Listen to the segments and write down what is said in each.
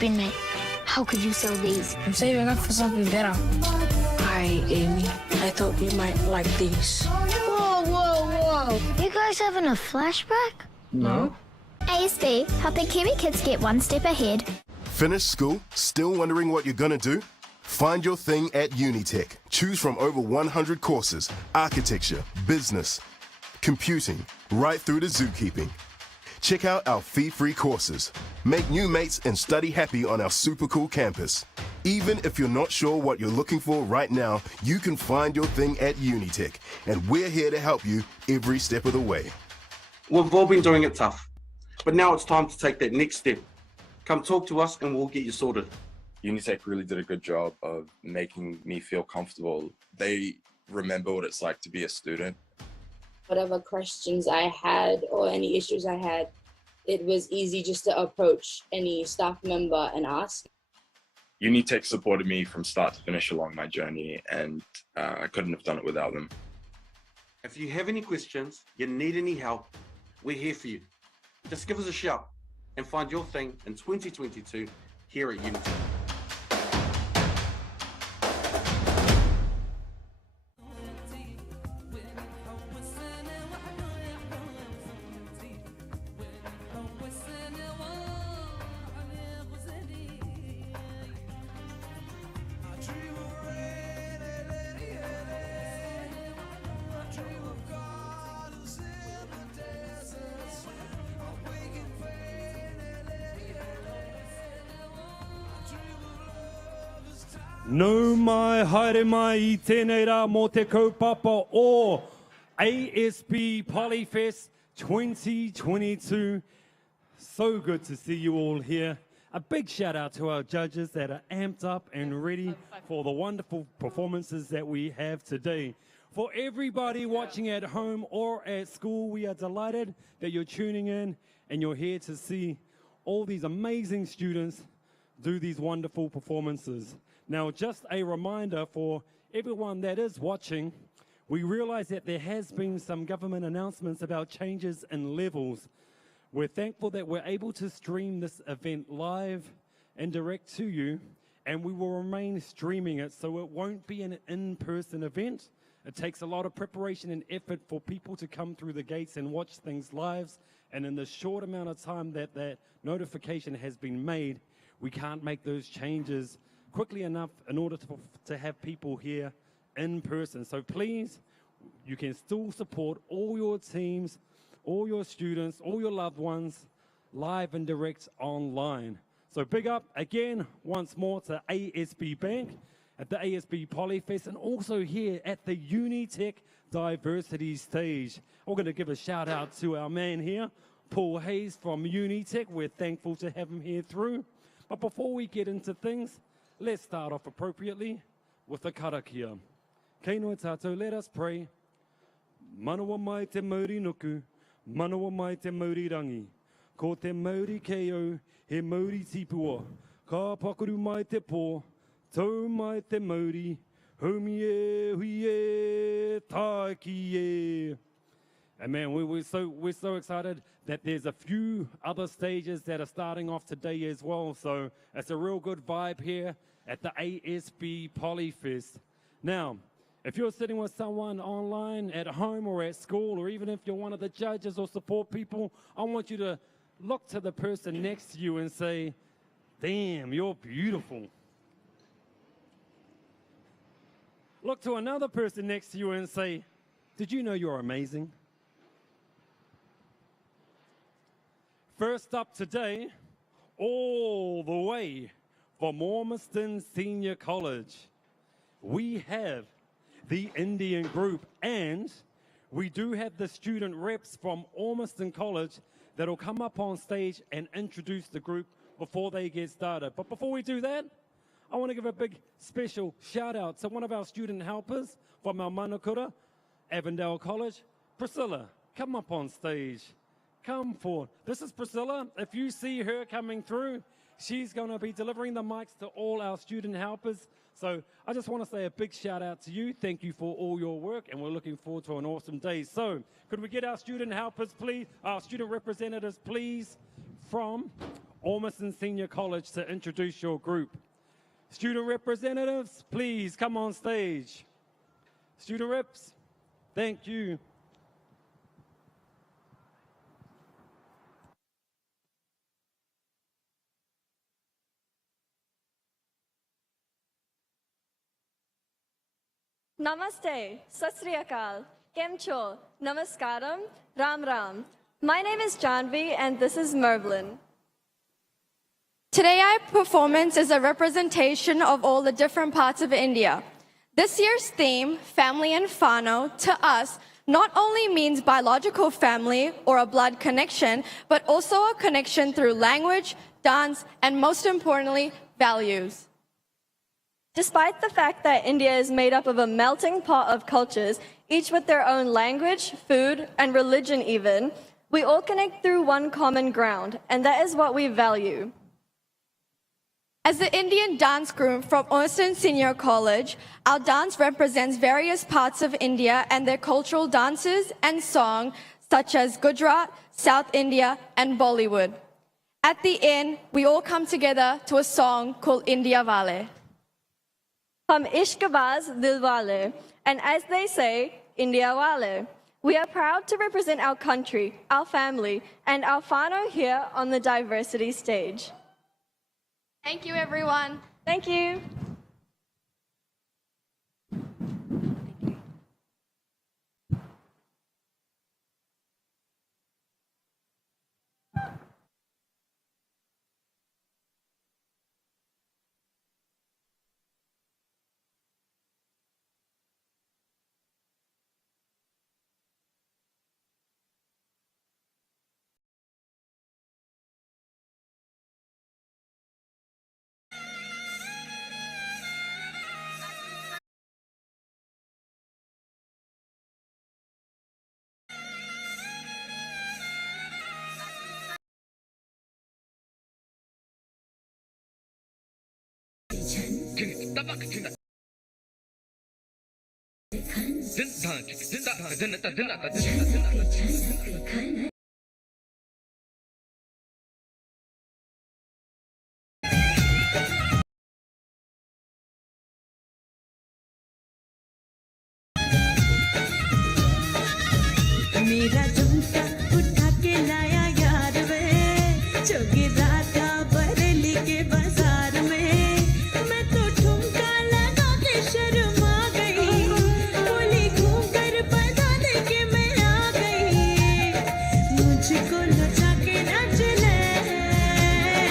binmate. How could you sell these? I'm saving up for something better. Hi, Amy. I thought you might like these. Whoa, whoa, whoa. You guys having a flashback? No. ASB, helping Kiwi kids get one step ahead. Finish school? Still wondering what you're gonna do? Find your thing at Unitec. Choose from over 100 courses: architecture, business, computing, right through to zookeeping. Check out our fee-free courses. Make new mates and study happy on our super cool campus. Even if you're not sure what you're looking for right now, you can find your thing at Unitec, and we're here to help you every step of the way. We've all been doing it tough, but now it's time to take that next step. Come talk to us and we'll get you sorted. Unitec really did a good job of making me feel comfortable. They remember what it's like to be a student. Whatever questions I had or any issues I had, it was easy just to approach any staff member and ask. Unitec supported me from start to finish along my journey, and I couldn't have done it without them. If you have any questions, you need any help, we're here for you. Just give us a shout and find your thing in 2022 here at Unitec. No mai haere mai I tēnei rā mō te kaupapa o ASB Polyfest 2022. So good to see you all here. A big shout out to our judges that are amped up and ready for the wonderful performances that we have today. For everybody watching at home or at school, we are delighted that you're tuning in and you're here to see all these amazing students do these wonderful performances. Now, just a reminder for everyone that is watching, we realize that there has been some government announcements about changes in levels. We're thankful that we're able to stream this event live and direct to you, and we will remain streaming it, so it won't be an in-person event. It takes a lot of preparation and effort for people to come through the gates and watch things live, and in the short amount of time that that notification has been made, we can't make those changes quickly enough in order to have people here in person. So please, you can still support all your teams, all your students, all your loved ones, live and direct online. So big up again, once more, to ASB Bank at the ASB Polyfest, and also here at the Unitec Diversity Stage. We're going to give a shout out to our man here, Paul Hayes from Unitec. We're thankful to have him here through. But before we get into things, let's start off appropriately with the karakia. Kei noa tātou, let us pray. Manawa mai te mauri nuku, manawa mai te mauri rangi. Ko te mauri keo, he mauri tipua. Ka pakuru mai te pō, tau mai te mauri. Homi e, hui e, taiki e. And man, we're so excited that there's a few other stages that are starting off today as well. So it's a real good vibe here at the ASB Polyfest. Now, if you're sitting with someone online at home or at school, or even if you're one of the judges or support people, I want you to look to the person next to you and say, damn, you're beautiful. Look to another person next to you and say, did you know you're amazing? First up today, all the way from Ormiston Senior College, we have the Indian group, and we do have the student reps from Ormiston College that'll come up on stage and introduce the group before they get started. But before we do that, I want to give a big special shout out to one of our student helpers from our Manukura, Avondale College. Priscilla, come up on stage. Come forward. This is Priscilla. If you see her coming through, she's going to be delivering the mics to all our student helpers. So I just want to say a big shout out to you. Thank you for all your work, and we're looking forward to an awesome day. So could we get our student helpers, please, our student representatives, please, from Ormiston Senior College to introduce your group. Student representatives, please come on stage. Student reps, thank you. Namaste, Sat Sri Akal, Kem Cho, Namaskaram, Ram Ram. My name is Janvi and this is Mervlin. Today our performance is a representation of all the different parts of India. This year's theme, Family and Whānau, to us not only means biological family or a blood connection, but also a connection through language, dance, and most importantly, values. Despite the fact that India is made up of a melting pot of cultures, each with their own language, food, and religion even, we all connect through one common ground, and that is what we value. As the Indian dance group from Ormiston Senior College, our dance represents various parts of India and their cultural dances and song, such as Gujarat, South India, and Bollywood. At the end, we all come together to a song called India Wale. Hum ishqbaz dil wale, and as they say, India Wale. We are proud to represent our country, our family, and our whānau here on the diversity stage. Thank you, everyone. Thank you. मेरा झुमका उठा के लाया यार वे जोगी राता बरेली के बाजार में मैं तो ठुमका लगा के शर्मा गई बोली घूम कर बता दे के मैं आ गई मुझको लुटा के नाच ले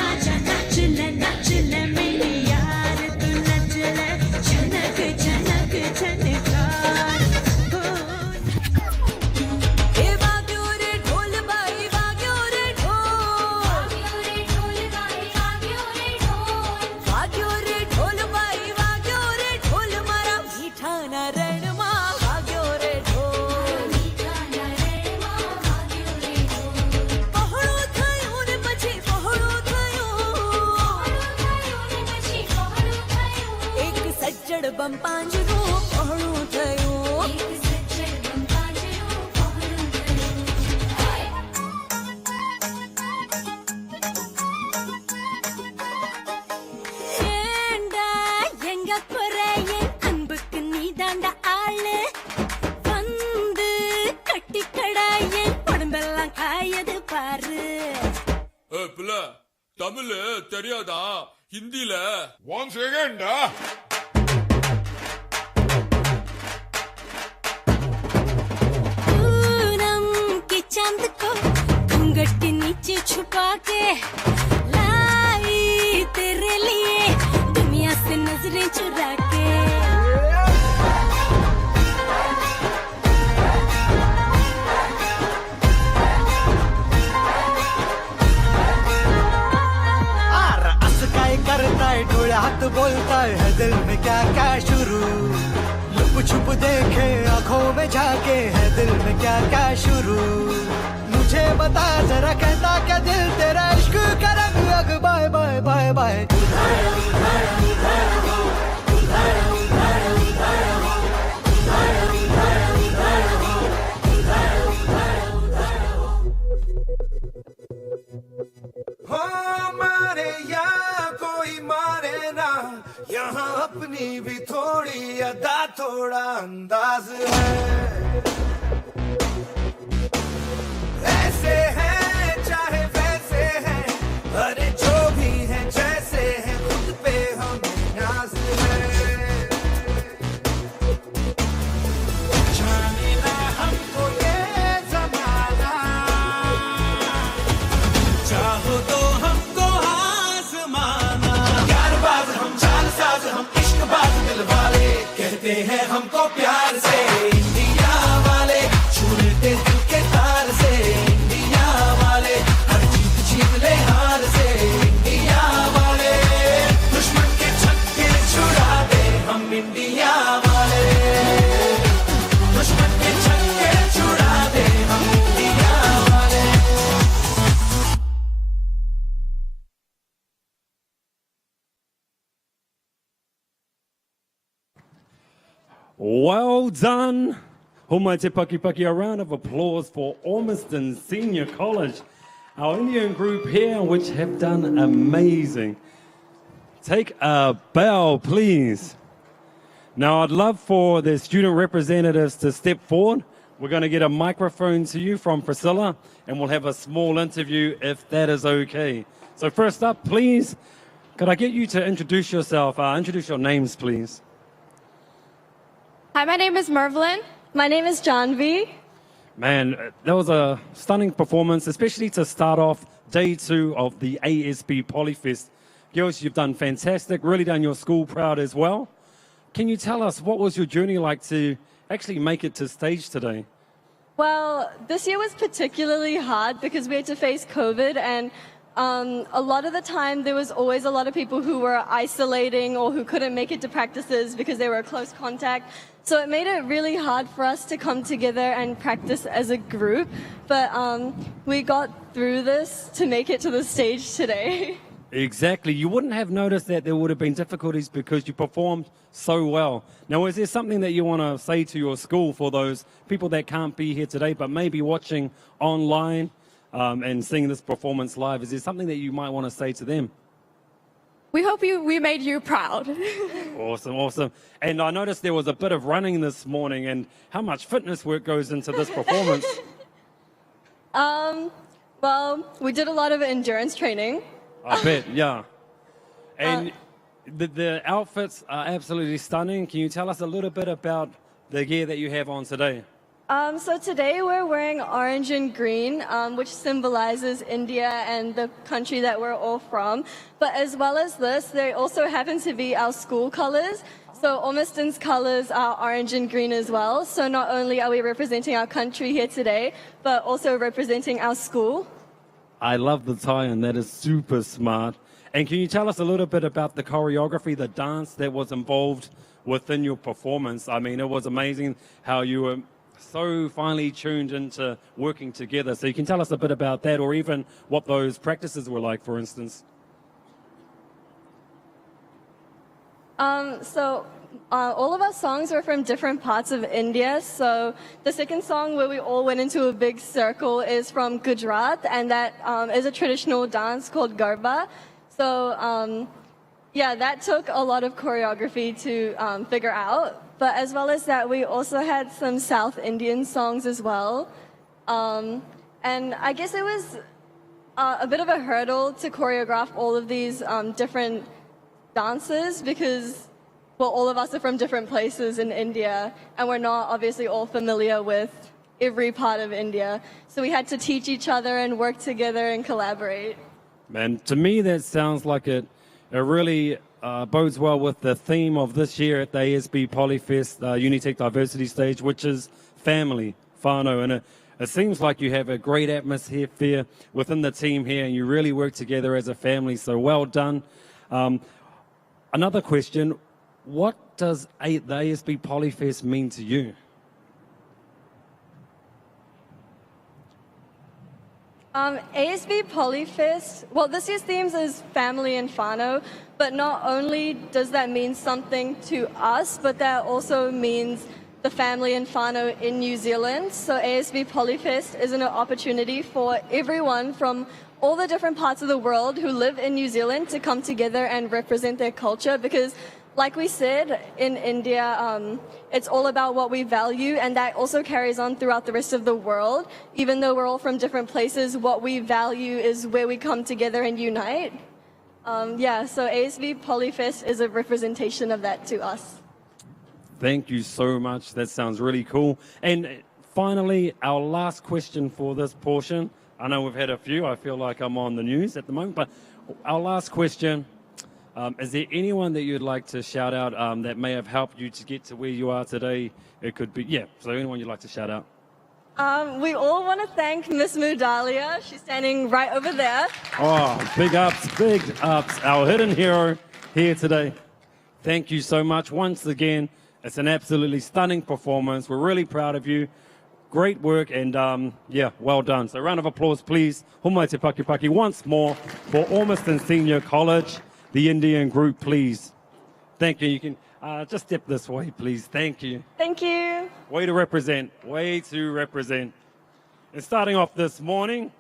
आजा नाच ले मेरी यार तू नच ले झनक झनक झनका बम पांजरो पहणो थयो ஏண்டா எங்க குறைய அன்புக்கு நீதாண்ட ஆளு வந்து கட்டி கடாய உடம்பெல்லாம் காயது பாரு பிள்ள தமிழ் தெரியாதா ஹிந்தில ஒன் செகண்டா चांद को घूंघट नीचे छुपा के लाई तेरे लिए दुनिया से नजरें चुरा के काय करताय डोळ्यात बोलताय है दिल में क्या क्या शुरू लुप छुप देखे आंखों में झाके है दिल में क्या क्या शुरू मुझे बता जरा कहता क्या दिल तेरा इश्क का रंग अग bye bye bye bye Oh, अपनी भी थोड़ी अदा थोड़ा अंदाज है ऐसे हैं चाहे वैसे हैं अरे जो भी हैं जैसे हैं खुद पे हमें नाज है जाने ना हमको ये जमाना चाहो तो हमको आजमाना यारबाज हम चालसाज हम इश्कबाज दिल वाले कहते हैं हमको प्यार से इंडिया वाले छू लेते दिल के तार से इंडिया वाले हर जीत जीत ले हार से इंडिया वाले दुश्मन के छक्के छुड़ा दे हम इंडिया वाले दुश्मन के छक्के छुड़ा दे हम इंडिया वाले Well done. Humaite Paki Paki, a round of applause for Ormiston Senior College, our Indian group here, which have done amazing. Take a bow, please. Now, I'd love for the student representatives to step forward. We're going to get a microphone to you from Priscilla, and we'll have a small interview if that is okay. So first up, please, could I get you to introduce yourself? Introduce your names, please. Hi, my name is Mervlin. My name is Janvi. Man, that was a stunning performance, especially to start off day 2 of the ASB Polyfest. Girls, you've done fantastic, really done your school proud as well. Can you tell us what was your journey like to actually make it to stage today? Well, this year was particularly hard because we had to face COVID, and a lot of the time there was always a lot of people who were isolating or who couldn't make it to practices because they were close contact. So it made it really hard for us to come together and practice as a group. But we got through this to make it to the stage today. Exactly. You wouldn't have noticed that there would have been difficulties because you performed so well. Now, is there something that you want to say to your school for those people that can't be here today but maybe watching online and seeing this performance live? Is there something that you might want to say to them? We hope we made you proud. Awesome, awesome. And I noticed there was a bit of running this morning, and how much fitness work goes into this performance? Well, we did a lot of endurance training. I bet, yeah. And the outfits are absolutely stunning. Can you tell us a little bit about the gear that you have on today? So today we're wearing orange and green, which symbolizes India and the country that we're all from. But as well as this, they also happen to be our school colors. So Ormiston's colors are orange and green as well. So not only are we representing our country here today, but also representing our school. I love the tie-in. That is super smart. And can you tell us a little bit about the choreography, the dance that was involved within your performance? I mean, it was amazing how you were so finely tuned into working together. So you can tell us a bit about that, or even what those practices were like, for instance. All of our songs were from different parts of India. So the second song, where we all went into a big circle, is from Gujarat, and that is a traditional dance called Garba. So yeah, that took a lot of choreography to figure out. But as well as that, we also had some South Indian songs as well. And I guess it was a bit of a hurdle to choreograph all of these different dances because, well, all of us are from different places in India, and we're not obviously all familiar with every part of India. So we had to teach each other and work together and collaborate. Man, to me, that sounds like it really bodes well with the theme of this year at the ASB Polyfest Unitec Diversity Stage, which is family, whānau. And it seems like you have a great atmosphere within the team here, and you really work together as a family, so well done. Another question, what does the ASB Polyfest mean to you? ASB Polyfest, well, this year's themes is family and whānau, but not only does that mean something to us, but that also means the family and whānau in New Zealand. So ASB Polyfest is an opportunity for everyone from all the different parts of the world who live in New Zealand to come together and represent their culture, because like we said, in India, it's all about what we value, and that also carries on throughout the rest of the world. Even though we're all from different places, what we value is where we come together and unite. Yeah, so ASB Polyfest is a representation of that to us. Thank you so much. That sounds really cool. And finally, our last question for this portion. I know we've had a few. I feel like I'm on the news at the moment, but our last question. Is there anyone that you'd like to shout out that may have helped you to get to where you are today? It could be, yeah, so anyone you'd like to shout out? We all want to thank Miss Mudalia. She's standing right over there. Oh, big ups, our hidden hero here today. Thank you so much once again. It's an absolutely stunning performance. We're really proud of you. Great work and yeah, well done. So round of applause, please. Humai te paki paki once more for Ormiston Senior College. The Indian group, please. Thank you. You can just step this way, please. Thank you. Thank you. Way to represent. Way to represent. And starting off this morning,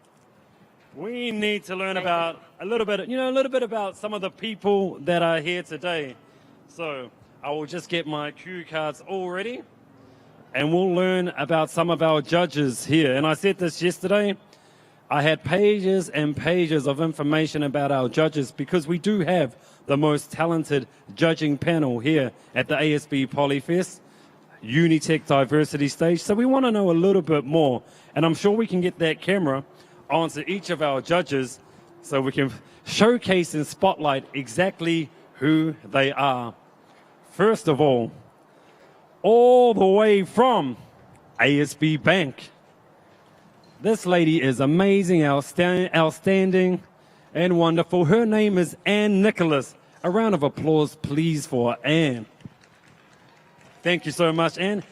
we need to learn about a little bit about some of the people that are here today. So I will just get my cue cards all ready, and we'll learn about some of our judges here. And I said this yesterday. I had pages and pages of information about our judges because we do have the most talented judging panel here at the ASB Polyfest, Unitec Diversity Stage. So we want to know a little bit more. And I'm sure we can get that camera onto each of our judges so we can showcase and spotlight exactly who they are. First of all the way from ASB Bank. This lady is amazing, outstanding, and wonderful. Her name is Anne Nicholas. A round of applause, please, for Anne. Thank you so much, Anne.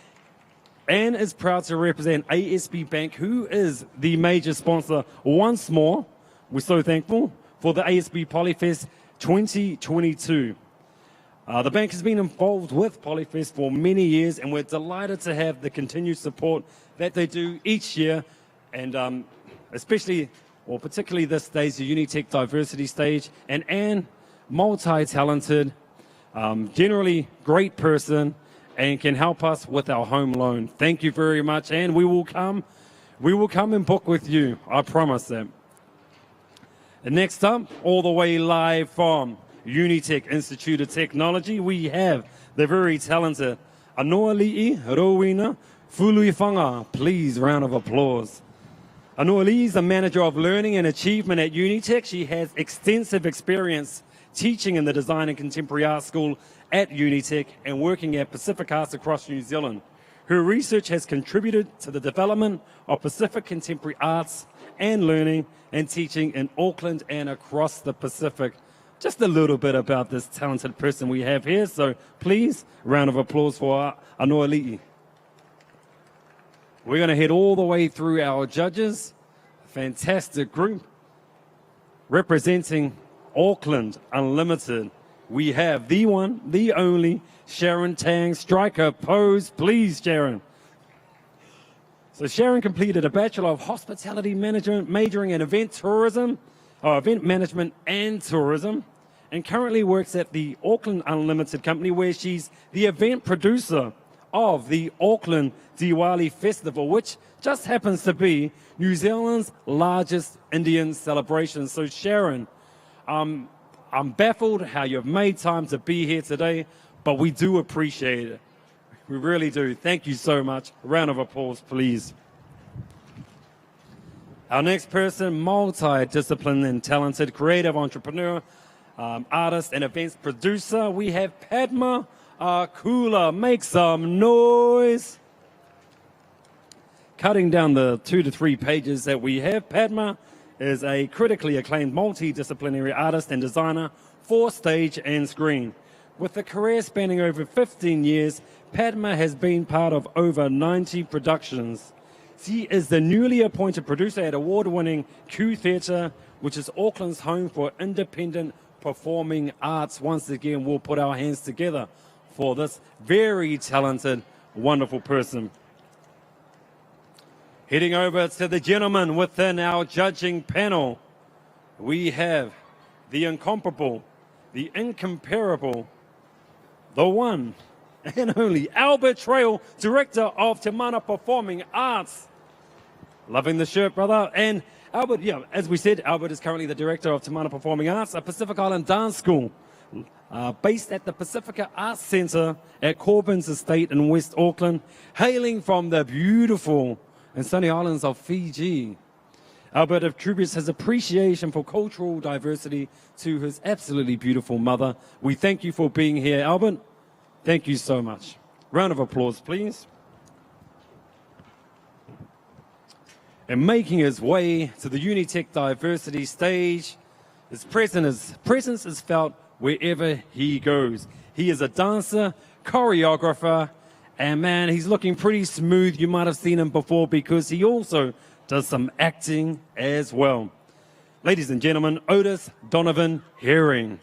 Anne is proud to represent ASB Bank, who is the major sponsor once more. We're so thankful for the ASB Polyfest 2022. The bank has been involved with Polyfest for many years, and we're delighted to have the continued support that they do each year. And particularly this stage, the Unitec Diversity Stage. And Anne, multi-talented, generally great person, and can help us with our home loan. Thank you very much, Anne. We will come and book with you. I promise that. And next up, all the way live from Unitec Institute of Technology, we have the very talented Anoali'i Rowena Fuluifanga. Please, round of applause. Anoali'i is the Manager of Learning and Achievement at Unitec. She has extensive experience teaching in the Design and Contemporary Arts School at Unitec and working at Pacific Arts across New Zealand. Her research has contributed to the development of Pacific contemporary arts and learning and teaching in Auckland and across the Pacific. Just a little bit about this talented person we have here. So please, round of applause for Anoali'i. We're going to head all the way through our judges. Fantastic group. Representing Auckland Unlimited, we have the one, the only, Sharon Tang. Striker pose, please, Sharon. So Sharon completed a Bachelor of Hospitality Management, majoring in event management and tourism, and currently works at the Auckland Unlimited company, where she's the event producer of the Auckland Diwali Festival, which just happens to be New Zealand's largest Indian celebration. So Sharon, I'm baffled how you've made time to be here today, but we do appreciate it. We really do. Thank you so much. A round of applause, please. Our next person, multi-disciplined and talented creative entrepreneur, artist and events producer. We have Padma Kula. Make some noise. Cutting down the 2 to 3 pages that we have, Padma is a critically acclaimed multidisciplinary artist and designer for stage and screen. With a career spanning over 15 years, Padma has been part of over 90 productions. She is the newly appointed producer at award-winning Q Theatre, which is Auckland's home for independent performing arts. Once again, we'll put our hands together for this very talented, wonderful person. Heading over to the gentleman within our judging panel, we have the incomparable, the incomparable the one and only Albert Trail, Director of Te Mana Performing Arts. Loving the shirt, brother. And Albert, yeah, as we said, Albert is currently the Director of Te Mana Performing Arts, a Pacific Island dance school based at the Pacifica Arts Centre at Corbyn's Estate in West Auckland, hailing from the beautiful and sunny islands of Fiji. Albert attributes his appreciation for cultural diversity to his absolutely beautiful mother. We thank you for being here, Albert. Thank you so much. Round of applause, please. And making his way to the Unitec Diversity stage, his presence is felt wherever he goes. He is a dancer, choreographer, and man, he's looking pretty smooth. You might have seen him before because he also does some acting as well. Ladies and gentlemen, Otis Donovan Herring.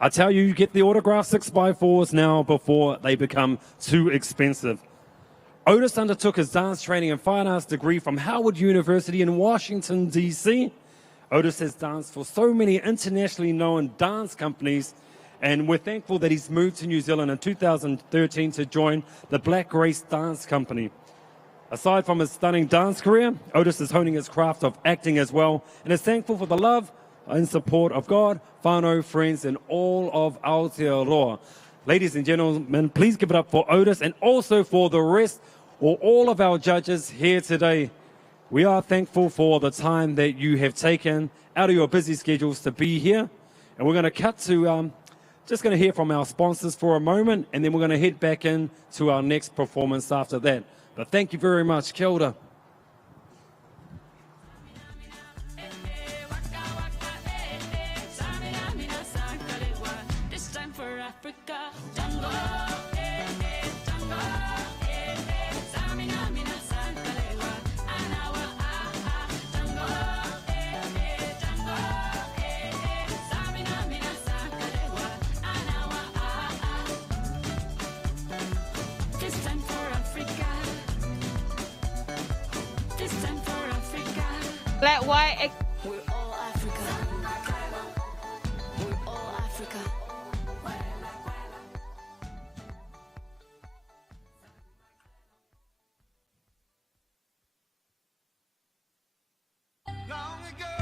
I tell you, get the autograph 6x4s now before they become too expensive. Otis undertook his dance training and fine arts degree from Howard University in Washington, D.C. Otis has danced for so many internationally known dance companies, and we're thankful that he's moved to New Zealand in 2013 to join the Black Grace Dance Company. Aside from his stunning dance career, Otis is honing his craft of acting as well, and is thankful for the love and support of God, whānau, friends, and all of Aotearoa. Ladies and gentlemen, please give it up for Otis and also for the rest or all of our judges here today. We are thankful for the time that you have taken out of your busy schedules to be here. And we're going to cut to, just going to hear from our sponsors for a moment, and then we're going to head back in to our next performance after that. But thank you very much. Kia ora. Black, white, We're all Africa. We're all Africa. Long ago,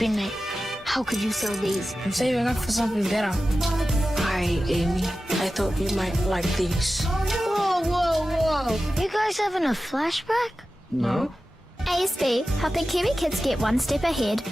Midnight. How could you sell these? I'm saving up for something better. Hi, Amy. I thought you might like these. Whoa, whoa, whoa. You guys having a flashback? No. ASB, helping Kiwi kids get one step ahead.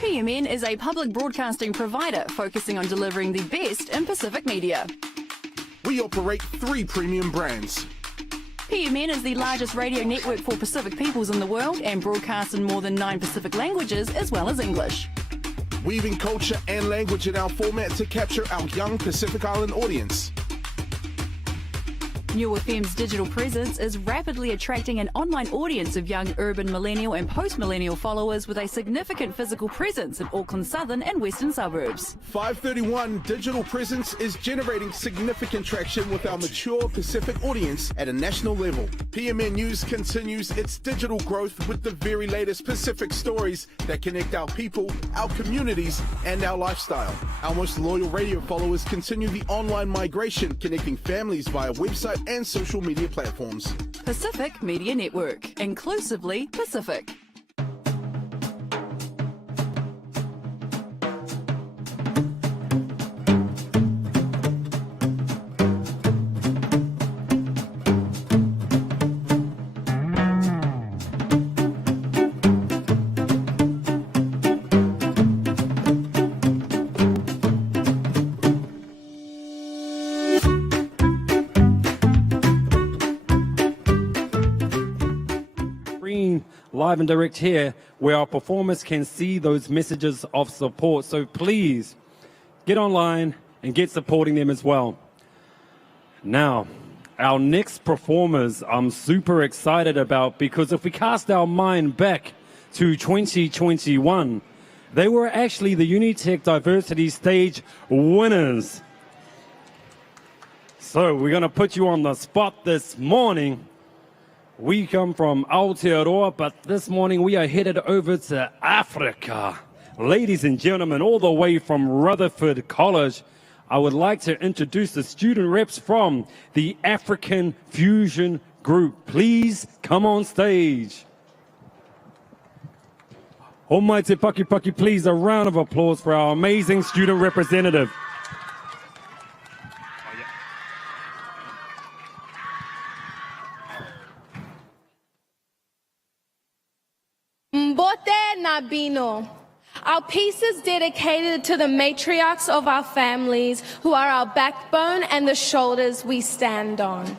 PMN is a public broadcasting provider focusing on delivering the best in Pacific media. We operate 3 premium brands. PMN is the largest radio network for Pacific peoples in the world and broadcasts in more than 9 Pacific languages as well as English. Weaving culture and language in our format to capture our young Pacific Island audience. New FM's digital presence is rapidly attracting an online audience of young urban millennial and post-millennial followers with a significant physical presence in Auckland's southern and western suburbs. 531 digital presence is generating significant traction with our mature Pacific audience at a national level. PMN News continues its digital growth with the very latest Pacific stories that connect our people, our communities, and our lifestyle. Our most loyal radio followers continue the online migration, connecting families via website and social media platforms. Pacific Media Network, inclusively Pacific. Live and direct here where our performers can see those messages of support. So please get online and get supporting them as well. Now, our next performers I'm super excited about because if we cast our mind back to 2021, they were actually the Unitec Diversity Stage winners. So we're going to put you on the spot this morning. We come from Aotearoa, but this morning we are headed over to Africa. Ladies and gentlemen, all the way from Rutherford College, I would like to introduce the student reps from the African Fusion Group. Please come on stage. Almighty Paki Paki, please a round of applause for our amazing student representative. Mbote Nabino. Our piece is dedicated to the matriarchs of our families who are our backbone and the shoulders we stand on.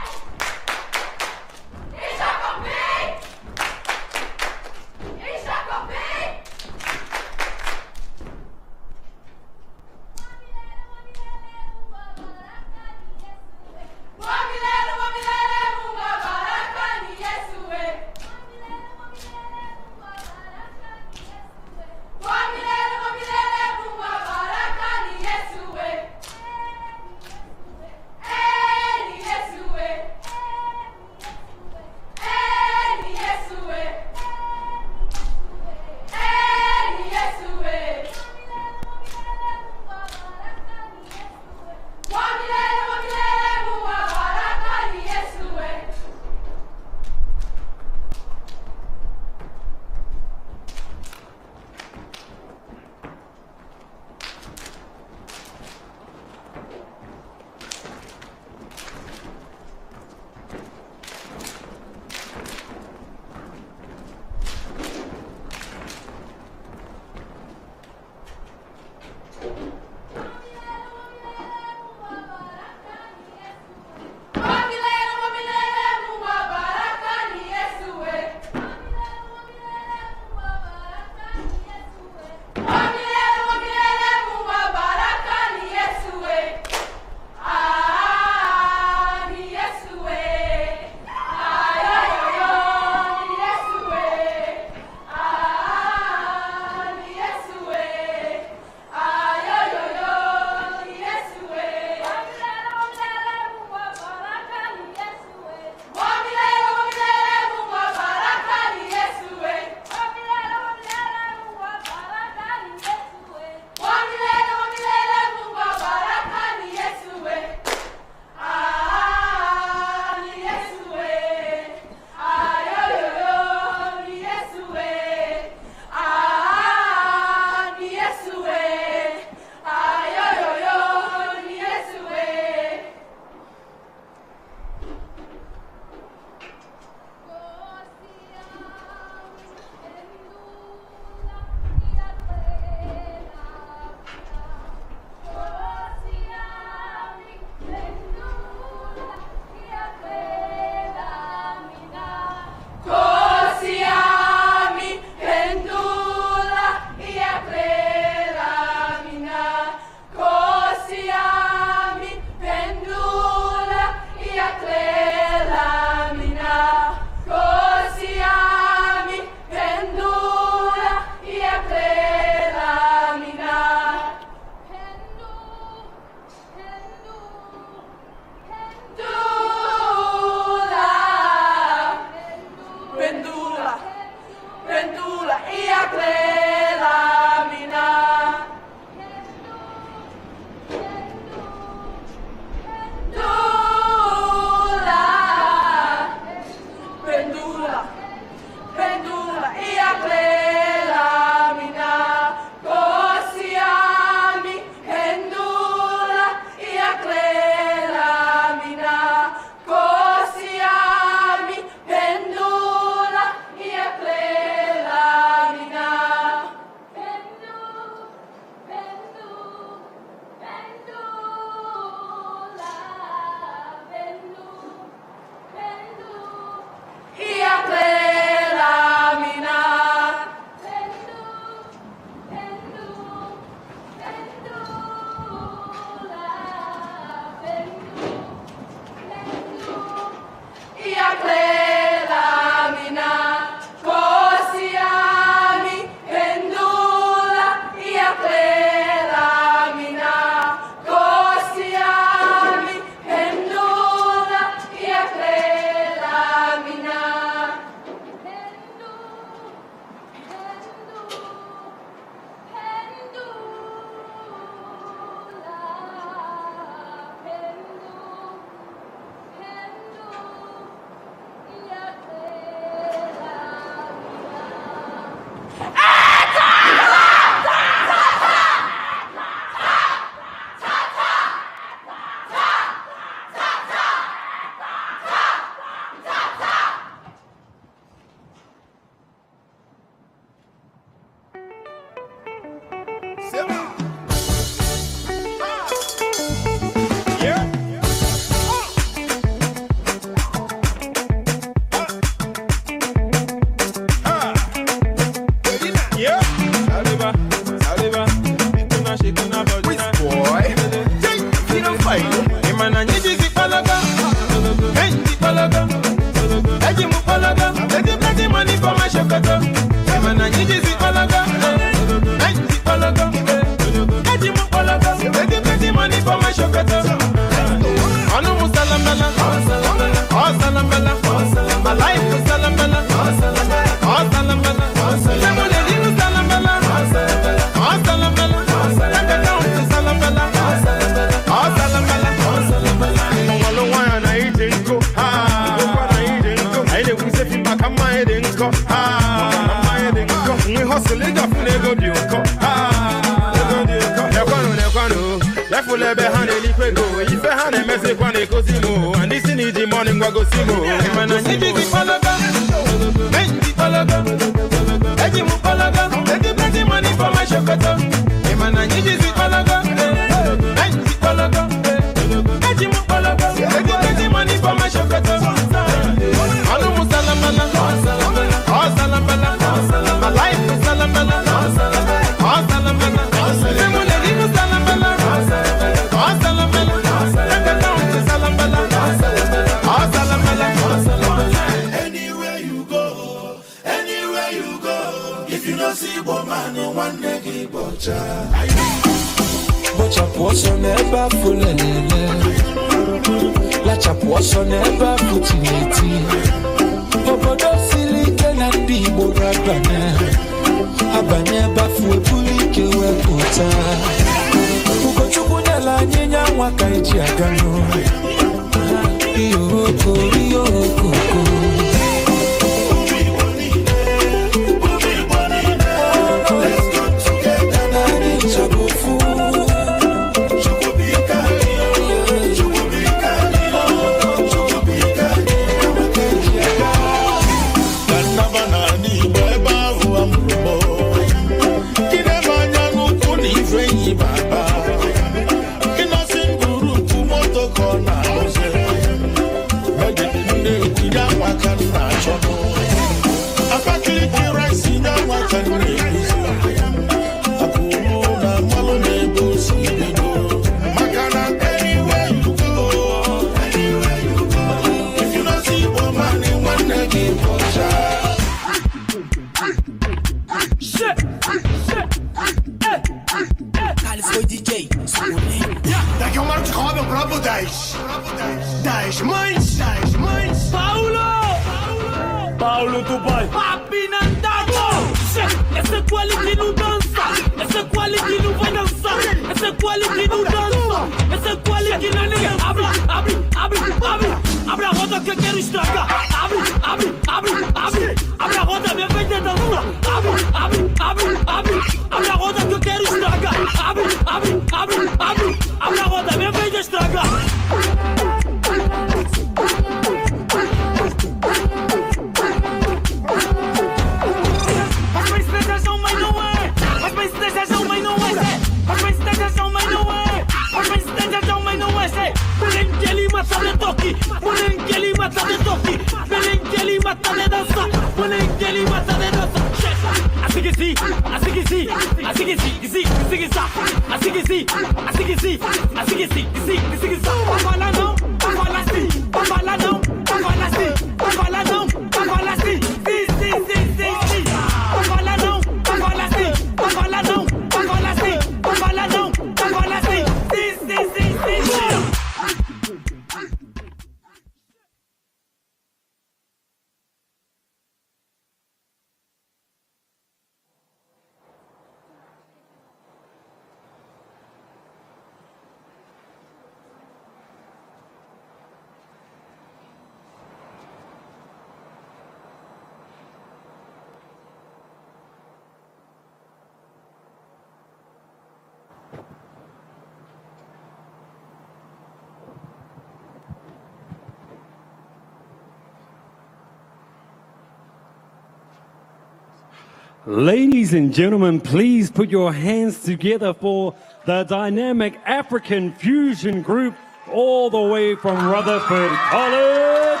Ladies and gentlemen, please put your hands together for the dynamic African fusion group all the way from Rutherford College.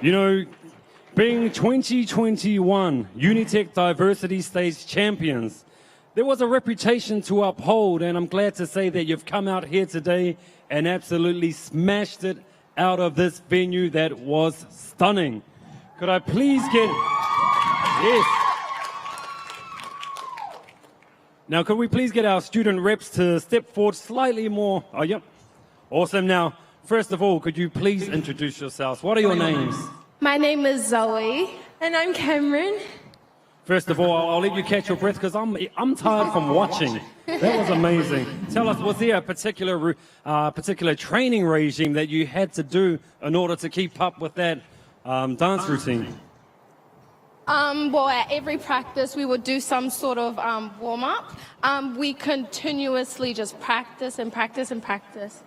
You know, being 2021 Unitec Diversity Stage champions, there was a reputation to uphold, and I'm glad to say that you've come out here today and absolutely smashed it out of this venue that was stunning. Could I please get... Yes. Now, could we please get our student reps to step forward slightly more? Oh, yep. Awesome. Now, first of all, could you please introduce yourselves? What are your names? My name is Zoe. And I'm Cameron. First of all, I'll let you catch your breath because I'm tired from watching. That was amazing. Tell us, was there a particular training regime that you had to do in order to keep up with that dance routine? Well, at every practice, we would do some sort of warm-up. We continuously just practice and practice and practice.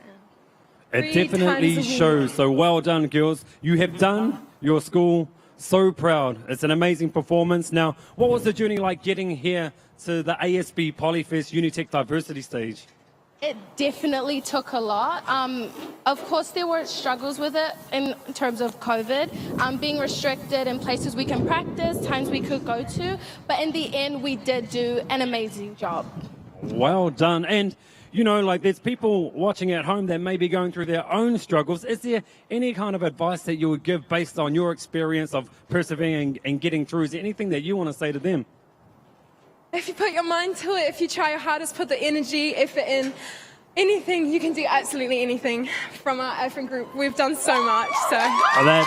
It definitely shows. So well done, girls. You have done your school so proud. It's an amazing performance. Now, what was the journey like getting here to the ASB Polyfest Unitec Diversity Stage? It definitely took a lot. Of course, there were struggles with it in terms of COVID, being restricted in places we can practice, times we could go to. But in the end, we did do an amazing job. Well done. And, you know, like there's people watching at home that may be going through their own struggles. Is there any kind of advice that you would give based on your experience of persevering and getting through? Is there anything that you want to say to them? If you put your mind to it, if you try your hardest, put the energy, effort in, anything, you can do absolutely anything. From our African group, we've done so much, so. Oh,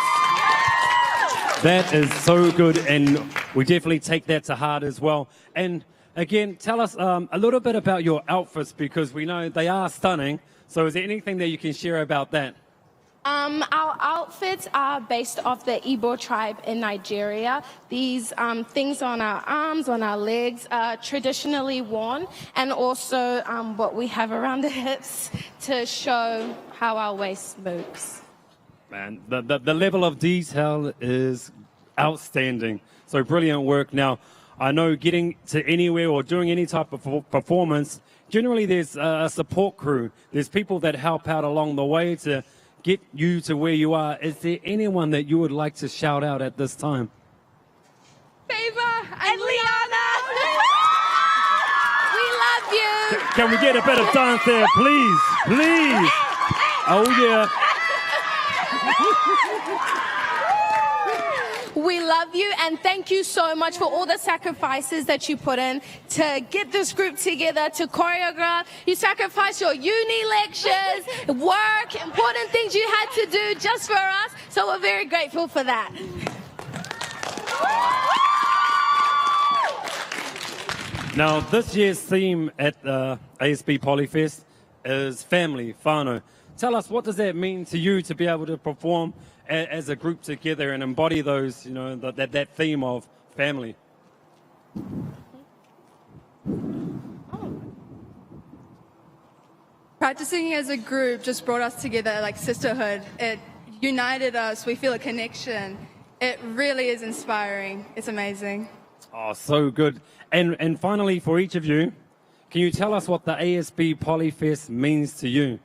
that is so good, and we definitely take that to heart as well. And again, tell us a little bit about your outfits, because we know they are stunning. So is there anything that you can share about that? Our outfits are based off the Igbo tribe in Nigeria. These things on our arms, on our legs, are traditionally worn, and also what we have around the hips to show how our waist moves. Man, the level of detail is outstanding. So brilliant work. Now, I know getting to anywhere or doing any type of performance, generally there's a support crew. There's people that help out along the way to get you to where you are. Is there anyone that you would like to shout out at this time? Favor and Liana! We love you! Can we get a bit of dance there, please? Please! Oh, yeah. We love you, and thank you so much for all the sacrifices that you put in to get this group together, to choreograph. You sacrificed your uni lectures, work, important things you had to do just for us, so we're very grateful for that. Now, this year's theme at the ASB Polyfest is family, whānau. Tell us, what does that mean to you to be able to perform as a group together and embody those, you know, that theme of family? Practicing as a group just brought us together like sisterhood. It united us. We feel a connection. It really is inspiring. It's amazing. Oh, so good. And finally, for each of you, can you tell us what the ASB Polyfest means to you?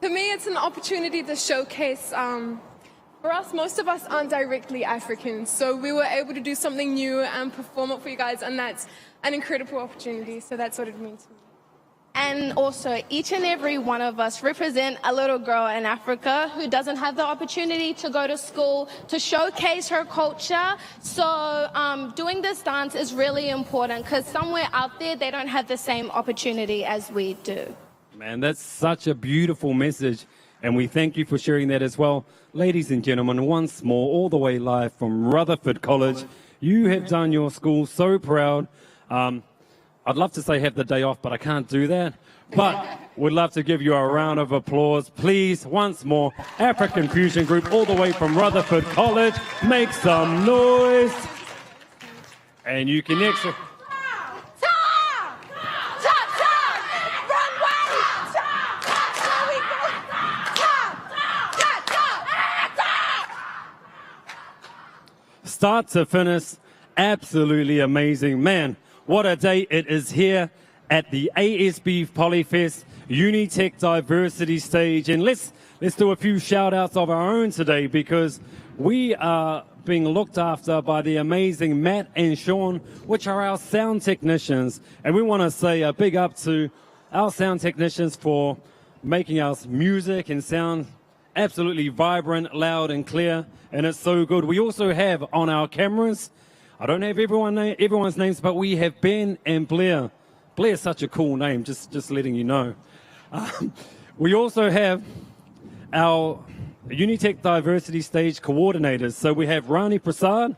For me, it's an opportunity to showcase, for us, most of us aren't directly African, so we were able to do something new and perform it for you guys, and that's an incredible opportunity, so that's what it means to me. And also, each and every one of us represent a little girl in Africa who doesn't have the opportunity to go to school, to showcase her culture. So doing this dance is really important because somewhere out there, they don't have the same opportunity as we do. Man, that's such a beautiful message, and we thank you for sharing that as well. Ladies and gentlemen, once more, all the way live from Rutherford College, you have done your school so proud. I'd love to say have the day off, but I can't do that. But we'd love to give you a round of applause. Please, once more, African Fusion Group, all the way from Rutherford College, make some noise. And you can exit. start to finish, absolutely amazing. Man, what a day it is here at the ASB Polyfest Unitec Diversity Stage. And let's do a few shout outs of our own today, because we are being looked after by the amazing Matt and Sean, which are our sound technicians. And we want to say a big up to our sound technicians for making us music and sound absolutely vibrant, loud and clear, and it's so good. We also have on our cameras, I don't have everyone's names, but we have Ben and Blair. Blair's such a cool name, just letting you know. We also have our Unitec Diversity Stage coordinators. So we have Rani Prasad,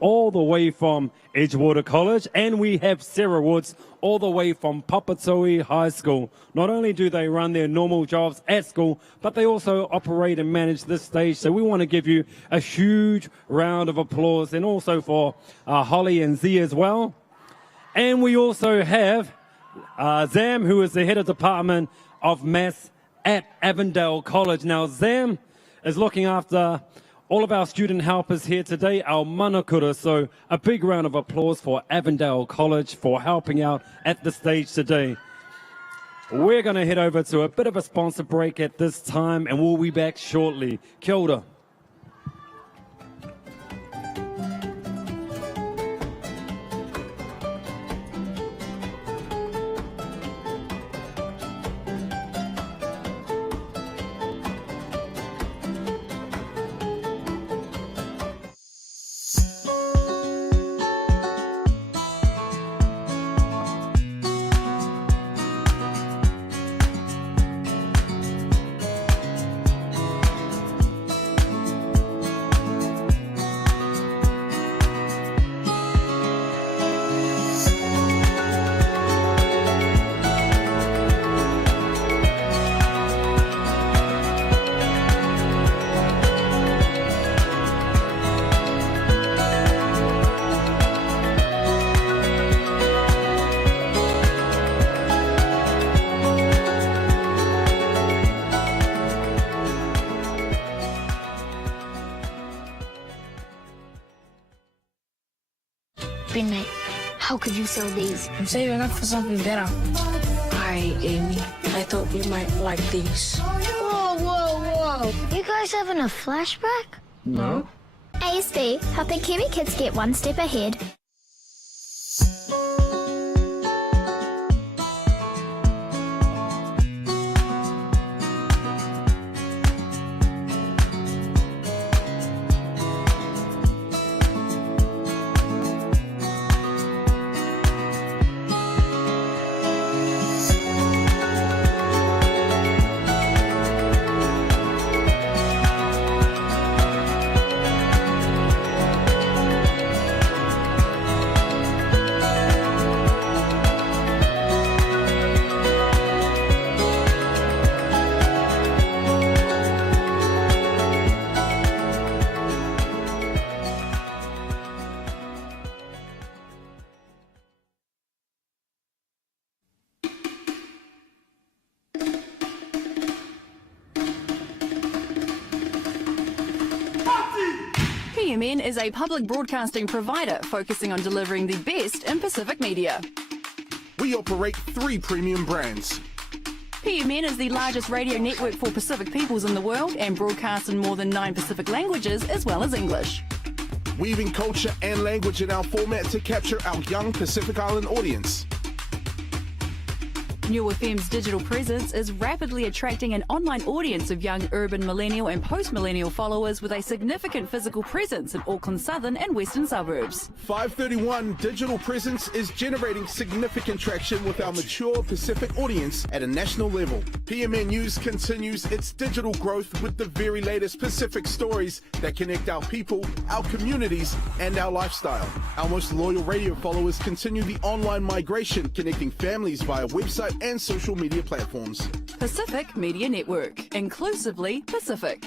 all the way from Edgewater College, and we have Sarah Woods, all the way from Papatoe High School. Not only do they run their normal jobs at school, but they also operate and manage this stage. So we want to give you a huge round of applause, and also for Holly and Z as well. And we also have Zam, who is the head of Department of Maths at Avondale College. Now, Zam is looking after all of our student helpers here today, our manakura. So a big round of applause for Avondale College for helping out at the stage today. We're going to head over to a bit of a sponsor break at this time, and we'll be back shortly. Kia ora. Ben, mate, how could you sell these? I'm saving up for something better. Hi, Amy. I thought you might like these. Whoa, whoa, whoa. You guys having a flashback? No. ASB, helping Kiwi kids get one step ahead. PMN is a public broadcasting provider focusing on delivering the best in Pacific media. We operate 3 premium brands. PMN is the largest radio network for Pacific peoples in the world and broadcasts in more than 9 Pacific languages as well as English. Weaving culture and language in our format to capture our young Pacific Island audience. New FM's digital presence is rapidly attracting an online audience of young urban millennial and post-millennial followers with a significant physical presence in Auckland's southern and western suburbs. 531 digital presence is generating significant traction with our mature Pacific audience at a national level. PMN News continues its digital growth with the very latest Pacific stories that connect our people, our communities, and our lifestyle. Our most loyal radio followers continue the online migration, connecting families via website and social media platforms. Pacific Media Network, inclusively Pacific.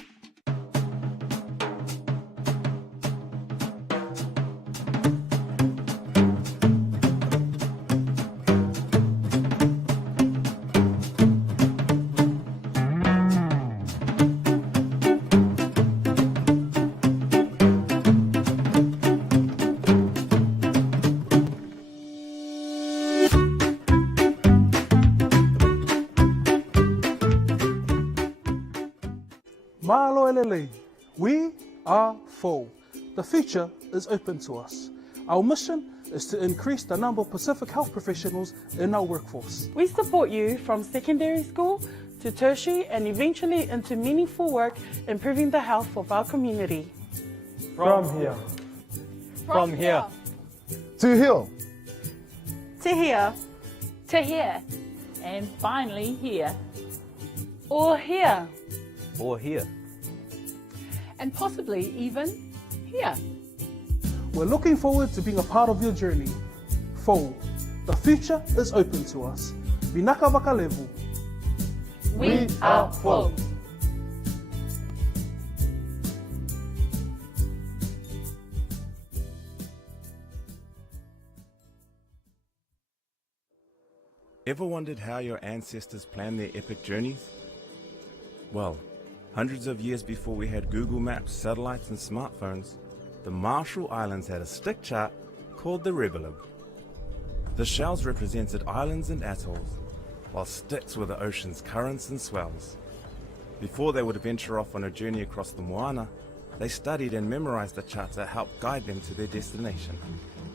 Māloilele. We are full. The future is open to us. Our mission is to increase the number of Pacific health professionals in our workforce. We support you from secondary school to tertiary and eventually into meaningful work improving the health of our community. From here. From here. To here. To here. To here. And finally here. Or here. Or here. And possibly even here. We're looking forward to being a part of your journey. Full. The future is open to us. Vinaka Vakalevu. We are full. Ever wondered how your ancestors planned their epic journeys? Well, hundreds of years before we had Google Maps, satellites and smartphones, the Marshall Islands had a stick chart called the Rebelib. The shells represented islands and atolls, while sticks were the ocean's currents and swells. Before they would venture off on a journey across the Moana, they studied and memorized the charts that helped guide them to their destination.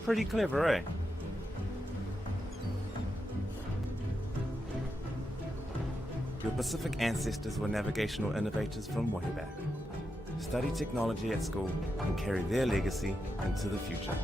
Pretty clever, eh? Your Pacific ancestors were navigational innovators from way back. Study technology at school and carry their legacy into the future.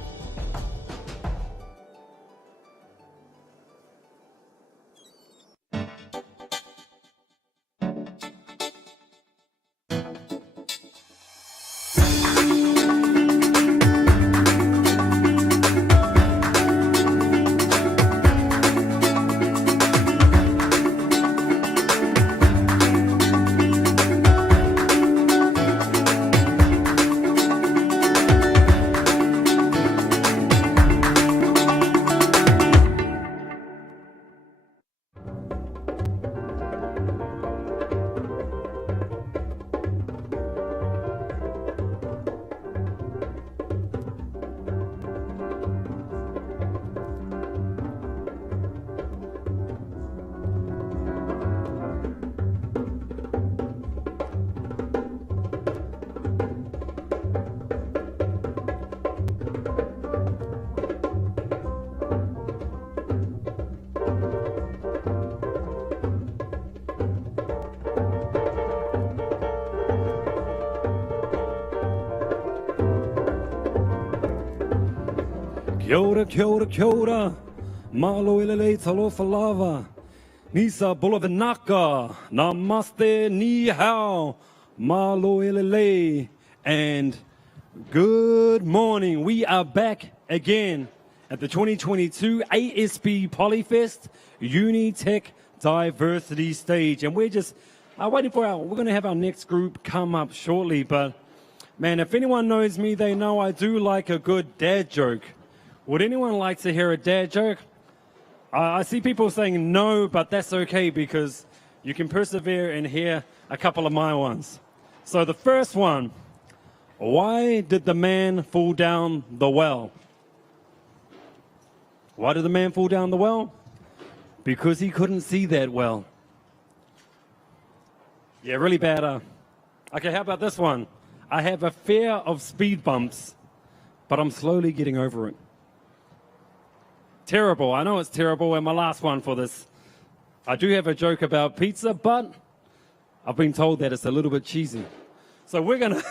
Kia ora, kia ora, kia ora. Māloilele talofa lava. Nisa bulavanaka. Namaste, ni hao. Māloilele. And good morning. We are back again at the 2022 ASP Polyfest Unitec Diversity Stage. And we're just waiting for we're going to have our next group come up shortly. But man, if anyone knows me, they know I do like a good dad joke. Would anyone like to hear a dad joke? I see people saying no, but that's okay because you can persevere and hear a couple of my ones. So the first one, why did the man fall down the well? Why did the man fall down the well? Because he couldn't see that well. Yeah, really bad. Okay, how about this one? I have a fear of speed bumps, but I'm slowly getting over it. Terrible. I know it's terrible. And my last one for this. I do have a joke about pizza, but I've been told that it's a little bit cheesy. So we're going to...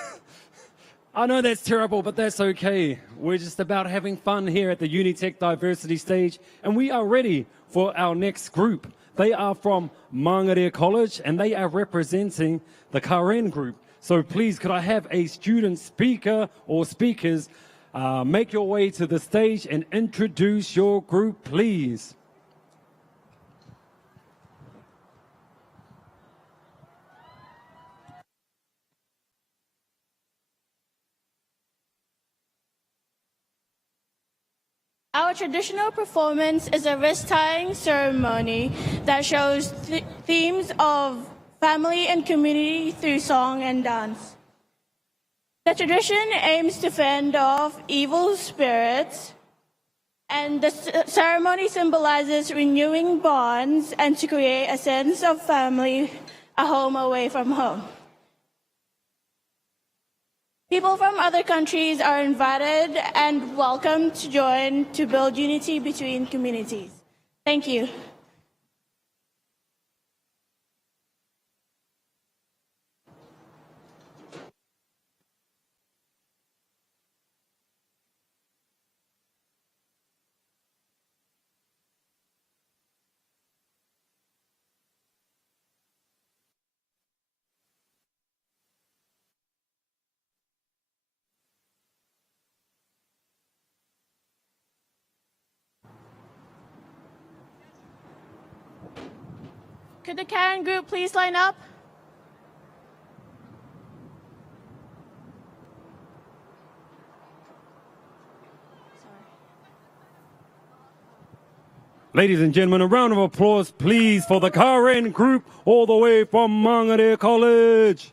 I know that's terrible, but that's okay. We're just about having fun here at the Unitec Diversity Stage, and we are ready for our next group. They are from Māngarea College, and they are representing the Karen group. So please, could I have a student speaker or speakers make your way to the stage and introduce your group, please. Our traditional performance is a wrist-tying ceremony that shows themes of family and community through song and dance. The tradition aims to fend off evil spirits, and the ceremony symbolizes renewing bonds and to create a sense of family, a home away from home. People from other countries are invited and welcome to join to build unity between communities. Thank you. Could the Karen group please line up? Ladies and gentlemen, a round of applause, please, for the Karen group all the way from Mangere College.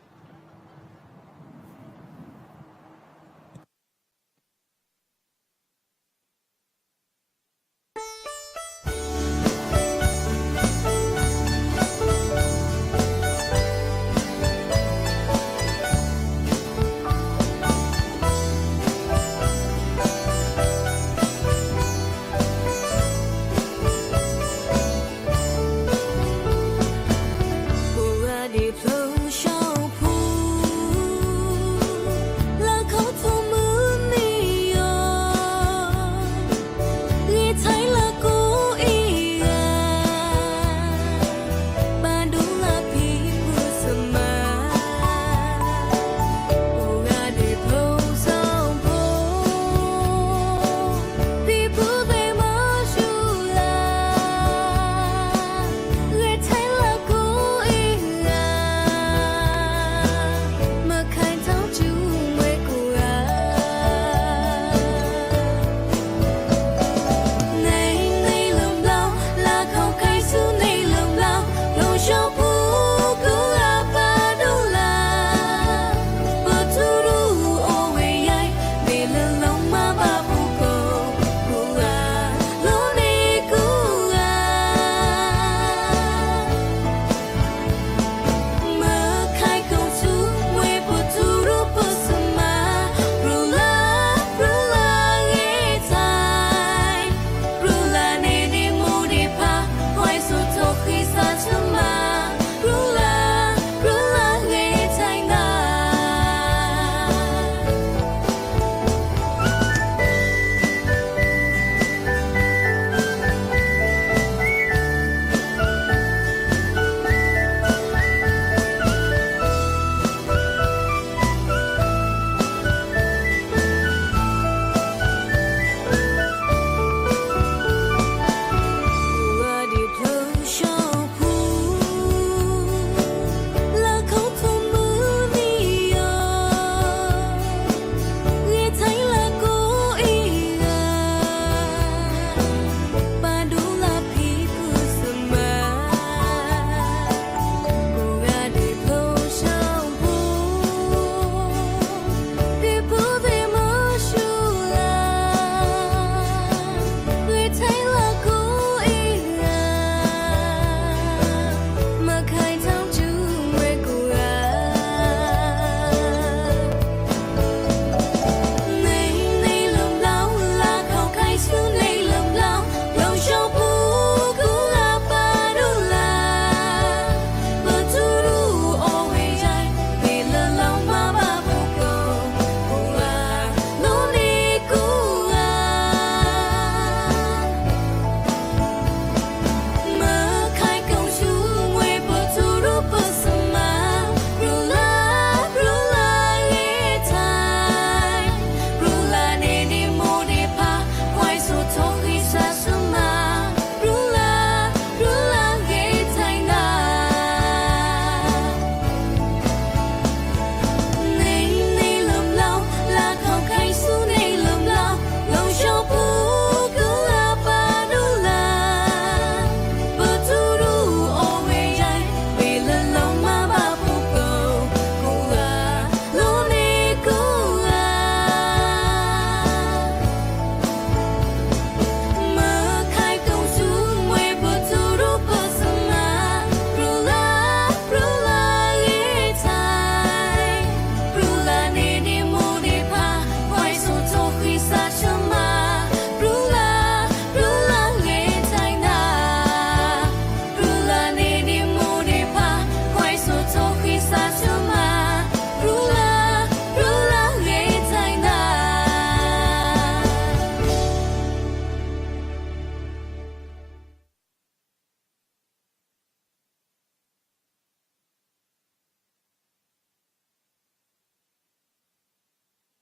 Already flow show.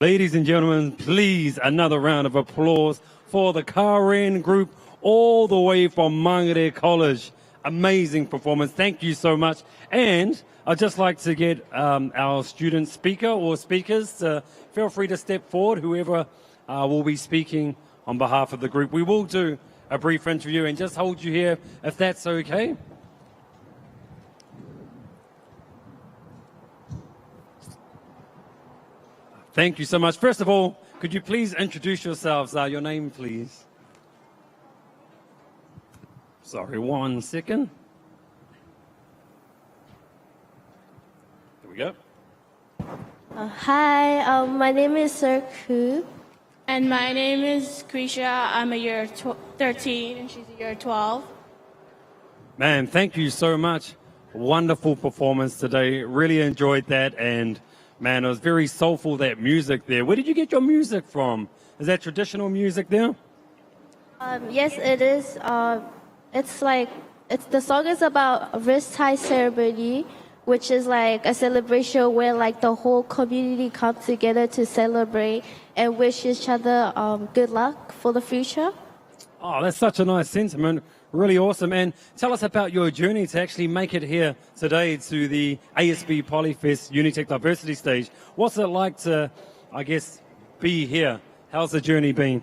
Ladies and gentlemen, please another round of applause for the Karen group all the way from Mangere College. Amazing performance. Thank you so much. And I'd just like to get our student speaker or speakers to feel free to step forward, whoever will be speaking on behalf of the group. We will do a brief interview and just hold you here if that's okay. Thank you so much. First of all, could you please introduce yourselves? Your name, please. Sorry, 1 second. Here we go. Hi, my name is Sir Ku. And my name is Krisha. I'm a year 13 and she's a year 12. Man, thank you so much. Wonderful performance today. Really enjoyed that. And man, it was very soulful, that music there. Where did you get your music from? Is that traditional music there? Yes, it is. The song is about a wrist tie ceremony, which is like a celebration where like the whole community comes together to celebrate and wish each other good luck for the future. Oh, that's such a nice sentiment. Really awesome. And tell us about your journey to actually make it here today to the ASB Polyfest Unitec Diversity Stage. What's it like to, I guess, be here? How's the journey been?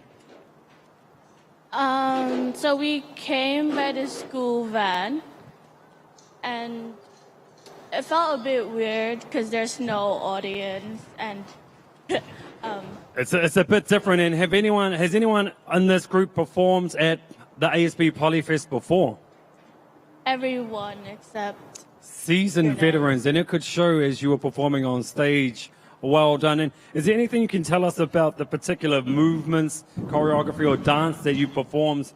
So we came by the school van and it felt a bit weird because there's no audience and It's a bit different. And has anyone in this group performed at the ASB Polyfest before? everyone except Seasoned veterans, and it could show as you were performing on stage. Well done. And is there anything you can tell us about the particular movements, choreography, or dance that you performed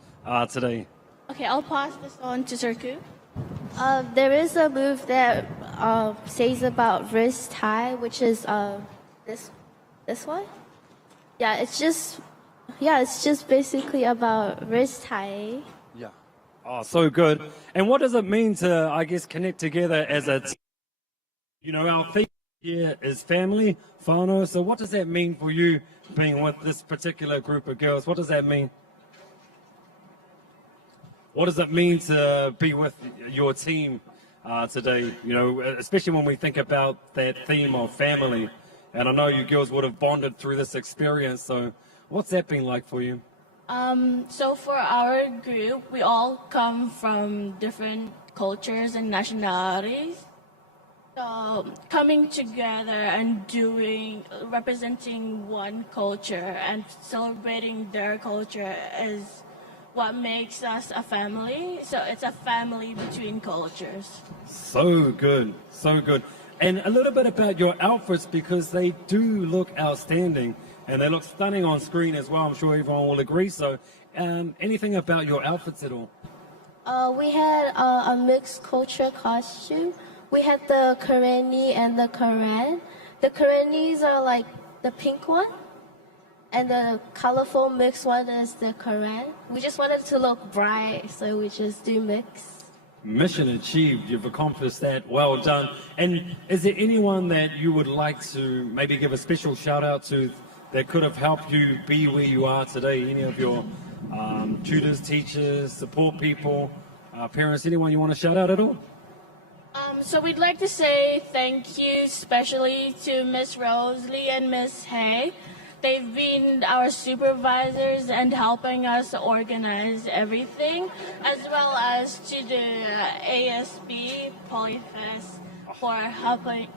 today? Okay, I'll pass this on to Sirku. There is a move that says about wrist tie, which is this one. Yeah, it's just basically about wrist tie. Yeah. Oh, so good. And what does it mean to, I guess, connect together as a team? You know, our theme here is family, whānau. So what does that mean for you being with this particular group of girls? What does that mean? What does it mean to be with your team today? You know, especially when we think about that theme of family. And I know you girls would have bonded through this experience. So what's that been like for you? So for our group, we all come from different cultures and nationalities. So coming together and representing one culture and celebrating their culture is what makes us a family. So it's a family between cultures. So good, so good. And a little bit about your outfits, because they do look outstanding and they look stunning on screen as well. I'm sure everyone will agree. So anything about your outfits at all? We had a mixed culture costume. We had the Kareni and the Karen. The Karenis are like the pink one, and the colorful mixed one is the Karen. We just wanted to look bright, so we just do mix. Mission achieved. You've accomplished that. Well done. And is there anyone that you would like to maybe give a special shout out to that could have helped you be where you are today? Any of your tutors, teachers, support people, parents, anyone you want to shout out at all? So we'd like to say thank you especially to Miss Rosalie and Miss Hay. They've been our supervisors and helping us organize everything, as well as to the ASB Polyfest for helping,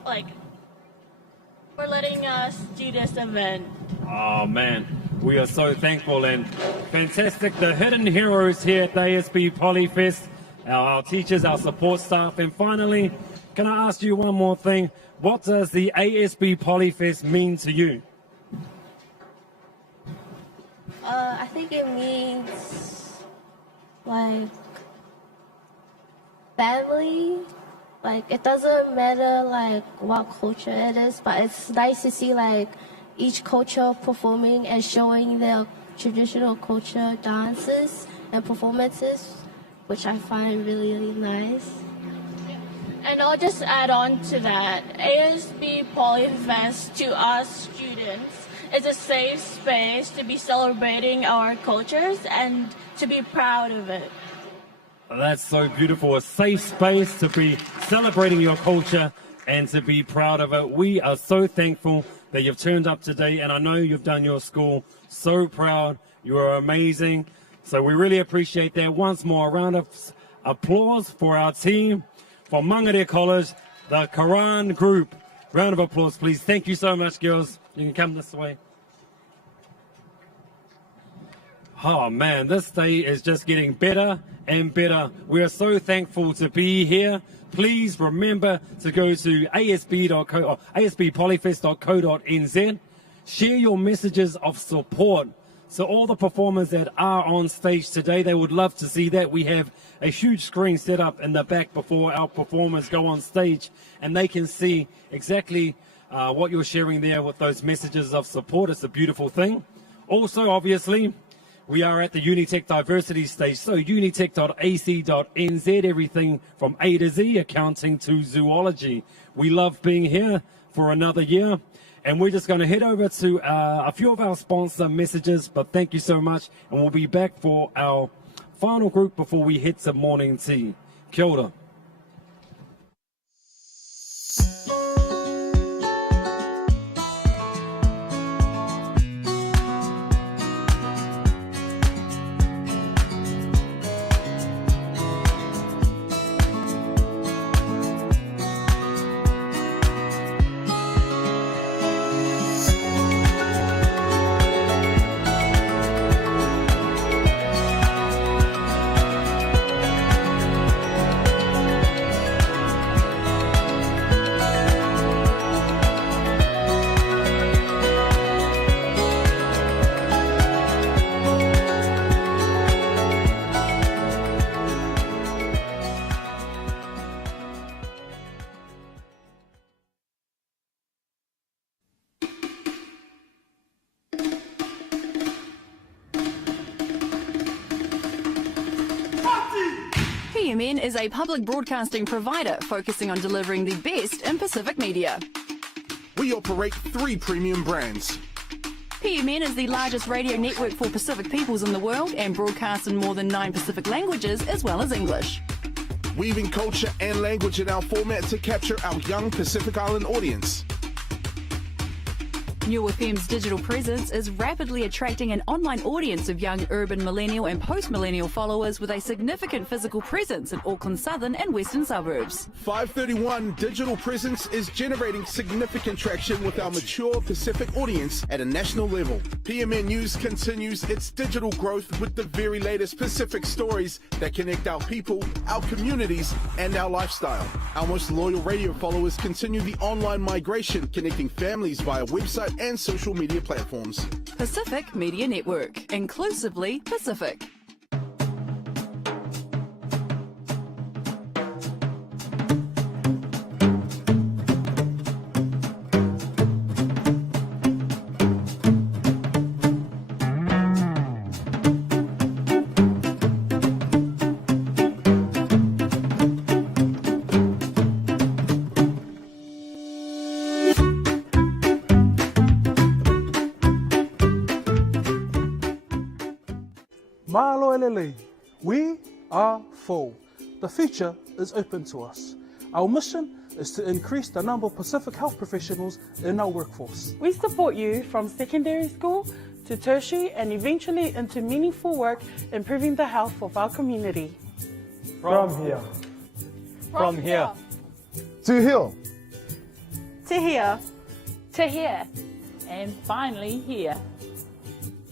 for letting us do this event. Oh man, we are so thankful and fantastic. The hidden heroes here at the ASB Polyfest, our teachers, our support staff. And finally, can I ask you one more thing? What does the ASB Polyfest mean to you? I think it means like family. Like it doesn't matter like what culture it is, but it's nice to see like each culture performing and showing their traditional culture dances and performances, which I find really, really nice. And I'll just add on to that. ASB Polyfest to us students is a safe space to be celebrating our cultures and to be proud of it. That's so beautiful. A safe space to be celebrating your culture and to be proud of it. We are so thankful that you've turned up today, and I know you've done your school so proud. You are amazing. So we really appreciate that. Once more, a round of applause for our team from Mangere College, the Quran group. Round of applause, please. Thank you so much, girls. You can come this way. Oh man, this day is just getting better and better. We are so thankful to be here. Please remember to go to asb.co or asbpolyfest.co.nz. Share your messages of support. So all the performers that are on stage today, they would love to see that. We have a huge screen set up in the back before our performers go on stage, and they can see exactly what you're sharing there with those messages of support. It's a beautiful thing. Also, obviously, we are at the Unitec diversity stage, so unitec.ac.nz, everything from A to Z, accounting to zoology. We love being here for another year, and we're just going to head over to a few of our sponsor messages, but thank you so much, and we'll be back for our final group before we hit some morning tea. Kia ora. PMN is a public broadcasting provider focusing on delivering the best in Pacific media. We operate 3 premium brands. PMN is the largest radio network for Pacific peoples in the world and broadcasts in more than 9 Pacific languages as well as English. Weaving culture and language in our format to capture our young Pacific Island audience. New FM's digital presence is rapidly attracting an online audience of young urban millennial and post-millennial followers with a significant physical presence in Auckland's southern and western suburbs. 531 digital presence is generating significant traction with our mature Pacific audience at a national level. PMN News continues its digital growth with the very latest Pacific stories that connect our people, our communities, and our lifestyle. Our most loyal radio followers continue the online migration, connecting families via website and social media platforms. Pacific Media Network, inclusively Pacific. Mahalo elele. We are full. The future is open to us. Our mission is to increase the number of Pacific health professionals in our workforce. We support you from secondary school to tertiary and eventually into meaningful work improving the health of our community. From here. From here. To here. To here. To here. And finally here.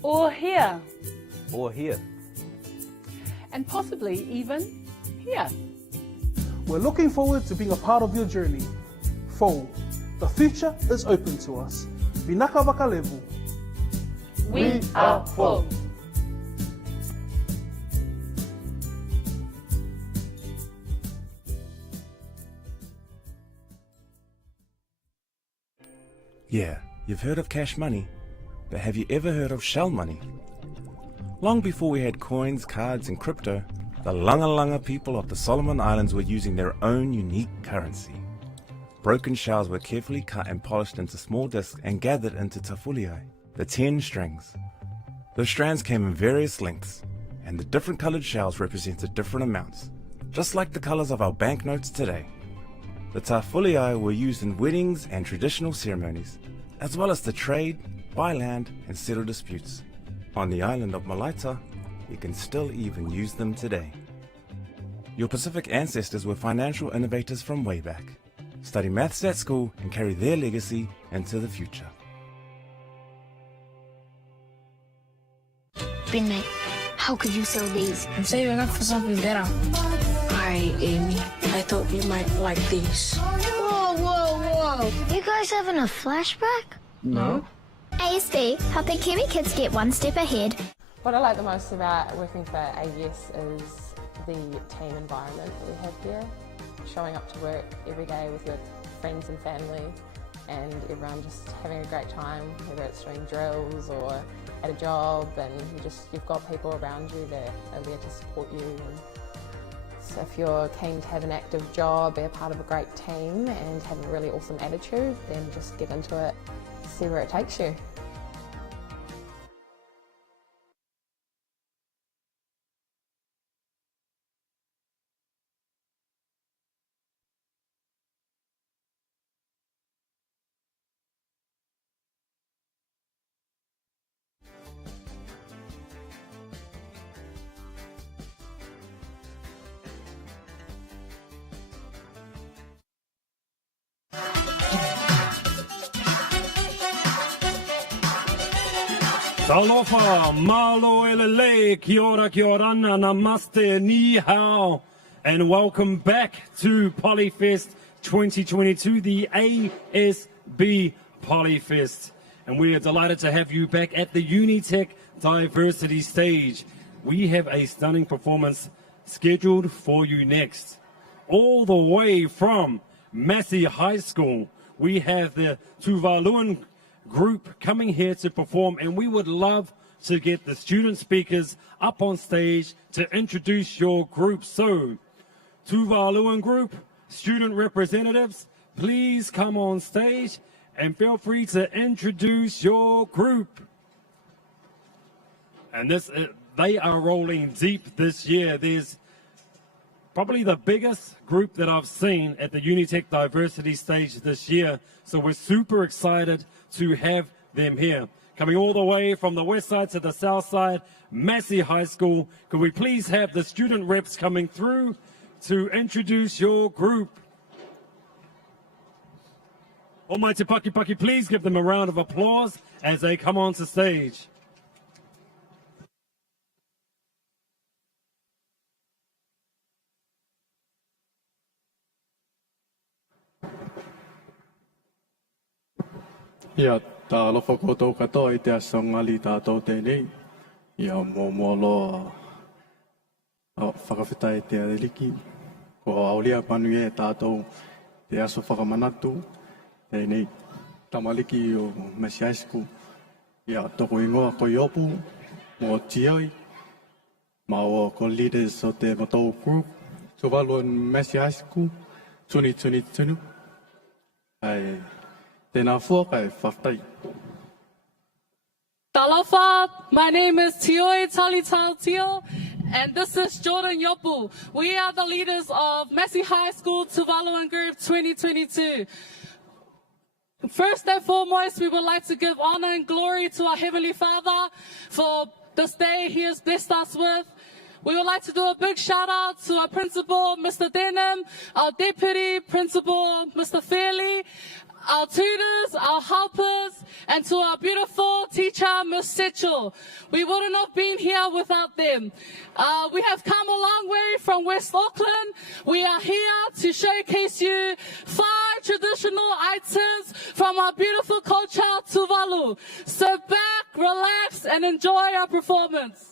Or here. Or here. And possibly even here. We're looking forward to being a part of your journey. Fou, the future is open to us. Binaka Bakalevu. We are full. Yeah, you've heard of cash money, but have you ever heard of shell money? Long before we had coins, cards and crypto, the Langa people of the Solomon Islands were using their own unique currency. Broken shells were carefully cut and polished into small discs and gathered into tafuliai. the 10 strings. The strands came in various lengths, and the different colored shells represented different amounts, just like the colors of our banknotes today. The tafulii were used in weddings and traditional ceremonies, as well as to trade, buy land, and settle disputes. On the island of Malaita, you can still even use them today. Your Pacific ancestors were financial innovators from way back. Study maths at school and carry their legacy into the future. Bin mate, how could you sell these? I'm saving up for something better. Hi, Amy. I thought you might like these. Whoa, whoa, whoa. You guys having a flashback? No. ASB, helping Kiwi kids get one step ahead. What I like the most about working for AES is the team environment that we have here. Showing up to work every day with your friends and family and everyone just having a great time, whether it's doing drills or at a job, and you've got people around you that are there to support you. And so if you're keen to have an active job, be a part of a great team and have a really awesome attitude, then just get into it, see where it takes you. Talofa, malo elele, kia ora, namaste, ni hao, and welcome back to Polyfest 2022, the ASB Polyfest. And we are delighted to have you back at the Unitec Diversity Stage. We have a stunning performance scheduled for you next. All the way from Massey High School, we have the Tuvaluan group coming here to perform, and we would love to get the student speakers up on stage to introduce your group. So, Tuvaluan group, student representatives, please come on stage and feel free to introduce your group. And they are rolling deep this year. There's probably the biggest group that I've seen at the Unitec Diversity Stage this year. So we're super excited to have them here. Coming all the way from the west side to the south side, Massey High School. Could we please have the student reps coming through to introduce your group? Almighty Paki Paki, please give them a round of applause as they come onto stage. Ia tā lofa kotou katoa I te asongali tātou tēnei. Ia mō loa whakawhitai te areliki. Ko aulia panu e tātou te aso whakamanatu. Tēnei tamaliki o Massey High School. Ia toko ingoa ko iopu mō tioi. Ma o ko leaders o te matou group. Tuvaluan Massey High School 2022. Talofa, my name is Tioi Talitao Tio, and this is Jordan Yopu. We are the leaders of Massey High School Tuvaluan Group 2022. First and foremost, we would like to give honor and glory to our Heavenly Father for this day He has blessed us with. We would like to do a big shout out to our principal, Mr. Denham, our deputy principal, Mr. Fairley, our tutors, our helpers, and to our beautiful teacher, Ms. Setchell. We wouldn't have been here without them. We have come a long way from West Auckland. We are here to showcase you 5 traditional items from our beautiful culture, Tuvalu. Sit back, relax, and enjoy our performance.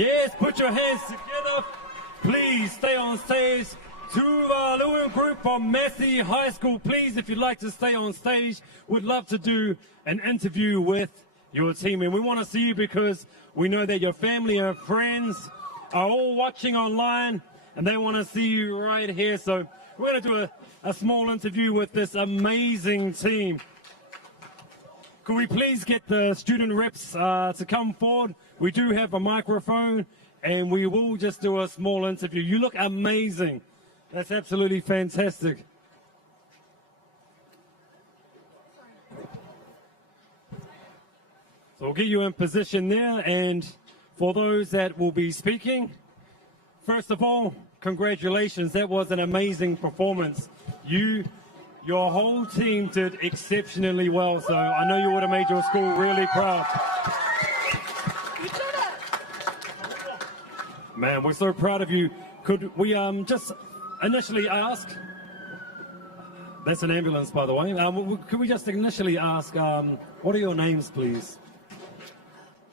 Yes, put your hands together. Please stay on stage. To Luan Group from Massey High School, please, if you'd like to stay on stage, we'd love to do an interview with your team. And we want to see you because we know that your family and friends are all watching online and they want to see you right here. So we're going to do a small interview with this amazing team. Could we please get the student reps to come forward? We do have a microphone and we will just do a small interview. You look amazing. That's absolutely fantastic. So we'll get you in position there, and for those that will be speaking, first of all, congratulations. That was an amazing performance. Your whole team did exceptionally well, so I know you would have made your school really proud. Man, we're so proud of you. Could we just initially ask, that's an ambulance by the way, could we just initially ask, what are your names please?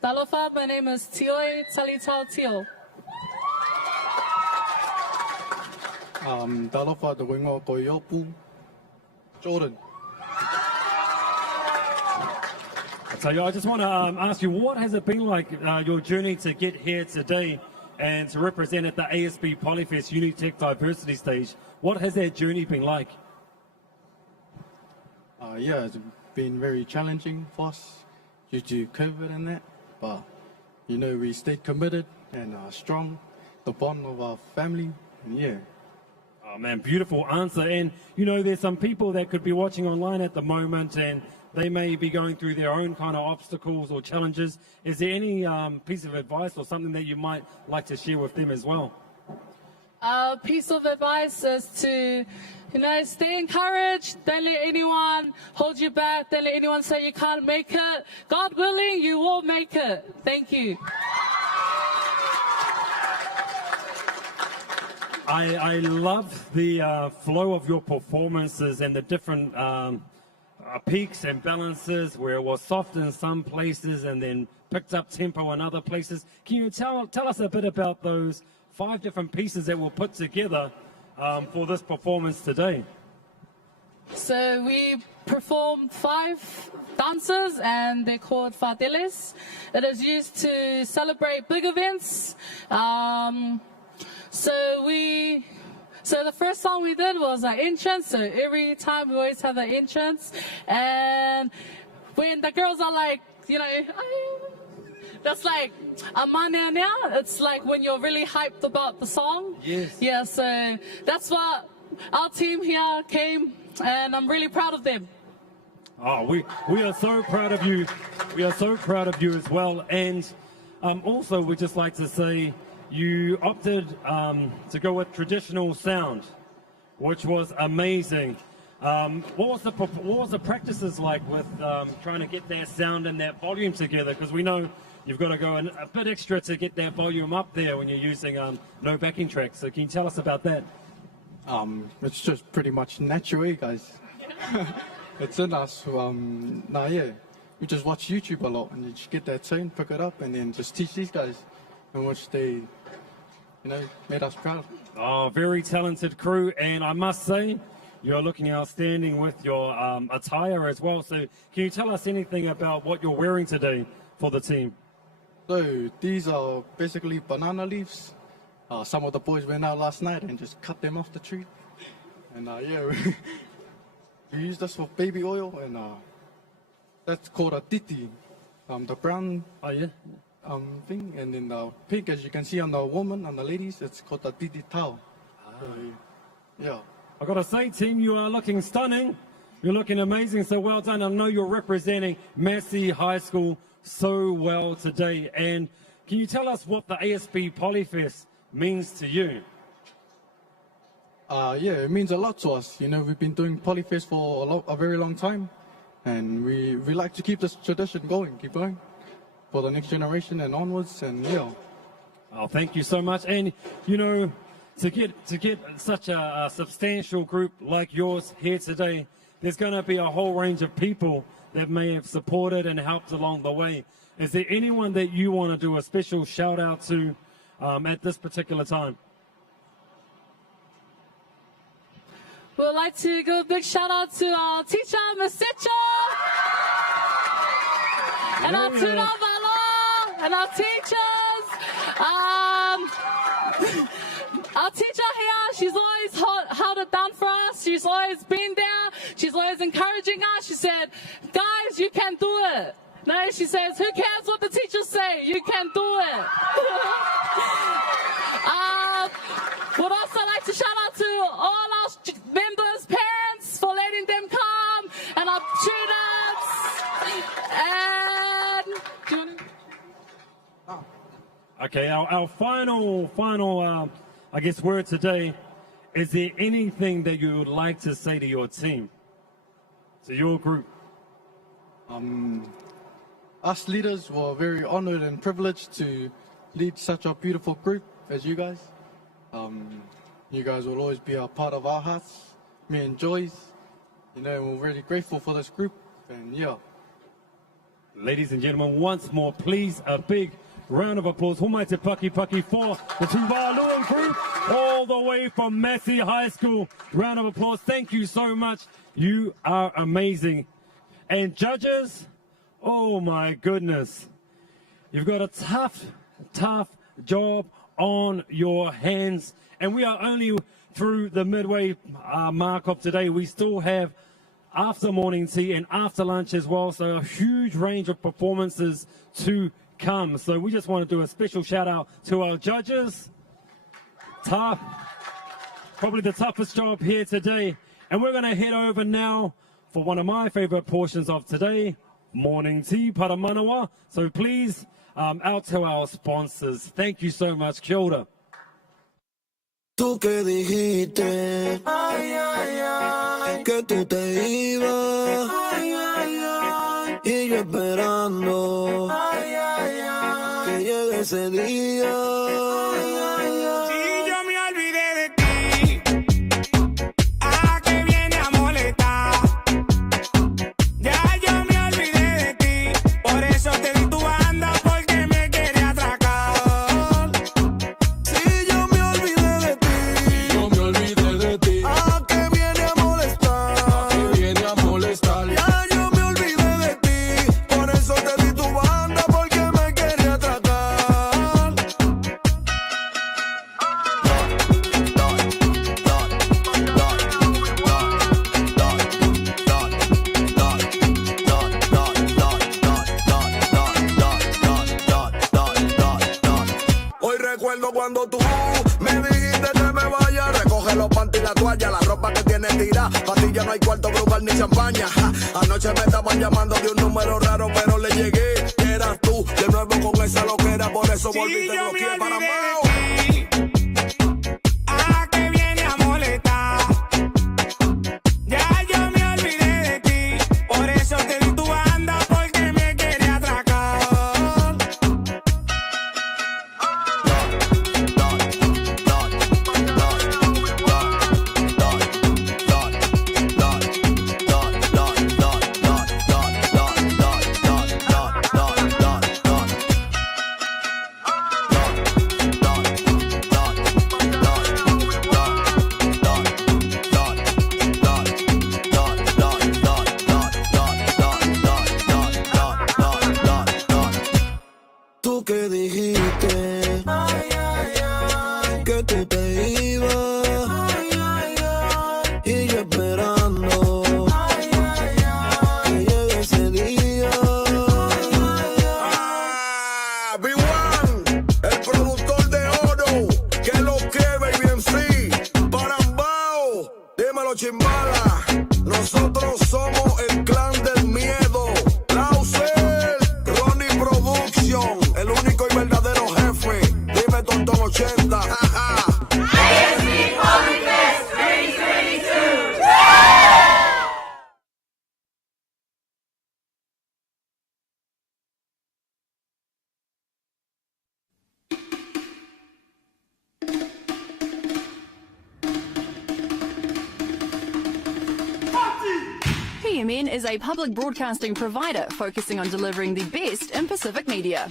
Talofa, my name is Tioi Talitao Tio. Talofa, the wingo Koyopu, Jordan. I tell you, I just want to ask you, what has it been like, your journey to get here today and to represent at the ASB Polyfest Unitec Diversity Stage? What has that journey been like? Yeah, it's been very challenging for us due to COVID and that, but you know, we stayed committed and strong, the bond of our family, and yeah. Oh man, beautiful answer. And you know, there's some people that could be watching online at the moment and they may be going through their own kind of obstacles or challenges. Is there any piece of advice or something that you might like to share with them as well? A piece of advice is to, you know, stay encouraged. Don't let anyone hold you back. Don't let anyone say you can't make it. God willing, you will make it. Thank you. I love the flow of your performances and the different peaks and balances where it was soft in some places and then picked up tempo in other places. Can you tell us a bit about those 5 different pieces that were put together for this performance today? So we performed 5 dances and they're called fadeles. It is used to celebrate big events. So the first song we did was our entrance. So every time we always have an entrance. And when the girls are like, you know, that's like a mana now. It's like when you're really hyped about the song. Yes. Yeah, so that's what our team here came, and I'm really proud of them. Oh, we are so proud of you. We are so proud of you as well. And also, we'd just like to say, you opted to go with traditional sound, which was amazing. What was the practices like with trying to get that sound and that volume together? Because we know you've got to go a bit extra to get that volume up there when you're using no backing tracks. So can you tell us about that? It's just pretty much natural, guys. It's in us. Yeah, we just watch YouTube a lot and you just get that tone, pick it up, and then just teach these guys, in which they, you know, made us proud. Oh, very talented crew, and I must say, you're looking outstanding with your attire as well. So can you tell us anything about what you're wearing today for the team? So these are basically banana leaves. Some of the boys went out last night and just cut them off the tree. And yeah, we use this for baby oil, and that's called a titi. The brown thing, and then the pink, as you can see on the woman, on the ladies, it's called a titi towel. Yeah. I gotta say, team, you are looking stunning. You're looking amazing, so well done. I know you're representing Massey High School so well today. And can you tell us what the ASB Polyfest means to you? Yeah, it means a lot to us. You know, we've been doing Polyfest for a very long time, and we like to keep this tradition going, keep going, for the next generation and onwards, and yeah. Oh, thank you so much. And, you know, to get such a substantial group like yours here today, there's going to be a whole range of people that may have supported and helped along the way. Is there anyone that you want to do a special shout out to at this particular time? We'd like to give a big shout out to our teacher, Ms. Secho, and our tutor, Valo, and our teachers. Our teacher here, she's always held it down for us. She's always been there. She's always encouraging us. She said, guys, you can do it. No, she says, who cares what the teachers say? You can do it. Would also like to shout out to all our members' parents for letting them come, and our students. And Okay, our final, I guess, word today. Is there anything that you would like to say to your team, to your group? Us leaders were very honored and privileged to lead such a beautiful group as you guys. You guys will always be a part of our hearts, me and Joy's. You know, we're really grateful for this group, and yeah. Ladies and gentlemen, once more, please, a big round of applause. Homaite Paki Paki for the Tuvaluan group, all the way from Massey High School. Round of applause. Thank you so much. You are amazing. And judges, oh my goodness. You've got a tough job on your hands. And we are only through the midway mark of today. We still have after morning tea and after lunch as well. So a huge range of performances to come. So we just want to do a special shout out to our judges. Tough, probably the toughest job here today. And we're going to head over now for one of my favorite portions of today, morning tea, Paramanawa. So please, out to our sponsors. Thank you so much. Kia ora. Tú que dijiste que tú te ibas y yo esperando que llegue ese día. Si yo me olvidé de ti, ¿a qué viene a molestar? Ya yo me olvidé de ti, por eso te di tu banda porque me quería atracar. Si yo me olvidé de ti, ¿a qué viene a molestar? Ya yo me olvidé de ti, por eso te di tu banda porque me quería atracar. Hoy recuerdo cuando tú me dijiste que me vaya. Recoge los panties y la toalla, la ropa que tienes tirada. Pa' ti ya no hay cuarto, brugal ni champaña. Ja, anoche me estaban llamando de un número raro, pero le llegué. Eras tú, de nuevo con esa loquera, por eso volví y te bloqueé para abajo. ¿A qué viene a molestar? Ya yo me olvidé de ti, por eso te di tu banda porque me quería atracar. Tú que dijiste que tú te ibas y yo esperando que llegue ese día. B1, el productor de oro, que lo que baby MC, Parambao, dímelo chimbala, nosotros somos el clan del miedo, Lauser, Ronnie Production, el único y verdadero jefe, dime Tontón 80, jaja. PMN is a public broadcasting provider focusing on delivering the best in Pacific media.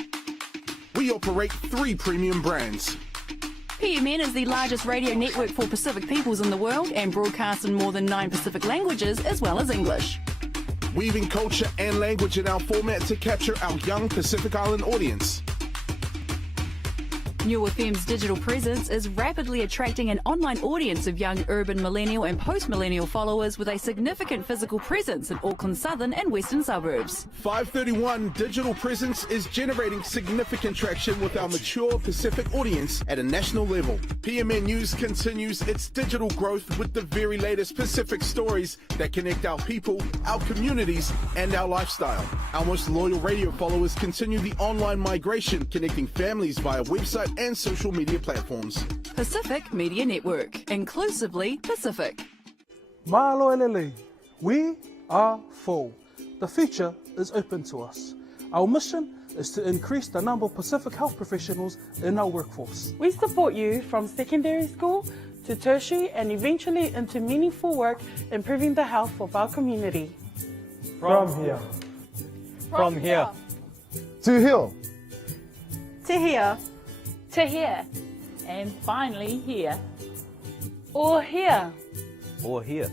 We operate 3 premium brands. PMN is the largest radio network for Pacific peoples in the world and broadcasts in more than 9 Pacific languages as well as English. Weaving culture and language in our format to capture our young Pacific Island audience. New FM's digital presence is rapidly attracting an online audience of young urban millennial and post-millennial followers with a significant physical presence in Auckland's southern and western suburbs. 531 digital presence is generating significant traction with our mature Pacific audience at a national level. PMN News continues its digital growth with the very latest Pacific stories that connect our people, our communities, and our lifestyle. Our most loyal radio followers continue the online migration, connecting families via website and social media platforms. Pacific Media Network, inclusively Pacific. Mahalo elele. We are full. The future is open to us. Our mission is to increase the number of Pacific health professionals in our workforce. We support you from secondary school to tertiary and eventually into meaningful work improving the health of our community. From here. From here. To here. To here. To here. And finally here. Or here. Or here.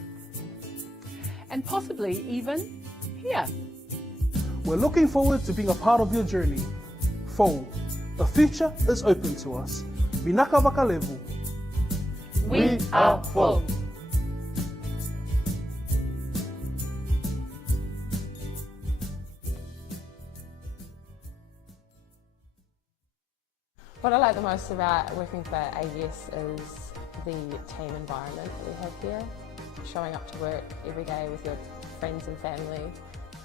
And possibly even here. We're looking forward to being a part of your journey. Full. The future is open to us. Binaka baka levu. We are full. What I like the most about working for AES is the team environment that we have here. Showing up to work every day with your friends and family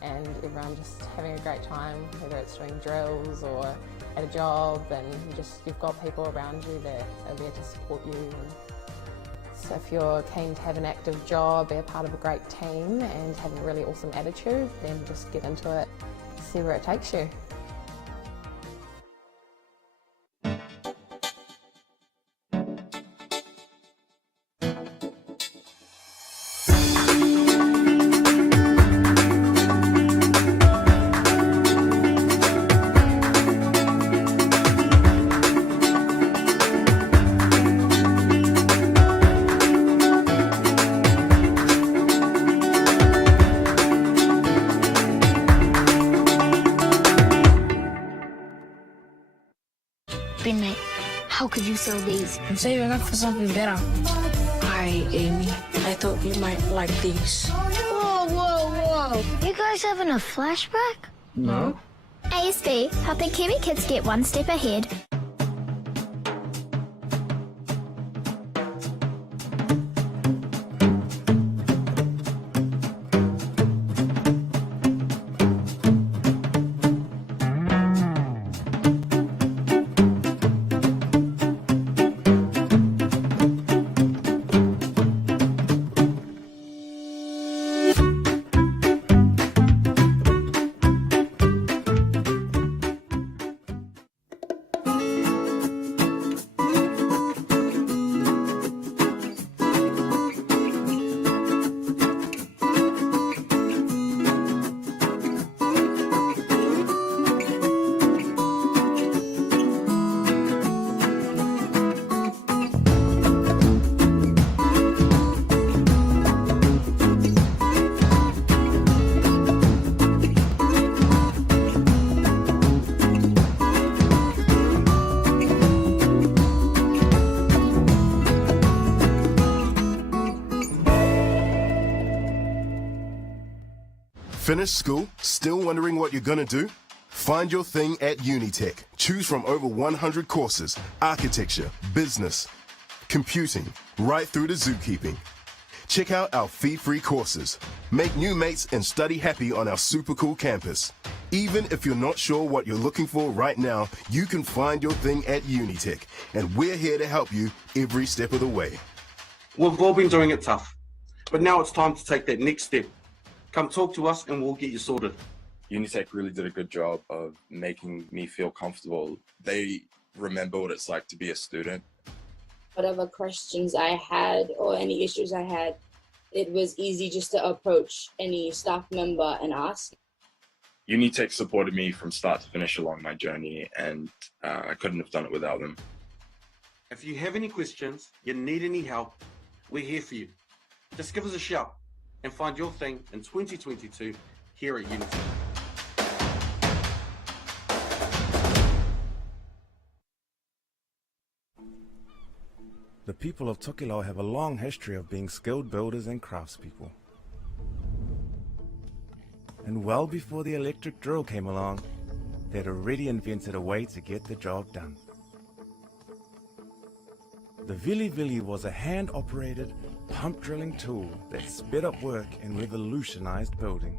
and everyone just having a great time, whether it's doing drills or at a job, and you've got people around you that are there to support you. And so if you're keen to have an active job, be a part of a great team and have a really awesome attitude, then just get into it, see where it takes you. Mate, how could you sell these? I'm saving up for something better. Hi, Amy. I thought you might like these. Whoa, whoa, whoa. You guys having a flashback? No. ASB, helping Kiwi kids get one step ahead. Finished school? Still wondering what you're gonna do? Find your thing at Unitec. Choose from over 100 courses: architecture, business, computing, right through to zookeeping. Check out our fee-free courses. Make new mates and study happy on our super cool campus. Even if you're not sure what you're looking for right now, you can find your thing at Unitec, and we're here to help you every step of the way. We've all been doing it tough, but now it's time to take that next step. Come talk to us and we'll get you sorted. Unitec really did a good job of making me feel comfortable. They remember what it's like to be a student. Whatever questions I had or any issues I had, it was easy just to approach any staff member and ask. Unitec supported me from start to finish along my journey, and I couldn't have done it without them. If you have any questions, you need any help, we're here for you. Just give us a shout and find your thing in 2022 here at Unitec. The people of Tokelau have a long history of being skilled builders and craftspeople. And well before the electric drill came along, they'd already invented a way to get the job done. The Vili Vili was a hand-operated, pump drilling tool that sped up work and revolutionized building.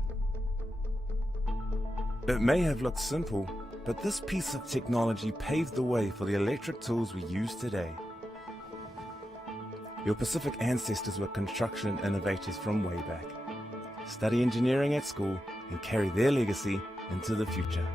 It may have looked simple, but this piece of technology paved the way for the electric tools we use today. Your Pacific ancestors were construction innovators from way back. Study engineering at school and carry their legacy into the future.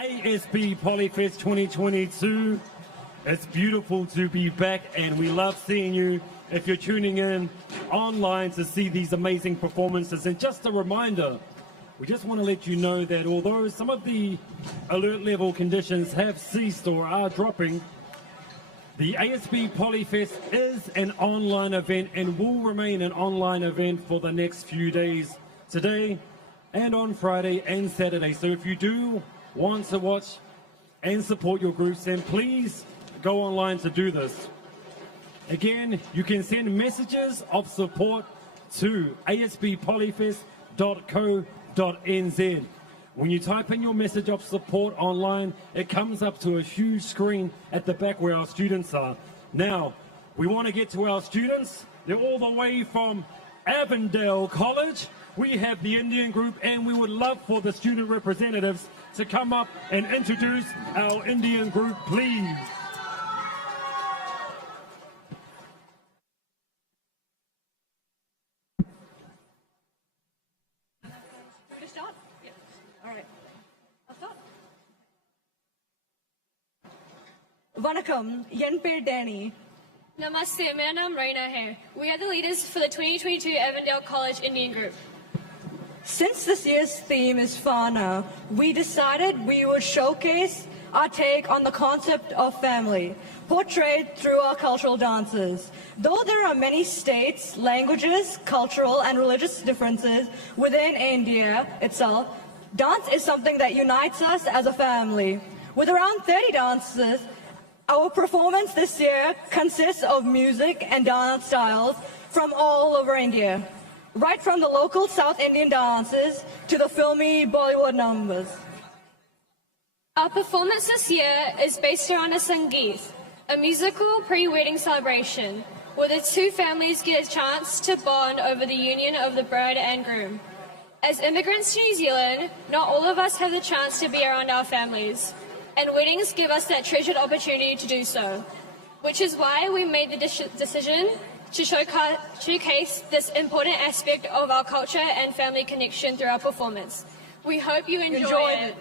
ASB Polyfest 2022. It's beautiful to be back and we love seeing you if you're tuning in online to see these amazing performances. And just a reminder, we just want to let you know that although some of the alert level conditions have ceased or are dropping, the ASB Polyfest is an online event and will remain an online event for the next few days, today and on Friday and Saturday. So if you do want to watch and support your groups, then please go online to do this. Again, you can send messages of support to asbpolyfest.co.nz. When you type in your message of support online, it comes up to a huge screen at the back where our students are. Now, we want to get to our students. They're all the way from Avondale College. We have the Indian group and we would love for the student representatives to come up and introduce our Indian group, please. Vanakkam, yen per Danny. Namaste, my name is Raina. We are the leaders for the 2022 Avondale College Indian Group. Since this year's theme is Whānau, we decided we would showcase our take on the concept of family, portrayed through our cultural dances. Though there are many states, languages, cultural and religious differences within India itself, dance is something that unites us as a family. With around 30 dances, our performance this year consists of music and dance styles from all over India, right from the local South Indian dances to the filmy Bollywood numbers. Our performance this year is based around a Sangeet, a musical pre-wedding celebration, where the two families get a chance to bond over the union of the bride and groom. As immigrants to New Zealand, not all of us have the chance to be around our families, and weddings give us that treasured opportunity to do so, which is why we made the decision to showcase this important aspect of our culture and family connection through our performance. We hope you enjoy it.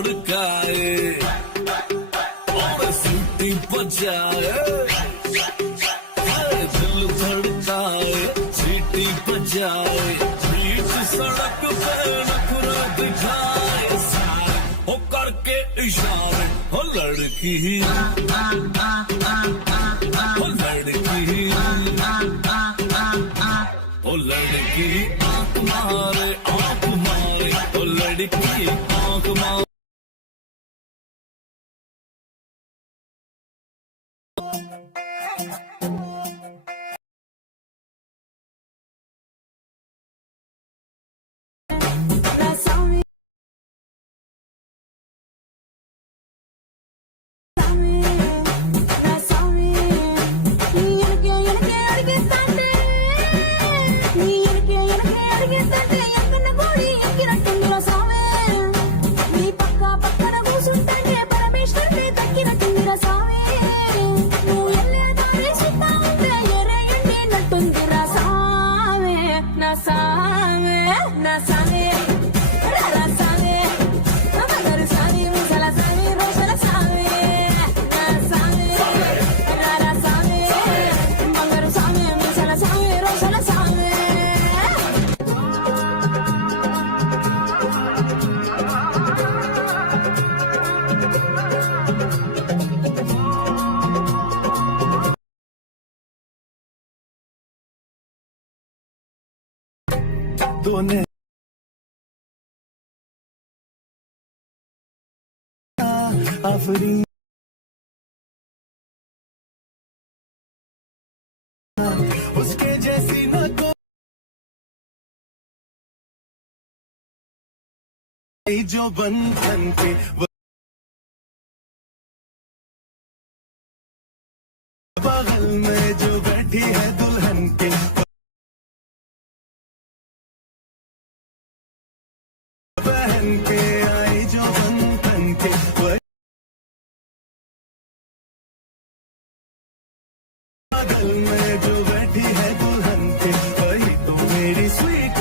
धड़काए और सीटी बजाए दिल धड़काए सीटी बजाए बीच सड़क पे नखरा दिखाए सारे हो करके इशारे हो लड़की ओ लड़की आंख मारे ओ लड़की आंख मारे दोने आफरी उसके जैसी न कोई जो बंधन के बगल में जो बैठी है दुल्हन के बहन के आई जो बंधन के बगल में जो बैठी है दुल्हन के वही तो मेरी स्वीट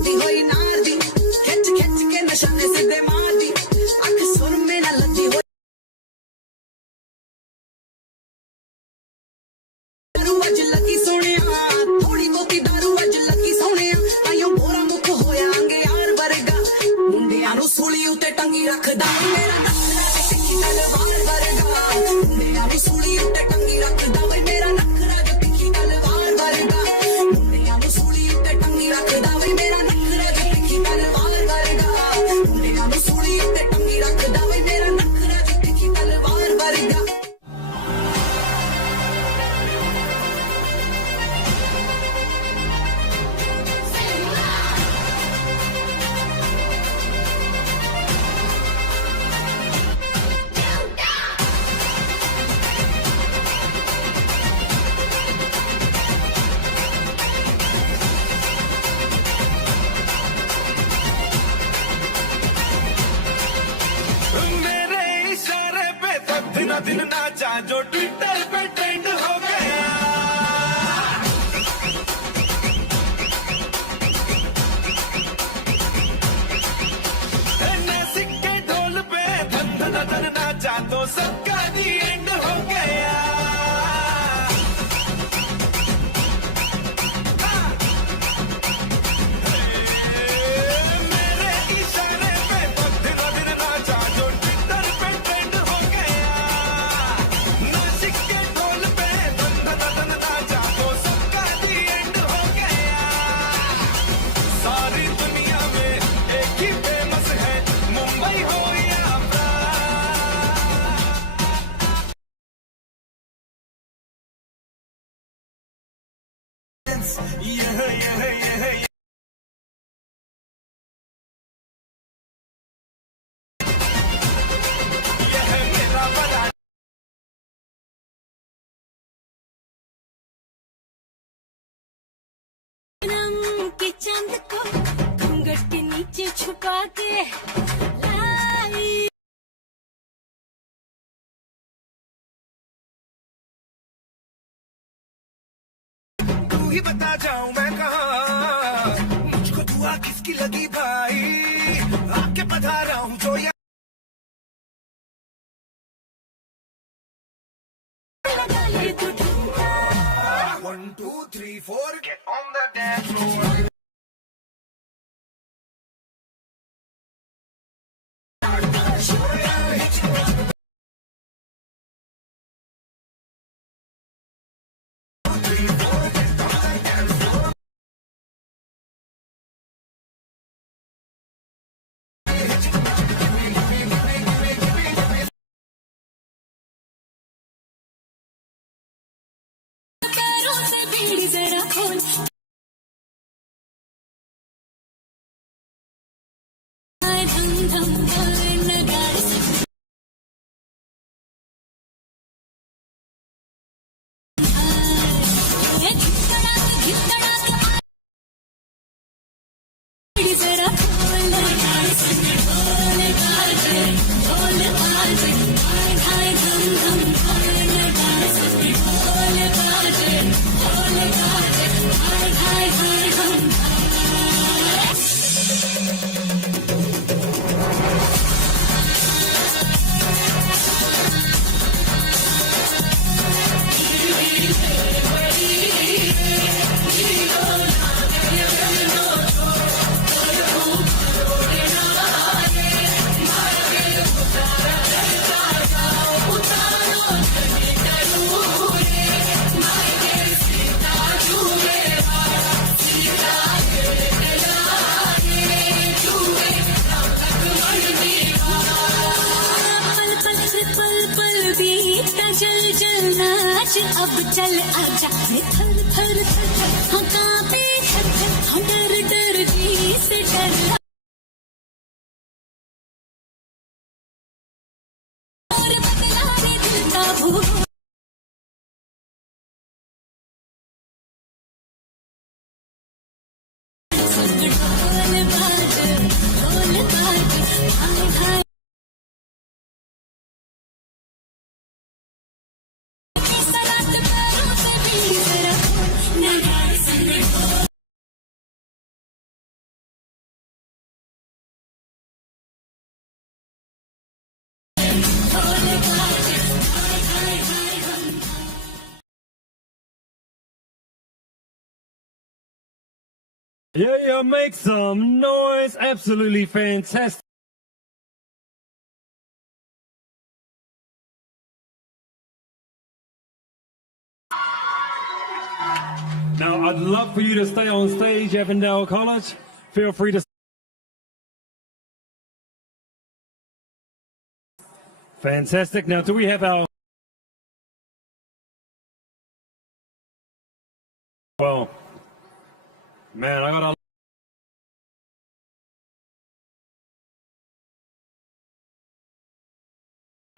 होई नार दी खिच खिच के नशाने सिद्धे मार दी अख सुर में ना लगी हो दारू अज लगी सोनिया थोड़ी बहुती दारू अज लगी सोनिया आयो बोरा मुख होया अंगे यार वर्गा मुंडियां नु सूली उते टंगी रखदा मेरा नखरा ते तिखी तलवार वर्गा मुंडियां नु सूली उते टंगी रखदा वे मेरा नखरा ते तिखी तलवार वर्गा मुंडियां नु सूली उते टंगी रखदा वे मेरा नखरा ते तिखी तलवार वर्गा मुंडियां नु सूली उते टंगी रखदा वे मेरा नखरा ते तिखी तलवार वर्गा मेरे इशारे पे तो दिन नाचा जो ट्विटर पे ट्रेंड हो गया सिक्के ढोल पे धन नाचा तो सबका दी एंड हो गया मेरे इशारे पे तो दिन नाचा जो ट्विटर पे ट्रेंड हो गया ना सिक्के ढोल पे धन नाचा तो सबका दी एंड हो गया सारी दुनिया में एक ही फेमस है मुंबई हो या यह छुपा के लाई तू ही बता जाऊं मैं कहाँ मुझको दुआ किसकी लगी भाई आके पधारा हूँ जो या 1 2 3 4 get on the dance floor पैरों से बीड़ी जरा खोल धम धम बोले नगाड़े बीड़ी जरा खोल बोले बाजे बोले बाजे हाय धम धम बोले नगाड़े बोले बाजे बोले बाजे हाय हाय हाय धम चल चल नाच अब चल आजा थर थर थर हाँ कांपे थर थर हाँ डर डर जी से डर और बदला रे दिल का भूख ढोल बाजे हाय हाय Yeah, make some noise. Absolutely fantastic. Now, I'd love for you to stay on stage, Avondale College. Feel free to. Fantastic. Now, do we have our... Well, man, I gotta...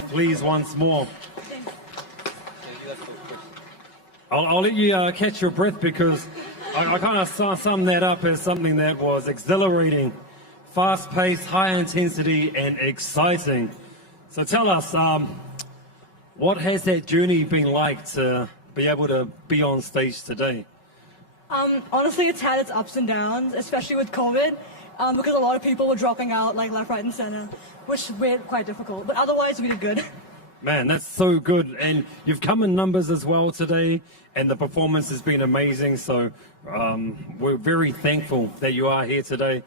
Please, once more. I'll let you catch your breath because I kind of sum that up as something that was exhilarating, fast-paced, high-intensity, and exciting. So tell us, what has that journey been like to be able to be on stage today? Honestly, it's had its ups and downs, especially with COVID, because a lot of people were dropping out, like left, right, and center, which made it quite difficult. But otherwise, we did good. Man, that's so good. And you've come in numbers as well today, and the performance has been amazing. So we're very thankful that you are here today.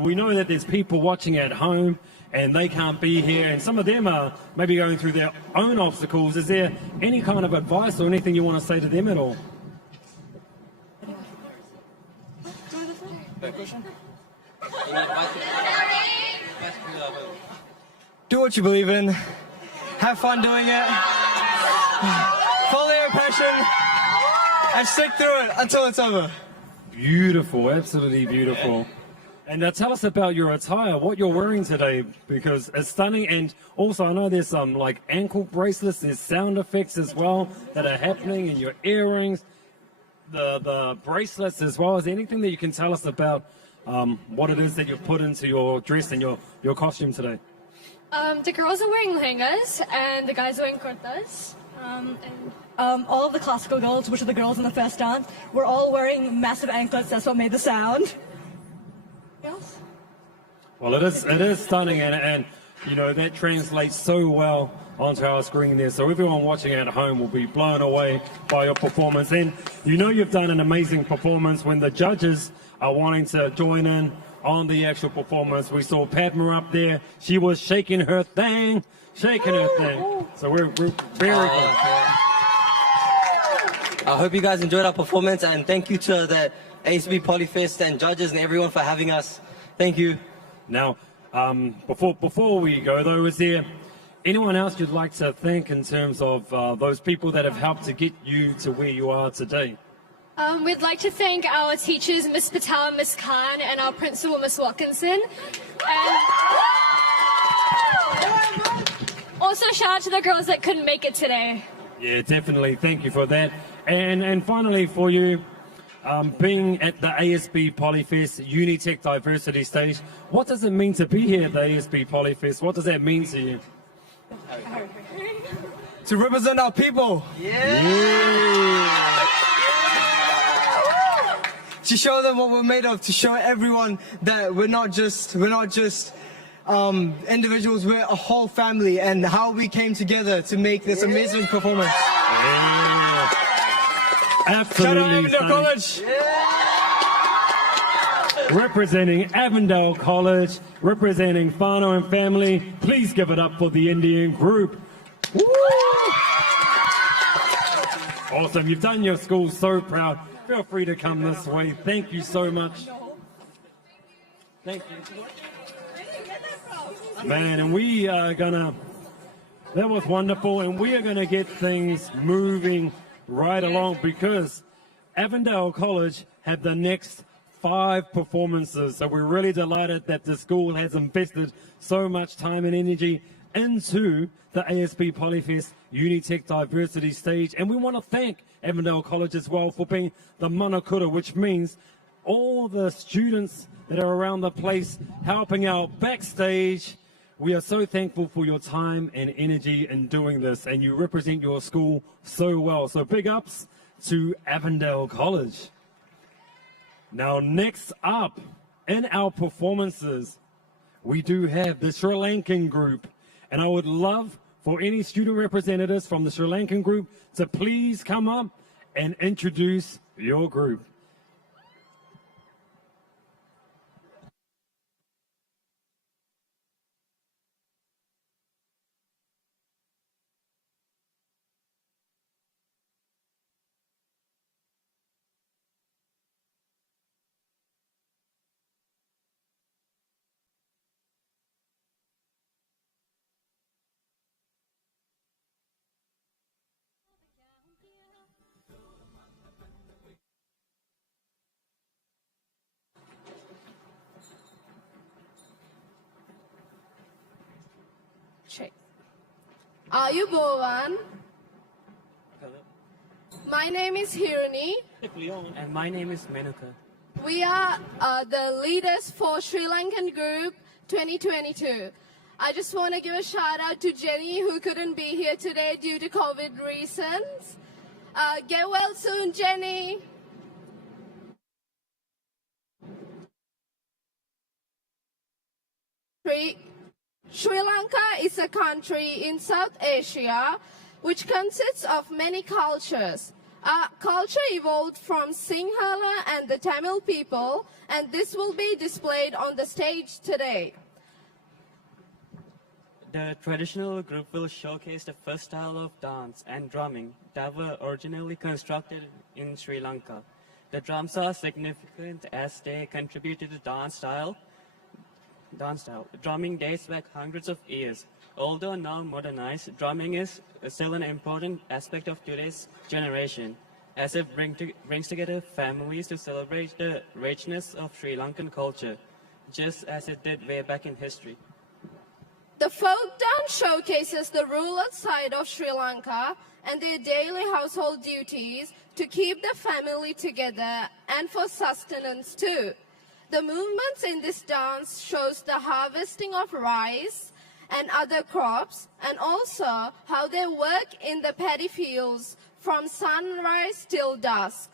We know that there's people watching at home, and they can't be here, and some of them are maybe going through their own obstacles. Is there any kind of advice or anything you want to say to them at all? Do what you believe in. Have fun doing it. Follow your passion and stick through it until it's over. Beautiful, absolutely beautiful. And tell us about your attire, what you're wearing today, because it's stunning. And also, I know there's some like ankle bracelets, there's sound effects as well that are happening, and your earrings, the bracelets as well. Is there anything that you can tell us about what it is that you've put into your dress and your costume today. The girls are wearing lehengas and the guys are wearing kurtas. All of the classical girls, which are the girls in the first dance, were all wearing massive anklets. That's what made the sound. Yes. Well, it is stunning, and you know that translates so well onto our screen there. So everyone watching at home will be blown away by your performance. And you know you've done an amazing performance when the judges are wanting to join in on the actual performance. We saw Padma up there. She was shaking her thing. So we're very good. I hope you guys enjoyed our performance, and thank you to the ASB Polyfest and judges and everyone for having us. Thank you. Now, before we go though, is there anyone else you'd like to thank in terms of those people that have helped to get you to where you are today? We'd like to thank our teachers, Miss Patel and Miss Khan, and our principal, Miss Watkinson. And also shout out to the girls that couldn't make it today. Yeah, definitely. Thank you for that. And finally for you, being at the ASB Polyfest Unitec Diversity Stage, what does it mean to be here at the ASB Polyfest? What does that mean to you? To represent our people. Yeah. To show them what we're made of, to show everyone that we're not just individuals, we're a whole family, and how we came together to make this amazing performance. Yeah. Absolutely. Shout out Avondale College. Representing Avondale College, representing Whānau and family, please give it up for the Indian group. Woo! Awesome, you've done your school so proud. Feel free to come this way. Thank you so much. Thank you. Man, and we are gonna, that was wonderful, and we are gonna get things moving right along because Avondale College have the next 5 performances. So we're really delighted that the school has invested so much time and energy into the ASB Polyfest Unitec Diversity Stage. And we want to thank Avondale College as well for being the manakura, which means all the students that are around the place helping out backstage. We are so thankful for your time and energy in doing this, and you represent your school so well. So big ups to Avondale College. Now, next up in our performances, we do have the Sri Lankan group. And I would love for any student representatives from the Sri Lankan group to please come up and introduce your group. Ayubowan. My name is Hirani. And my name is Menuka. We are the leaders for Sri Lankan Group 2022. I just want to give a shout out to Jenny, who couldn't be here today due to COVID reasons. Get well soon, Jenny. Sri Lanka is a country in South Asia which consists of many cultures. Our culture evolved from Sinhala and the Tamil people, and this will be displayed on the stage today. The traditional group will showcase the first style of dance and drumming that were originally constructed in Sri Lanka. The drums are significant as they contribute to the dance style. Drumming dates back hundreds of years. Although now modernized, drumming is still an important aspect of today's generation, as it brings together families to celebrate the richness of Sri Lankan culture, just as it did way back in history. The folk dance showcases the rural side of Sri Lanka and their daily household duties to keep the family together and for sustenance too. The movements in this dance shows the harvesting of rice and other crops, and also how they work in the paddy fields from sunrise till dusk.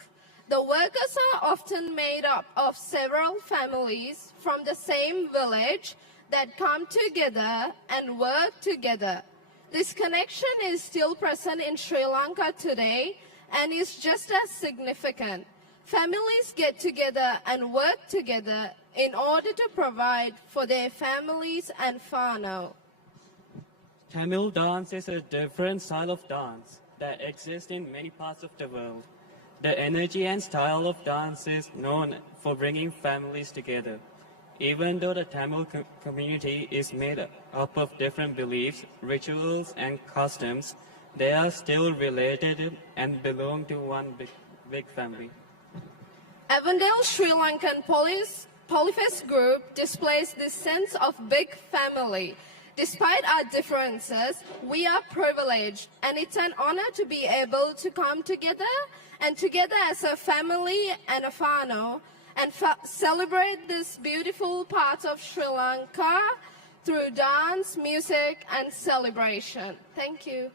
The workers are often made up of several families from the same village that come together and work together. This connection is still present in Sri Lanka today and is just as significant. Families get together and work together in order to provide for their families and whānau. Tamil dance is a different style of dance that exists in many parts of the world. The energy and style of dance is known for bringing families together. Even though the Tamil community is made up of different beliefs, rituals, and customs, they are still related and belong to one big family. Avondale Sri Lankan Polyfest Group displays this sense of big family. Despite our differences, we are privileged, and it's an honor to be able to come together and together as a family and a whānau and celebrate this beautiful part of Sri Lanka through dance, music, and celebration. Thank you.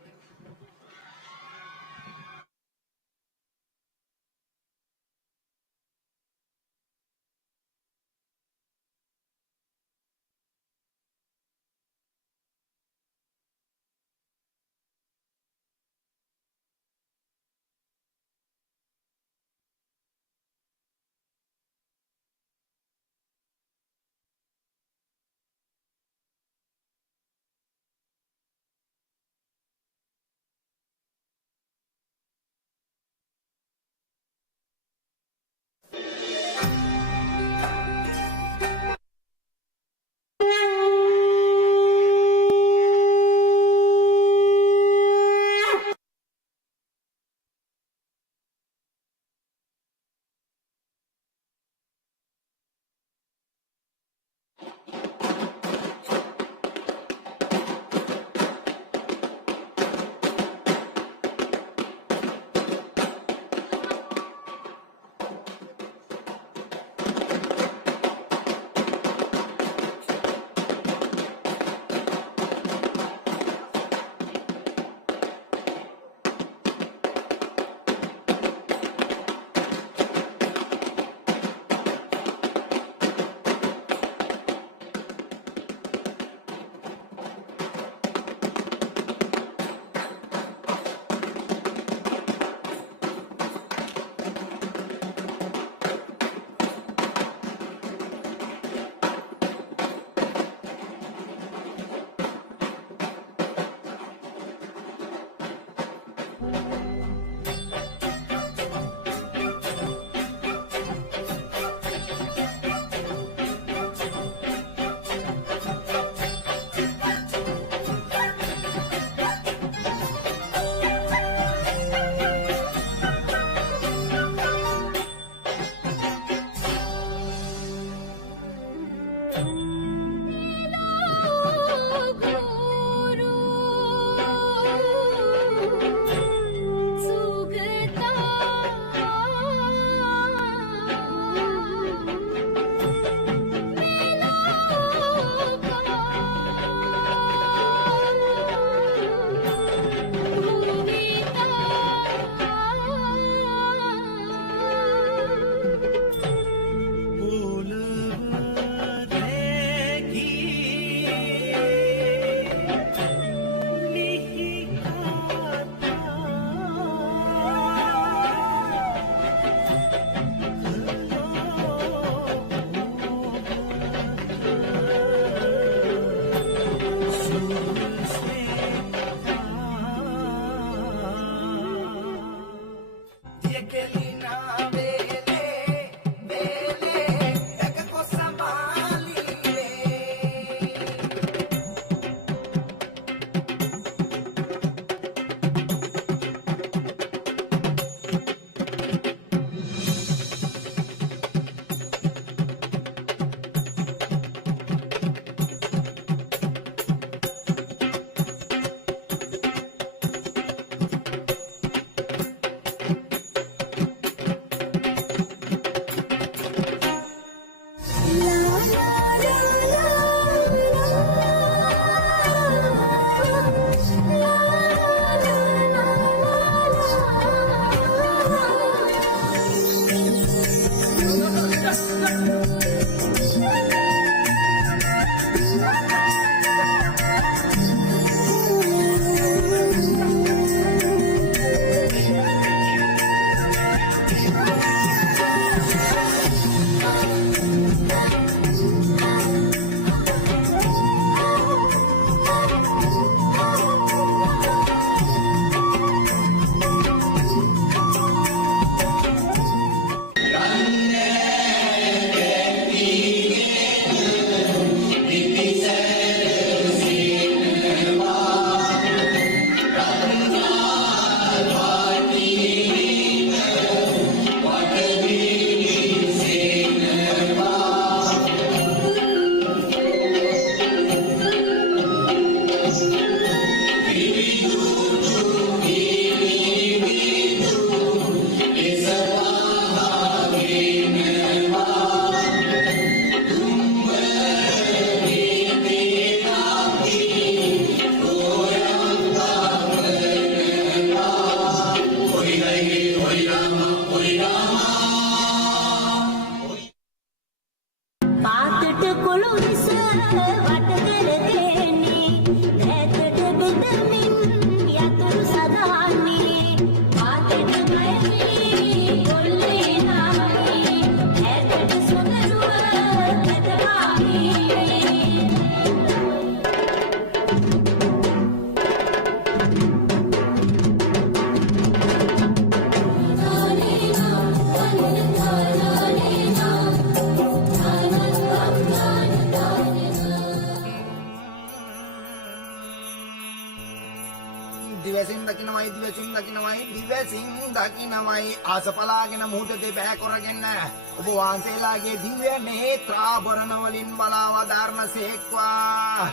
දිවසින් දකින්නමයි ආසපලාගෙන මුහුදේ බෑ කරගෙන ඔබ වහන්සේලාගේ දිව්‍ය නේත්‍රාභරණ වලින් බලාවදාරණසේක්වා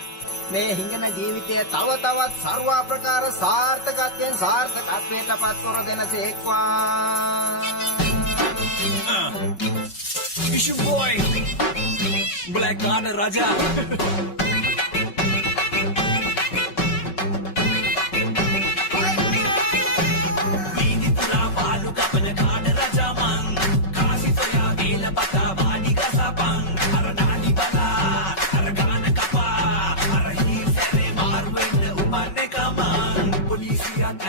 මේ හිඟන ජීවිතය තව තවත් ਸਰව ප්‍රකාර සාර්ථකත්වයෙන් සාර්ථකත්වයට පත් කර දෙනසේක්වා It's your boy Black Garden Raja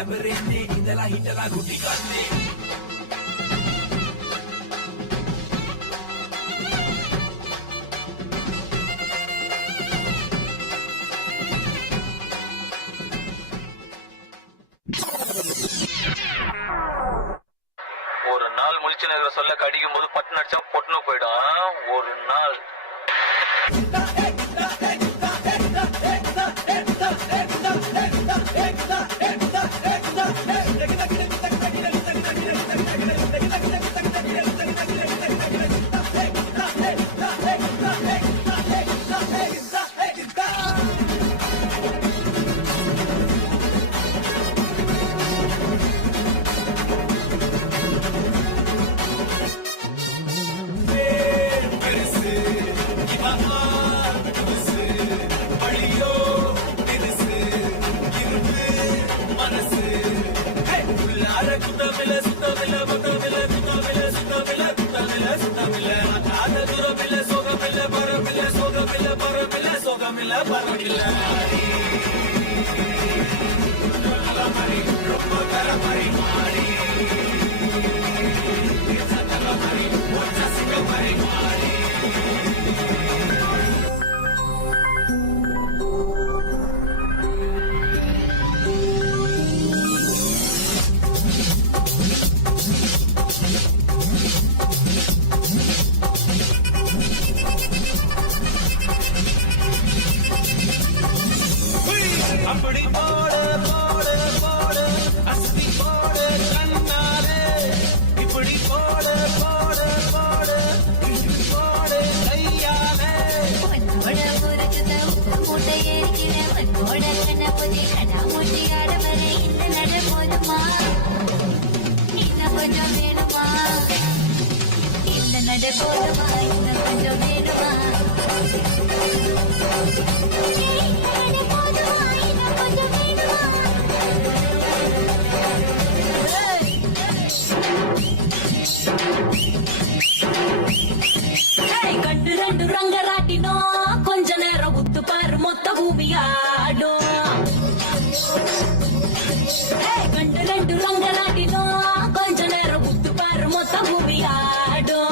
Aberrende indala hitala guti kanne ஒரு நாள் முழிச்சு நகர சொல்ல கடிக்கும் போது பட்டு நடிச்சா பொட்டுன்னு போயிடும் ஒரு நாள் அப்படி போடு போடு போடு அஸ்தி போடு கண்ணாலே இப்படி போடு போடு போடு இப்படி போடு கையாலே ஒட புறக்குத மூட்டை ஏறிக்கிறேன் ஒட கண்ணபதி கடா முட்டி ஆடவரை இந்த நட போதுமா இன்னும் கொஞ்சம் வேணுமா இந்த நட போதுமா இன்னும் கொஞ்சம் வேணுமா கண்டு ரெண்டு ரங்கராட்டினோம் கொஞ்ச நேரம் உத்து பாரு மொத்த பூமியாடும் கண்டு ரெண்டு ரங்கராட்டினோம் கொஞ்ச நேரம் உத்து பாரு மொத்த பூமியாடும்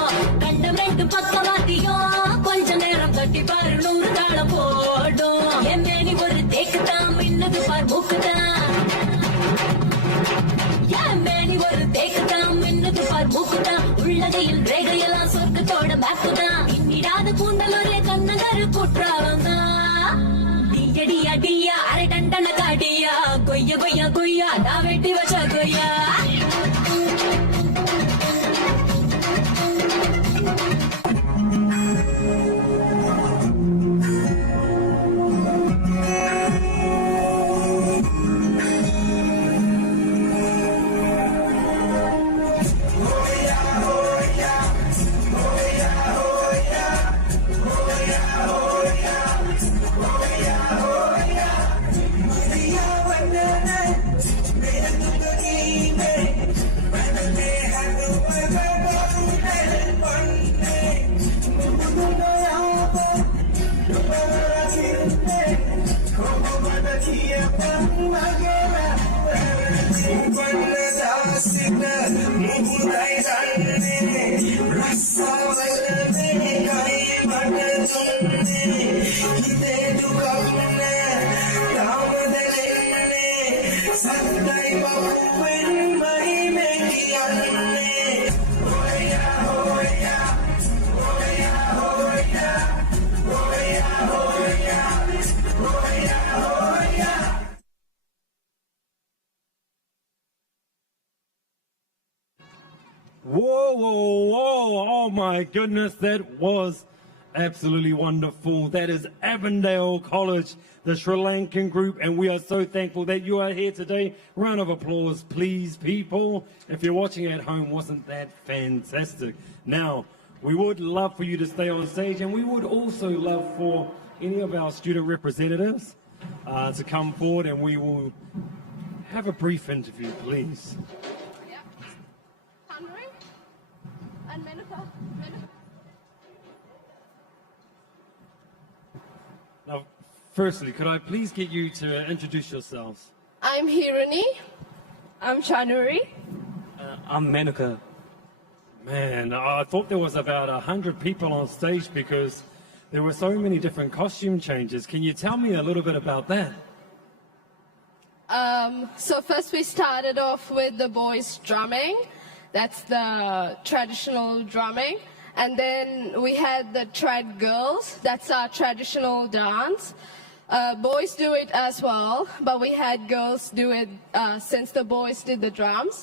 ரேகையில் ரேகையெல்லாம் சொர்க்கத்தோட மேப்புதான் இடாத கூண்டலோரே கண்ணகரு குற்றாலம்தான் டியடியா டியா அரை டண்டன காடியா கொய்யா கொய்யா கொய்யா நான் வெட்டி வச்ச கொய்யா Whoa, whoa, whoa. Oh my goodness, that was absolutely wonderful. That is Avondale College, the Sri Lankan group, and we are so thankful that you are here today. Round of applause, please, people. If you're watching at home, wasn't that fantastic? Now, we would love for you to stay on stage, and we would also love for any of our student representatives to come forward, and we will have a brief interview, please. Now, firstly, could I please get you to introduce yourselves? I'm Hirani. I'm Chanuri. I'm Menuka. Man, I thought there was about 100 people on stage because there were so many different costume changes. Can you tell me a little bit about that? So first we started off with the boys drumming. That's the traditional drumming. And then we had the trad girls. That's our traditional dance. Boys do it as well, but we had girls do it since the boys did the drums.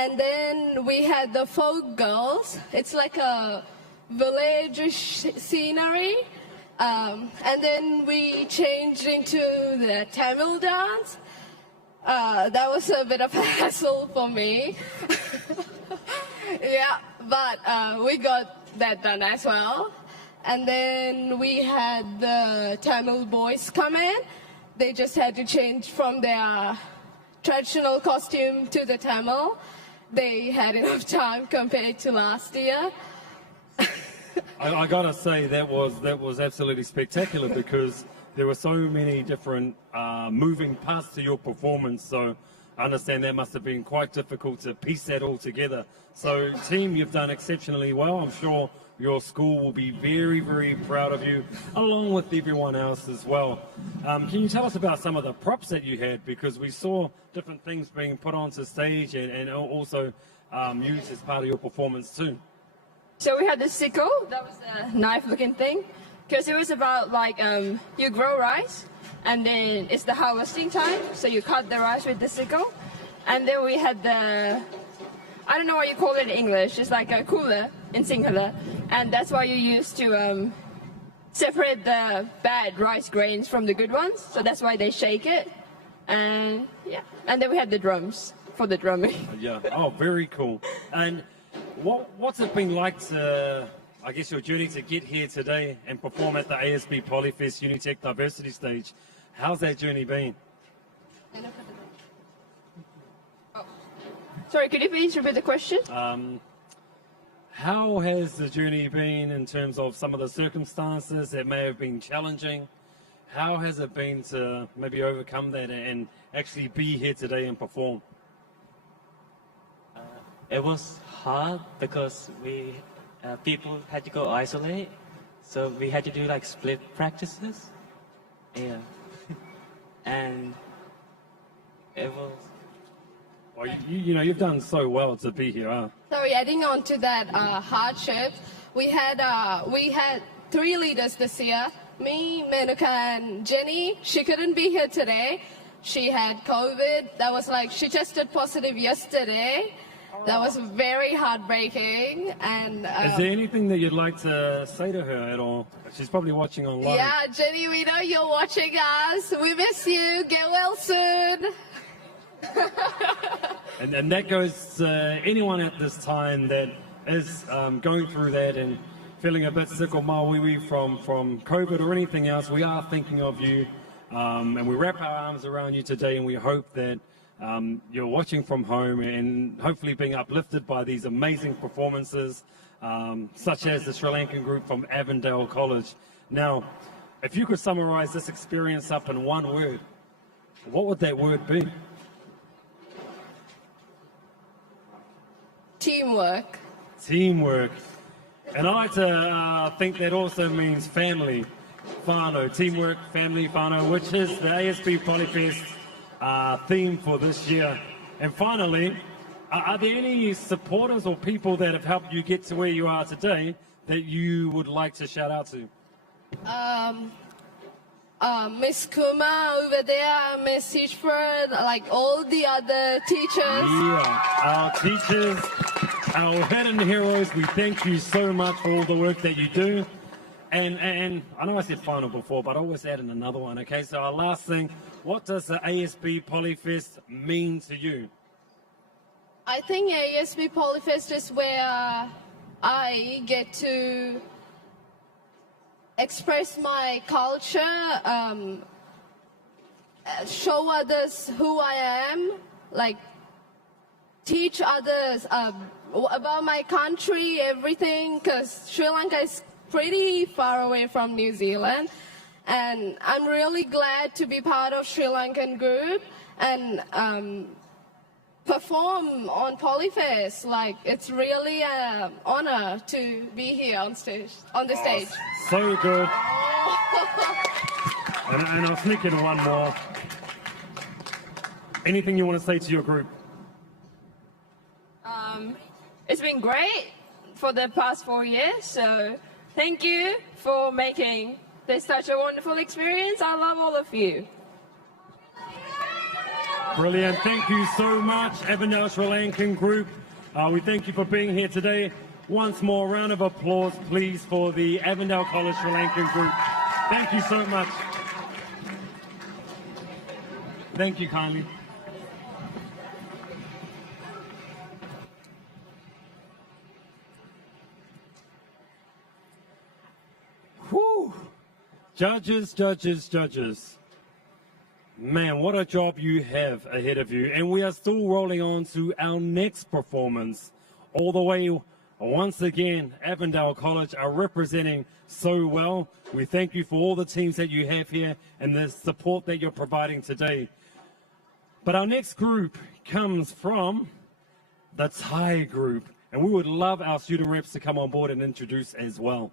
And then we had the folk girls. It's like a village scenery. And then we changed into the Tamil dance. That was a bit of a hassle for me. Yeah, but we got that done as well. And then we had the Tamil boys come in. They just had to change from their traditional costume to the Tamil. They had enough time compared to last year. I gotta say that was absolutely spectacular because there were so many different moving parts to your performance. So I understand that must have been quite difficult to piece that all together. So team, you've done exceptionally well. I'm sure your school will be very, very proud of you, along with everyone else as well. Can you tell us about some of the props that you had? Because we saw different things being put onto stage and also used as part of your performance too. So we had the sickle, that was a knife-looking thing, because it was about like you grow rice, and then it's the harvesting time, so you cut the rice with the sickle. And then we had the, I don't know what you call it in English, it's like a cooler in Sinhala, and that's why you use to separate the bad rice grains from the good ones, so that's why they shake it. And yeah, and then we had the drums for the drumming. Yeah, oh, very cool. And what's it been like to, I guess, your journey to get here today and perform at the ASB Polyfest Unitec Diversity Stage? How's that journey been? Oh. Sorry, could you please repeat the question? How has the journey been in terms of some of the circumstances that may have been challenging? How has it been to maybe overcome that and actually be here today and perform? It was hard because we people had to go isolate, so we had to do like split practices. Yeah, and it was. Well, you've done so well to be here, huh? Sorry, adding on to that hardship, we had 3 leaders this year. Me, Menuka, and Jenny. She couldn't be here today. She had COVID. That was like, she tested positive yesterday. That was very heartbreaking. And is there anything that you'd like to say to her at all? She's probably watching online. yeah, Jenny, we know you're watching us. We miss you. Get well soon. And that goes to anyone at this time that is going through that and feeling a bit sick or mawiwi from COVID or anything else. We are thinking of you, and we wrap our arms around you today, and we hope that you're watching from home and hopefully being uplifted by these amazing performances, such as the Sri Lankan group from Avondale College. Now, if you could summarize this experience up in one word, what would that word be? Teamwork. Teamwork. And I like to think that also means family, whānau, teamwork, family, whānau, which is the ASB Polyfest theme for this year. And finally, are there any supporters or people that have helped you get to where you are today that you would like to shout out to? Miss Kuma over there, Miss Hitchford, like all the other teachers. Yeah, our teachers, our hidden heroes, we thank you so much for all the work that you do. And I know I said final before, but I always add in another one, okay? So our last thing, what does the ASB Polyfest mean to you? I think ASB Polyfest is where I get to express my culture, show others who I am, like teach others about my country, everything, because Sri Lanka is pretty far away from New Zealand. And I'm really glad to be part of Sri Lankan group and perform on Polyfest. Like, it's really an honor to be here on the stage. So good. And I'll sneak in one more. Anything you want to say to your group? It's been great for the past 4 years, so thank you for making this such a wonderful experience. I love all of you. Brilliant. Thank you so much, Avondale Sri Lankan group. We thank you for being here today. Once more, round of applause, please, for the Avondale College Sri Lankan group. Thank you so much. Thank you kindly. Whew. Judges, judges, judges. Man, what a job you have ahead of you. And we are still rolling on to our next performance. All the way, once again, Avondale College are representing so well. We thank you for all the teams that you have here and the support that you're providing today. But our next group comes from the Thai group. And we would love our student reps to come on board and introduce as well.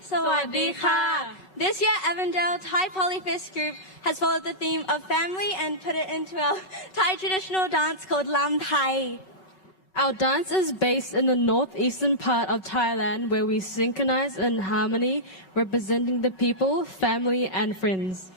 Sawadee-ka. This year, Avondale Thai Polyfest group has followed the theme of family and put it into our Thai traditional dance called Lam Thai. Our dance is based in the northeastern part of Thailand where we synchronize in harmony, representing the people, family and friends.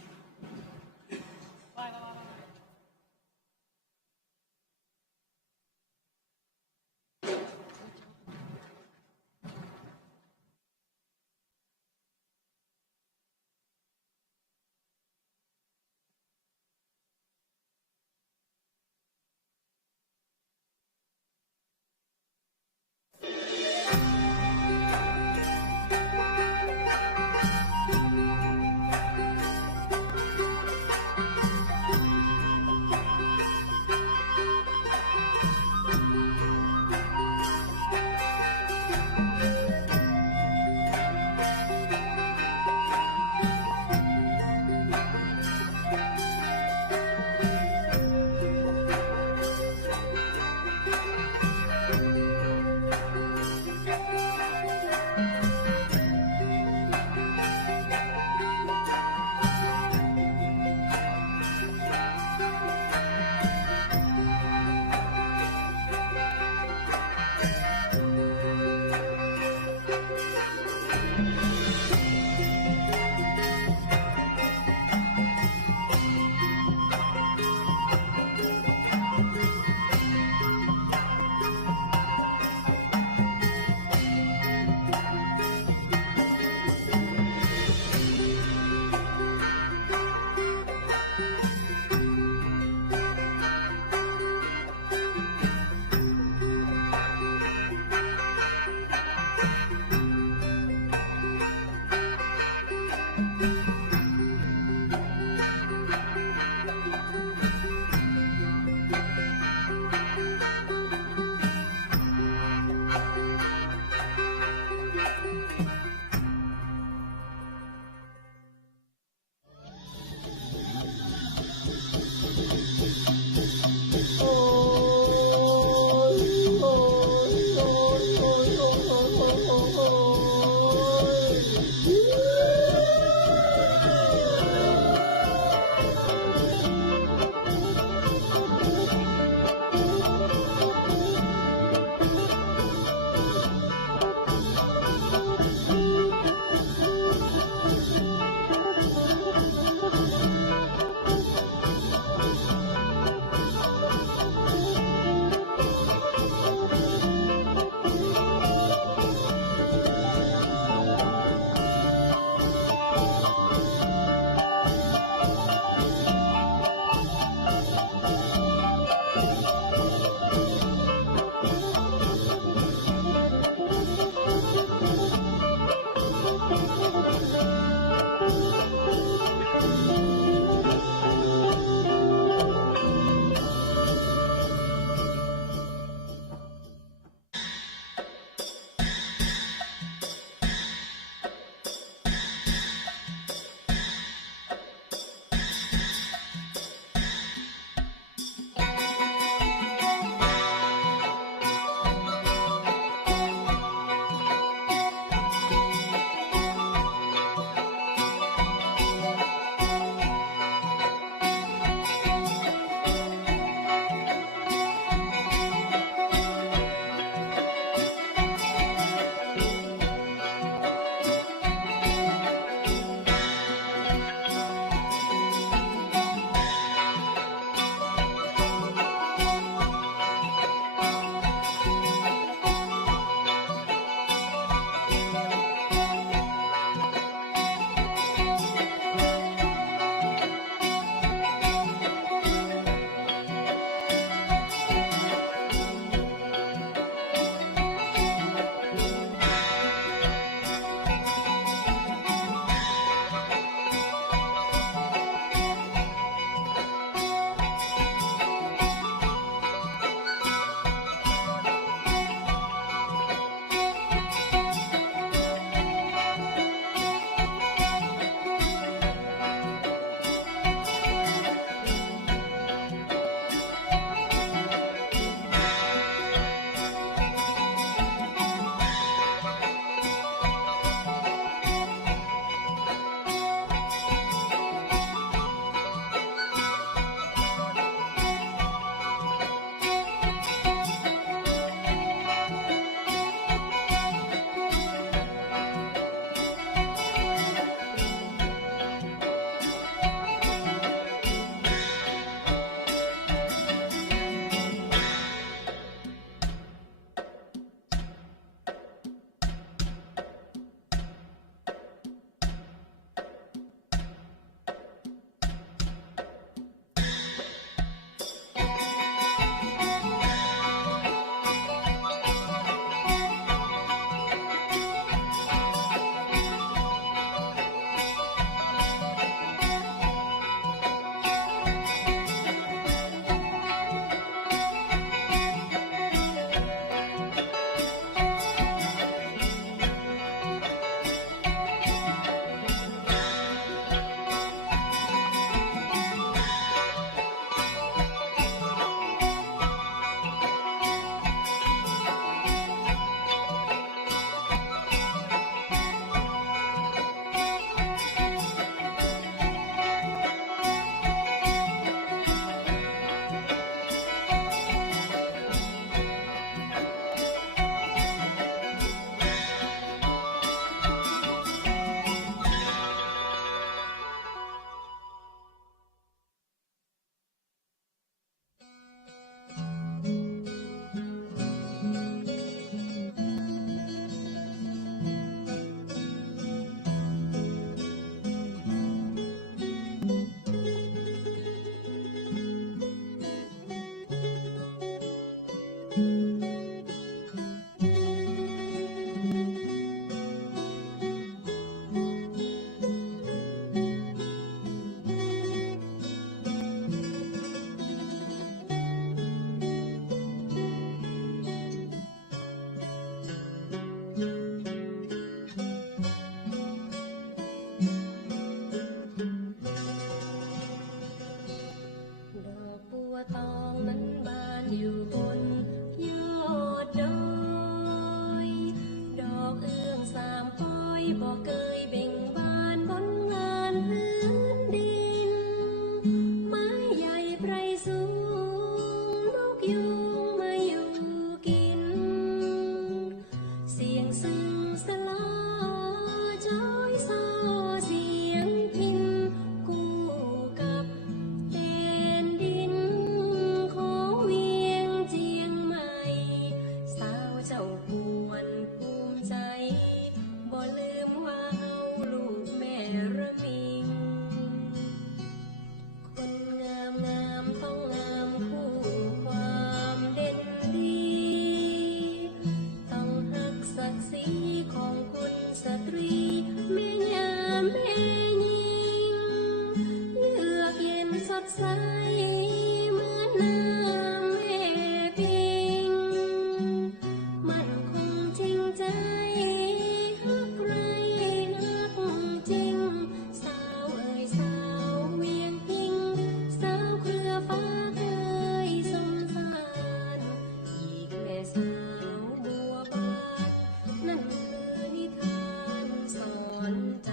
สตรีแม่ยามแม่หญิงเยือกเย็นสดใสเหมือนน้ำแม่พิงมันคงจริงใจฮักใครฮักจริงสาวเอ่ยสาวเวียงพิงสาวเครือฟ้าเคยสมสารอีกแม่สาวบัวบานนั่นคือนิทานสอนใจ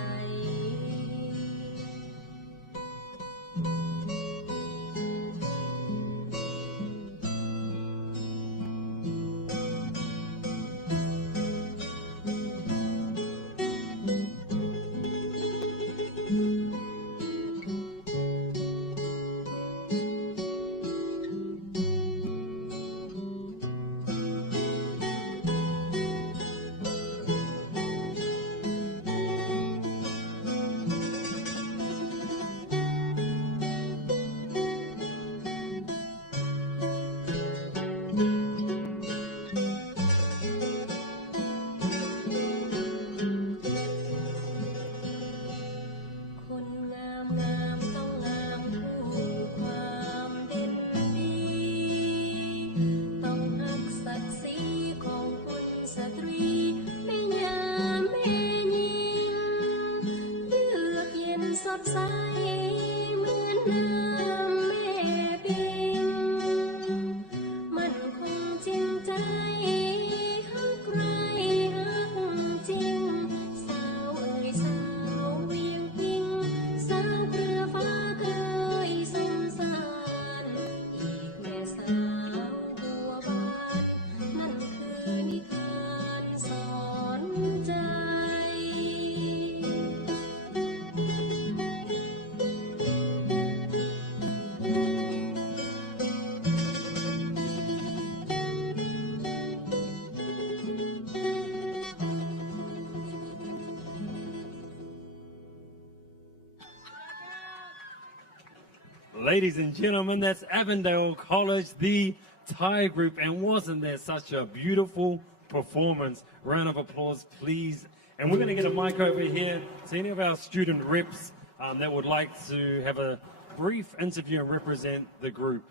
Ladies and gentlemen, that's Avondale College, the Thai group, and wasn't that such a beautiful performance? Round of applause, please. And we're going to get a mic over here to any of our student reps that would like to have a brief interview and represent the group.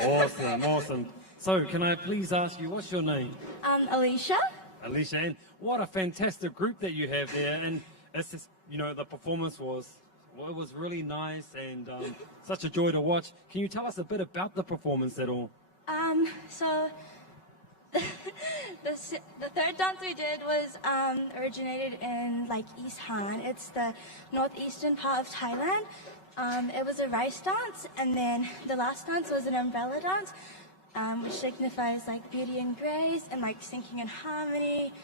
Awesome, awesome. So can I please ask you, what's your name? Alicia. Alicia, and what a fantastic group that you have there. And it's just, you know, the performance was, well, it was really nice and such a joy to watch. Can you tell us a bit about the performance at all? So the third dance we did was originated in like East Han. It's the northeastern part of Thailand. It was a rice dance, and then the last dance was an umbrella dance, which signifies like beauty and grace and like singing in harmony.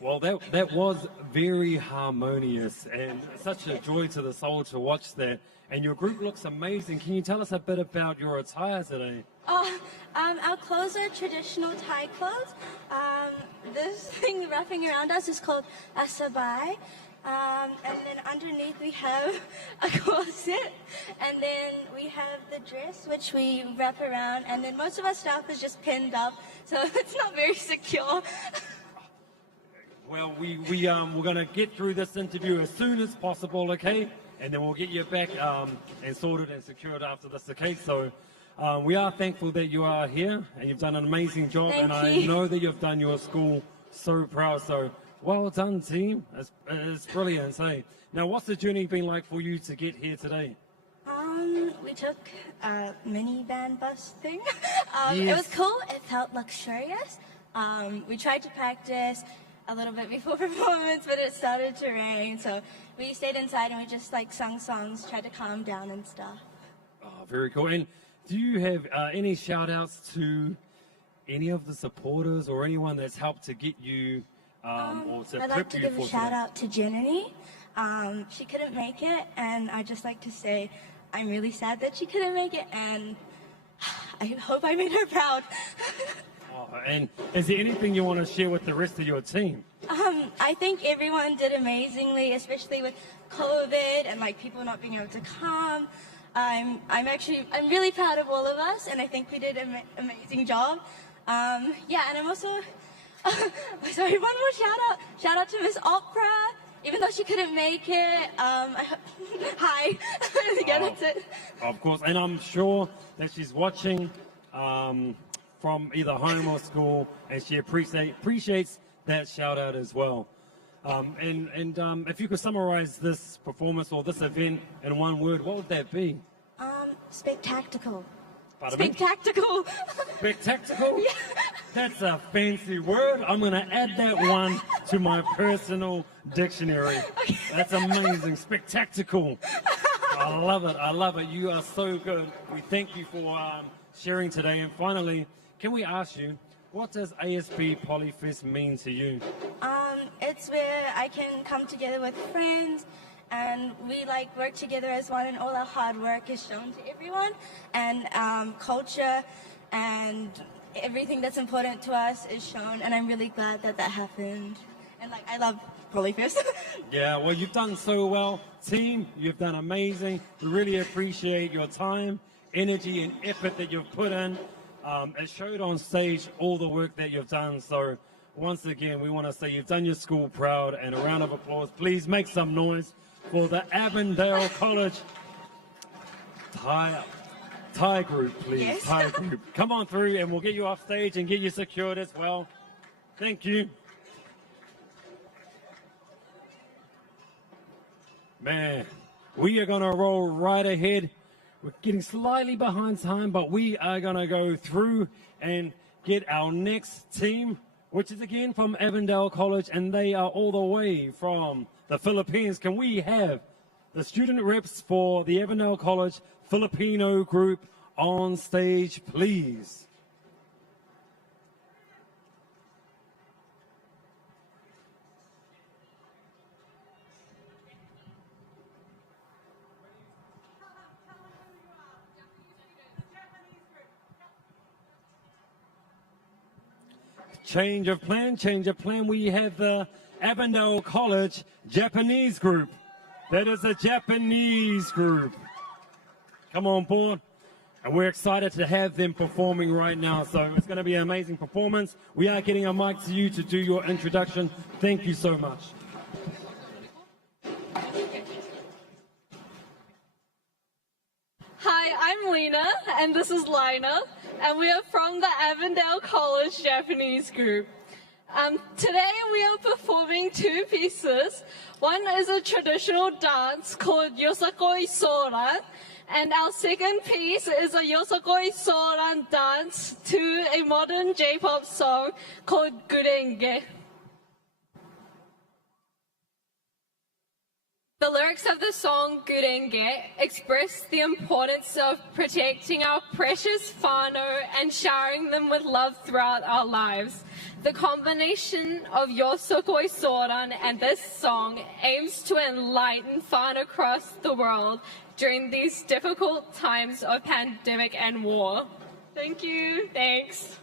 Well, that was very harmonious and such a joy to the soul to watch that. And your group looks amazing. Can you tell us a bit about your attire today? Our clothes are traditional Thai clothes. This thing wrapping around us is called a sabai. And then underneath we have a corset, and then we have the dress which we wrap around, and then most of our stuff is just pinned up, so it's not very secure. Well, we're going to get through this interview as soon as possible, okay? And then we'll get you back and sorted and secured after this, okay? So we are thankful that you are here, and you've done an amazing job. Thank and you. I know that you've done your school so proud. So well done, team. It's brilliant, hey? Now, what's the journey been like for you to get here today? We took a minivan bus thing. Yes. It was cool. It felt luxurious. We tried to practice a little bit before performance, but it started to rain, so we stayed inside and we just like sung songs, tried to calm down and stuff. Oh, very cool. And do you have any shout outs to any of the supporters or anyone that's helped to get you or to I'd prep like to you give for a shout today? out to Jenny. She couldn't make it, and I'd just like to say I'm really sad that she couldn't make it, and I hope I made her proud. Oh, and is there anything you want to share with the rest of your team? I think everyone did amazingly, especially with COVID and like people not being able to come. I'm really proud of all of us, and I think we did an amazing job. Yeah, and I'm also Sorry, one more shout out. Shout out to Miss Opera, even though she couldn't make it. Hi. Yeah, that's it. Of course, and I'm sure that she's watching from either home or school, and she appreciates that shout out as well. If you could summarize this performance or this event in one word, what would that be? Spectacular. Pardon me? Spectacular. Spectacular? Yeah. That's a fancy word. I'm going to add that one to my personal dictionary. Okay. That's amazing. Spectacular. I love it. I love it. You are so good. We thank you for sharing today. And finally, can we ask you, what does ASB Polyfest mean to you? It's where I can come together with friends and we work together as one, and all our hard work is shown to everyone, and culture and everything that's important to us is shown, and I'm really glad that happened. And I love Polyfest. Yeah, well, you've done so well. Team, you've done amazing. We really appreciate your time, energy, and effort that you've put in. It showed on stage all the work that you've done. So once again, we want to say you've done your school proud, and a round of applause. Please make some noise for the Avondale College Thai group, please. Yes. Thai group. Come on through and we'll get you off stage and get you secured as well. Thank you. Man, we are going to roll right ahead. We're getting slightly behind time, but we are going to go through and get our next team, which is again from Avondale College, and they are all the way from the Philippines. Can we have the student reps for the Avondale College Filipino group on stage, please? Change of plan, change of plan. We have the Avondale College Japanese group. That is a Japanese group. Come on board. And we're excited to have them performing right now. So it's going to be an amazing performance. We are getting a mic to you to do your introduction. Thank you so much. Hi, I'm Lena, and this is Lina, and we are from the Avondale College Japanese group. Today we are performing two pieces. One is a traditional dance called Yosakoi Soran, and our second piece is a Yosakoi Soran dance to a modern J-pop song called Gurenge. The lyrics of the song Gurenge express the importance of protecting our precious whānau and showering them with love throughout our lives. The combination of Yosakoi Soran and this song aims to enlighten whānau across the world during these difficult times of pandemic and war. Thank you. Thanks.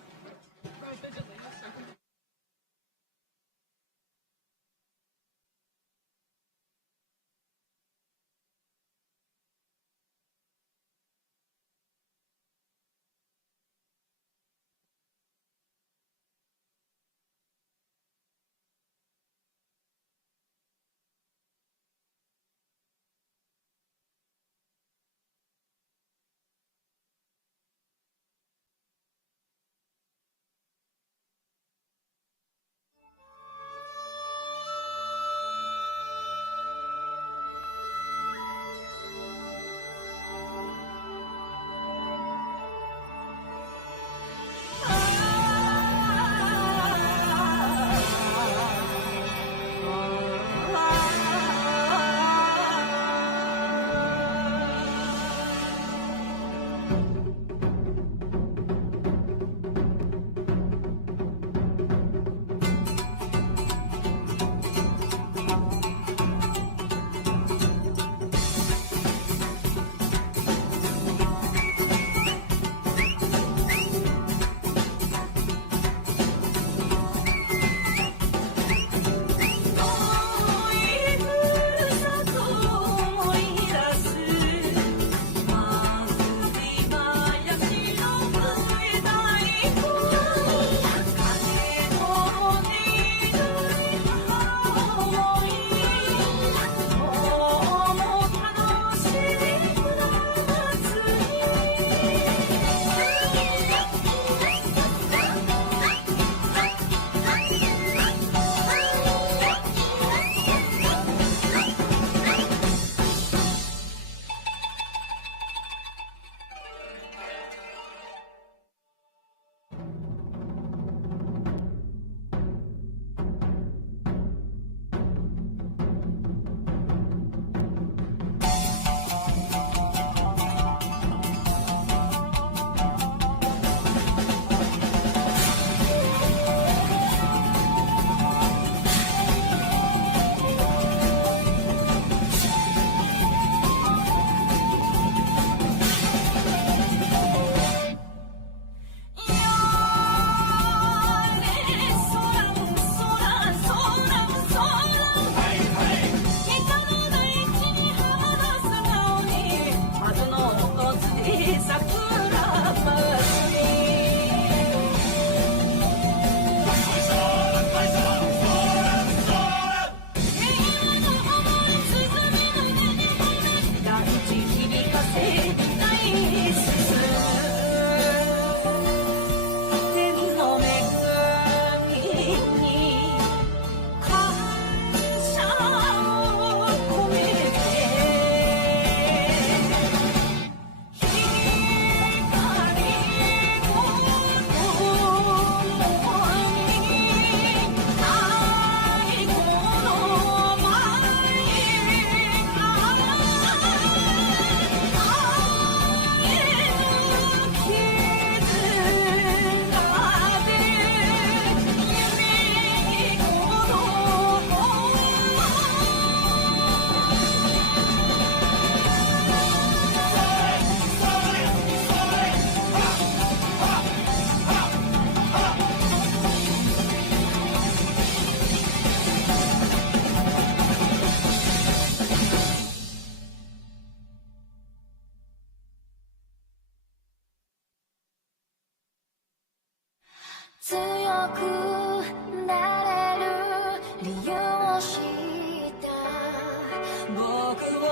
僕を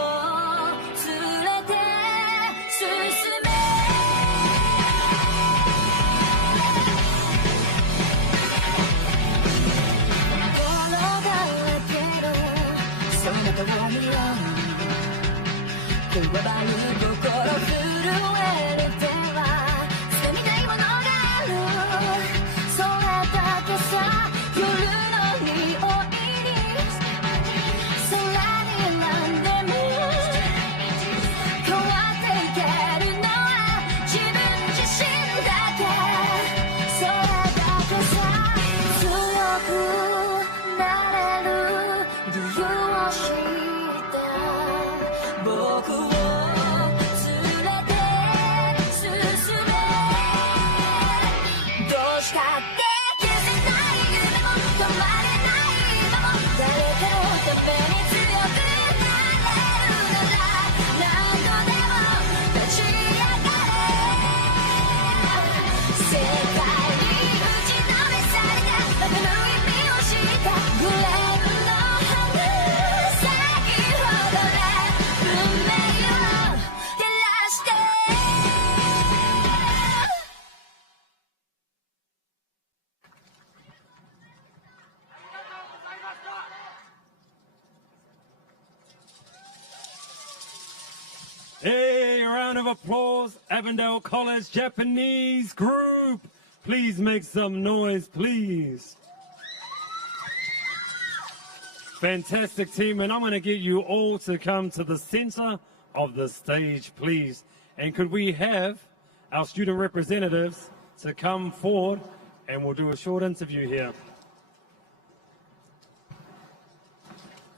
連れて進め転がるけどその顔見ろくわばる心震える手は捨て身ないものがあるそれだけさ夜の匂いに空になんでも変わっていけるのは自分自身だけそれだけさ強くなれる理由を知って僕を連れて進めどうしたって消せない夢も止まれない今も誰かのために強くなれるなら何度でも立ち上がれ世界に打ちのめされた中の意味を知ったグレープの花咲きほどね運命を照らして Hey, a round of applause, Avondale College Japanese group. Please make some noise, please. Fantastic team, and I'm going to get you all to come to the center of the stage, please. And could we have our student representatives to come forward, and we'll do a short interview here.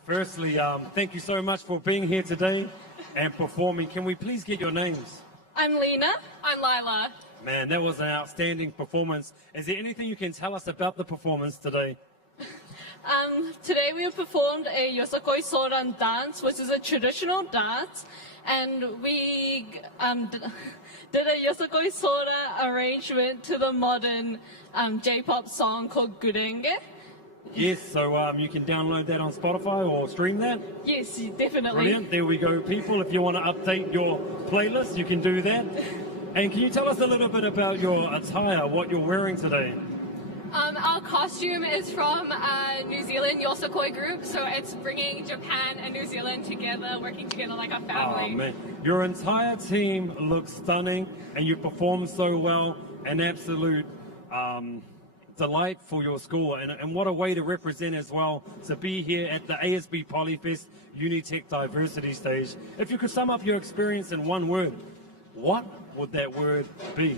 Firstly, thank you so much for being here today and performing. Can we please get your names? I'm Lena. I'm Lila. Man, that was an outstanding performance. Is there anything you can tell us about the performance today? Today we performed a Yosakoi Soran dance, which is a traditional dance, and we did a Yosakoi Sora arrangement to the modern J-pop song called Gurenge. Yes, so you can download that on Spotify or stream that. Yes, definitely. Brilliant. There we go, people. If you want to update your playlist, you can do that. And can you tell us a little bit about your attire, what you're wearing today? Our costume is from a New Zealand Yosakoi group, so it's bringing Japan and New Zealand together, working together like a family. Oh, man. Your entire team looks stunning, and you perform so well. An absolute delight for your school, and what a way to represent as well, to be here at the ASB Polyfest Unitec Diversity Stage. If you could sum up your experience in one word, what would that word be?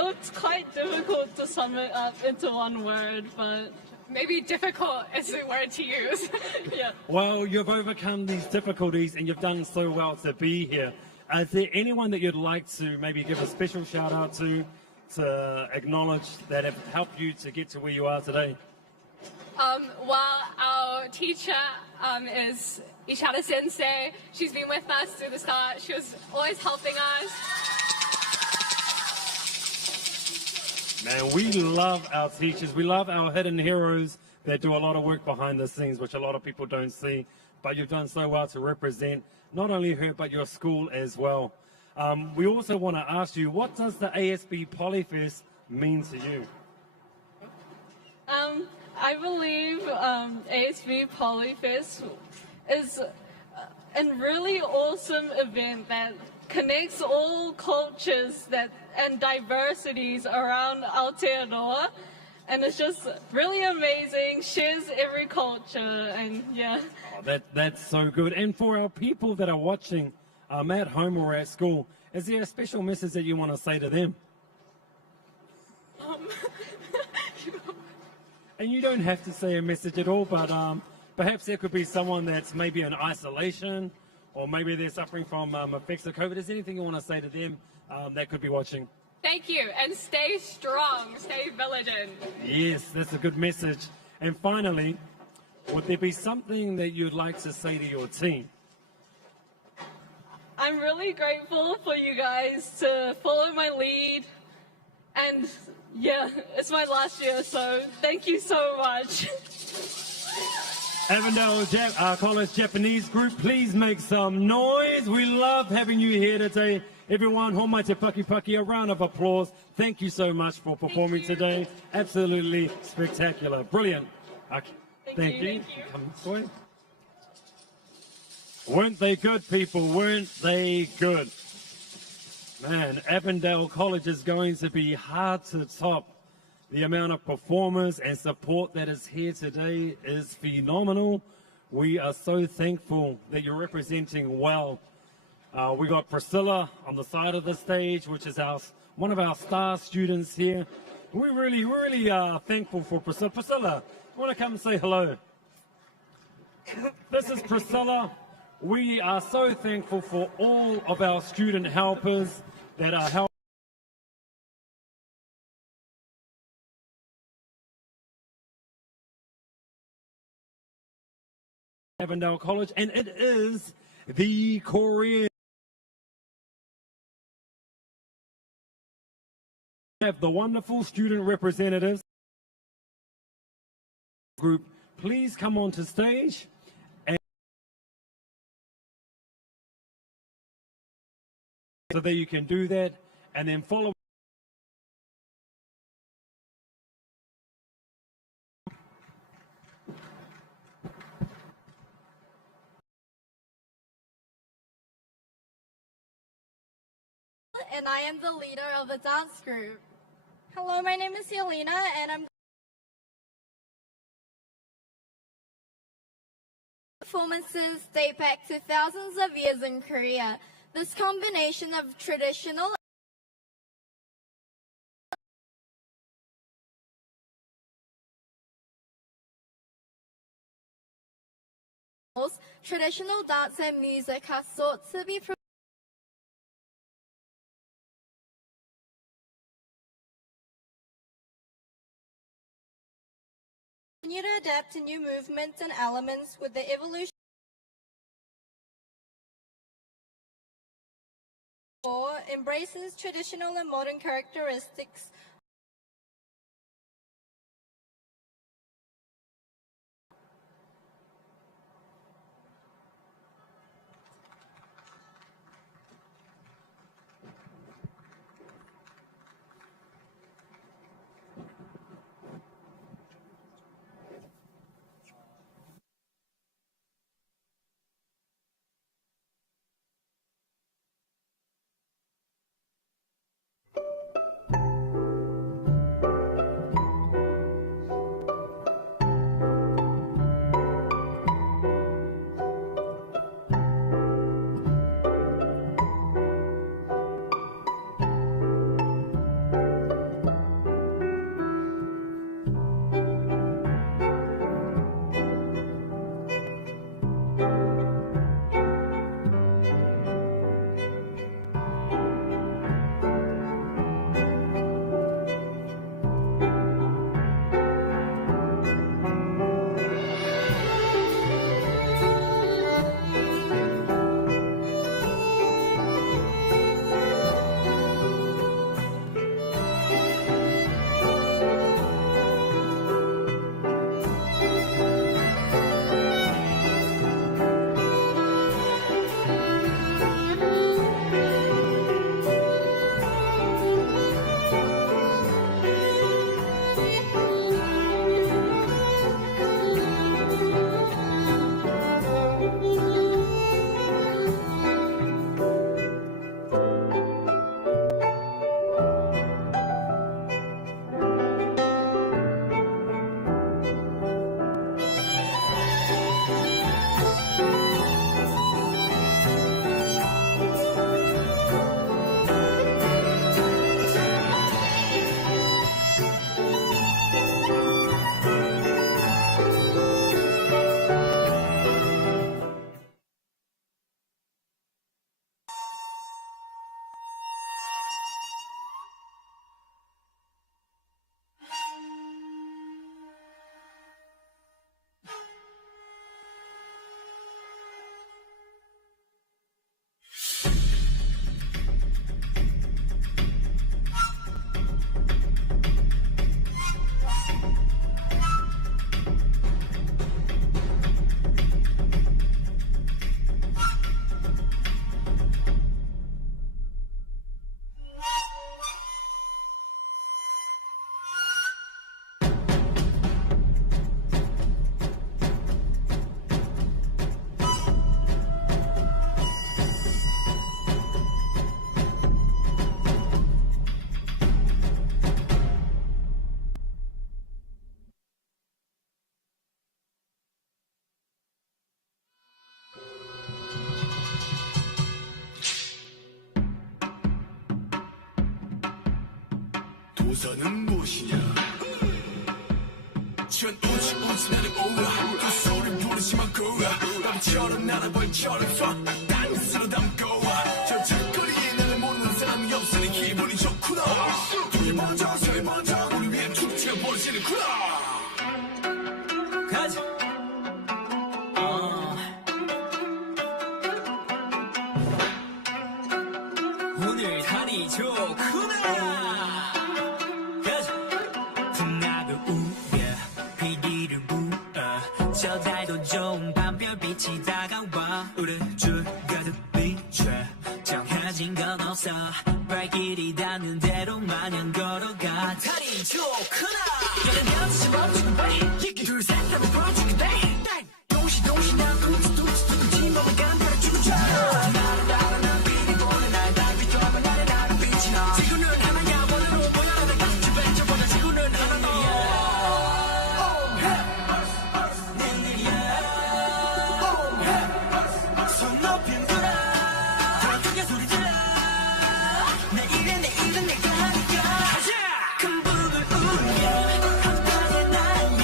It's quite difficult to sum it up into one word, but maybe difficult is the word to use. Yeah. Well, you've overcome these difficulties and you've done so well to be here. Is there anyone that you'd like to maybe give a special shout out to acknowledge that have helped you to get to where you are today? Well, our teacher is Ishada Sensei. She's been with us through the start. She was always helping us. Man, we love our teachers. We love our hidden heroes that do a lot of work behind the scenes, which a lot of people don't see. But you've done so well to represent not only her, but your school as well. We also want to ask you, what does the ASB Polyfest mean to you? I believe ASB Polyfest is a really awesome event that connects all cultures and diversities around Aotearoa, and it's just really amazing, shares every culture, and yeah. Oh, that's so good. And for our people that are watching at home or at school, is there a special message that you want to say to them? And you don't have to say a message at all, but perhaps there could be someone that's maybe in isolation, or maybe they're suffering from effects of COVID. Is there anything you want to say to them that could be watching? Thank you, and stay strong, stay vigilant. Yes, that's a good message. And finally, would there be something that you'd like to say to your team? I'm really grateful for you guys to follow my lead, and yeah, it's my last year, so thank you so much. Avondale College Japanese group, please make some noise. We love having you here today. Everyone, Homai Te Paki Paki, a round of applause. Thank you so much for performing today. Absolutely spectacular. Brilliant. Okay. Thank you. Come this way. Weren't they good, people? Weren't they good? Man, Avondale College is going to be hard to top. The amount of performers and support that is here today is phenomenal. We are so thankful that you're representing well. We got Priscilla on the side of the stage, which is one of our star students here. We really are thankful for Priscilla. Priscilla, you want to come and say hello? This is Priscilla. We are so thankful for all of our student helpers that are helping Avondale College, and it is the Korean. We have the wonderful student representatives group. Please come onto stage and so that you can do that, and then follow. And I am the leader of the dance group. Hello, my name is Yelena, and I'm performances date back to thousands of years in Korea. This combination of traditional dance and music are thought to be continue to adapt to new movements and elements with the evolution embraces traditional and modern characteristics. 정서는 무엇이냐 전 우지 나는 오라 그 소리 부르지만 고라 나비처럼 날아버린 철없어 땅스러 담고 저 책거리에 나를 모르는 사람이 없으니 기분이 좋구나 둘이 번져 서리 번져 우리 위에 축제가 벌어지는구나 가자 오늘 날이 좋구나 가자 나도 우려 비디를 부어 저 달도 좋은 밤별빛이 다가와 우리 줄 가득 비춰 정해진 건 없어 발길이 닿는 대로 마냥 걸어가 달이 좋구나 여름 여시 멈추는 왜 둘셋 하면 보여주게 돼 동시 난 둥지 몸을 간다라 주자 나를 비리 보는 날 달빛 조합은 나를 빛이 나 지구는 하나야 원으로 보여 내 같이 벤져보다 지구는 하나 더 손 높인 거라 더 크게 소리 질러 내 일은 내가 하니까 가자 큰 불을 울려 한방에 날려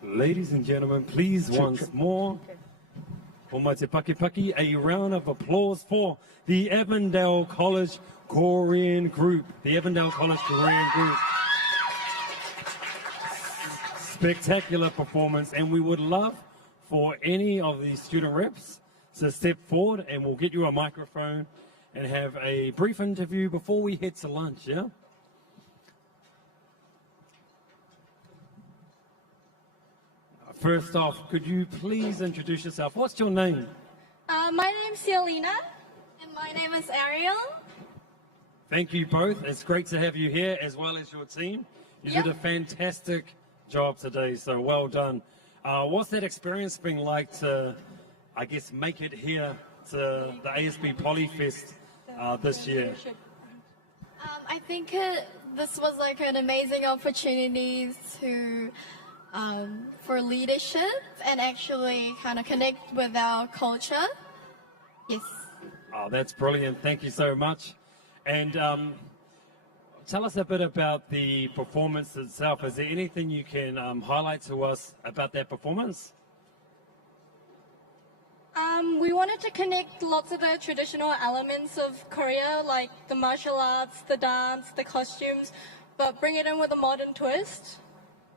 Ladies and gentlemen, please once more, for my Te Paki, a round of applause for the Avondale College Korean Group. The Avondale College Korean Group. Spectacular performance, and we would love for any of the student reps to step forward, and we'll get you a microphone and have a brief interview before we head to lunch, yeah? First off, could you please introduce yourself? What's your name? My name's Cialina. And my name is Ariel. Thank you both. It's great to have you here as well as your team. You did a fantastic job today, so well done. What's that experience been like to, I guess, make it here to the ASB Polyfest this year? I think this was like an amazing opportunity to for leadership and actually kind of connect with our culture. Yes. Oh, that's brilliant. Thank you so much. And tell us a bit about the performance itself. Is there anything you can highlight to us about that performance? We wanted to connect lots of the traditional elements of Korea, like the martial arts, the dance, the costumes, but bring it in with a modern twist.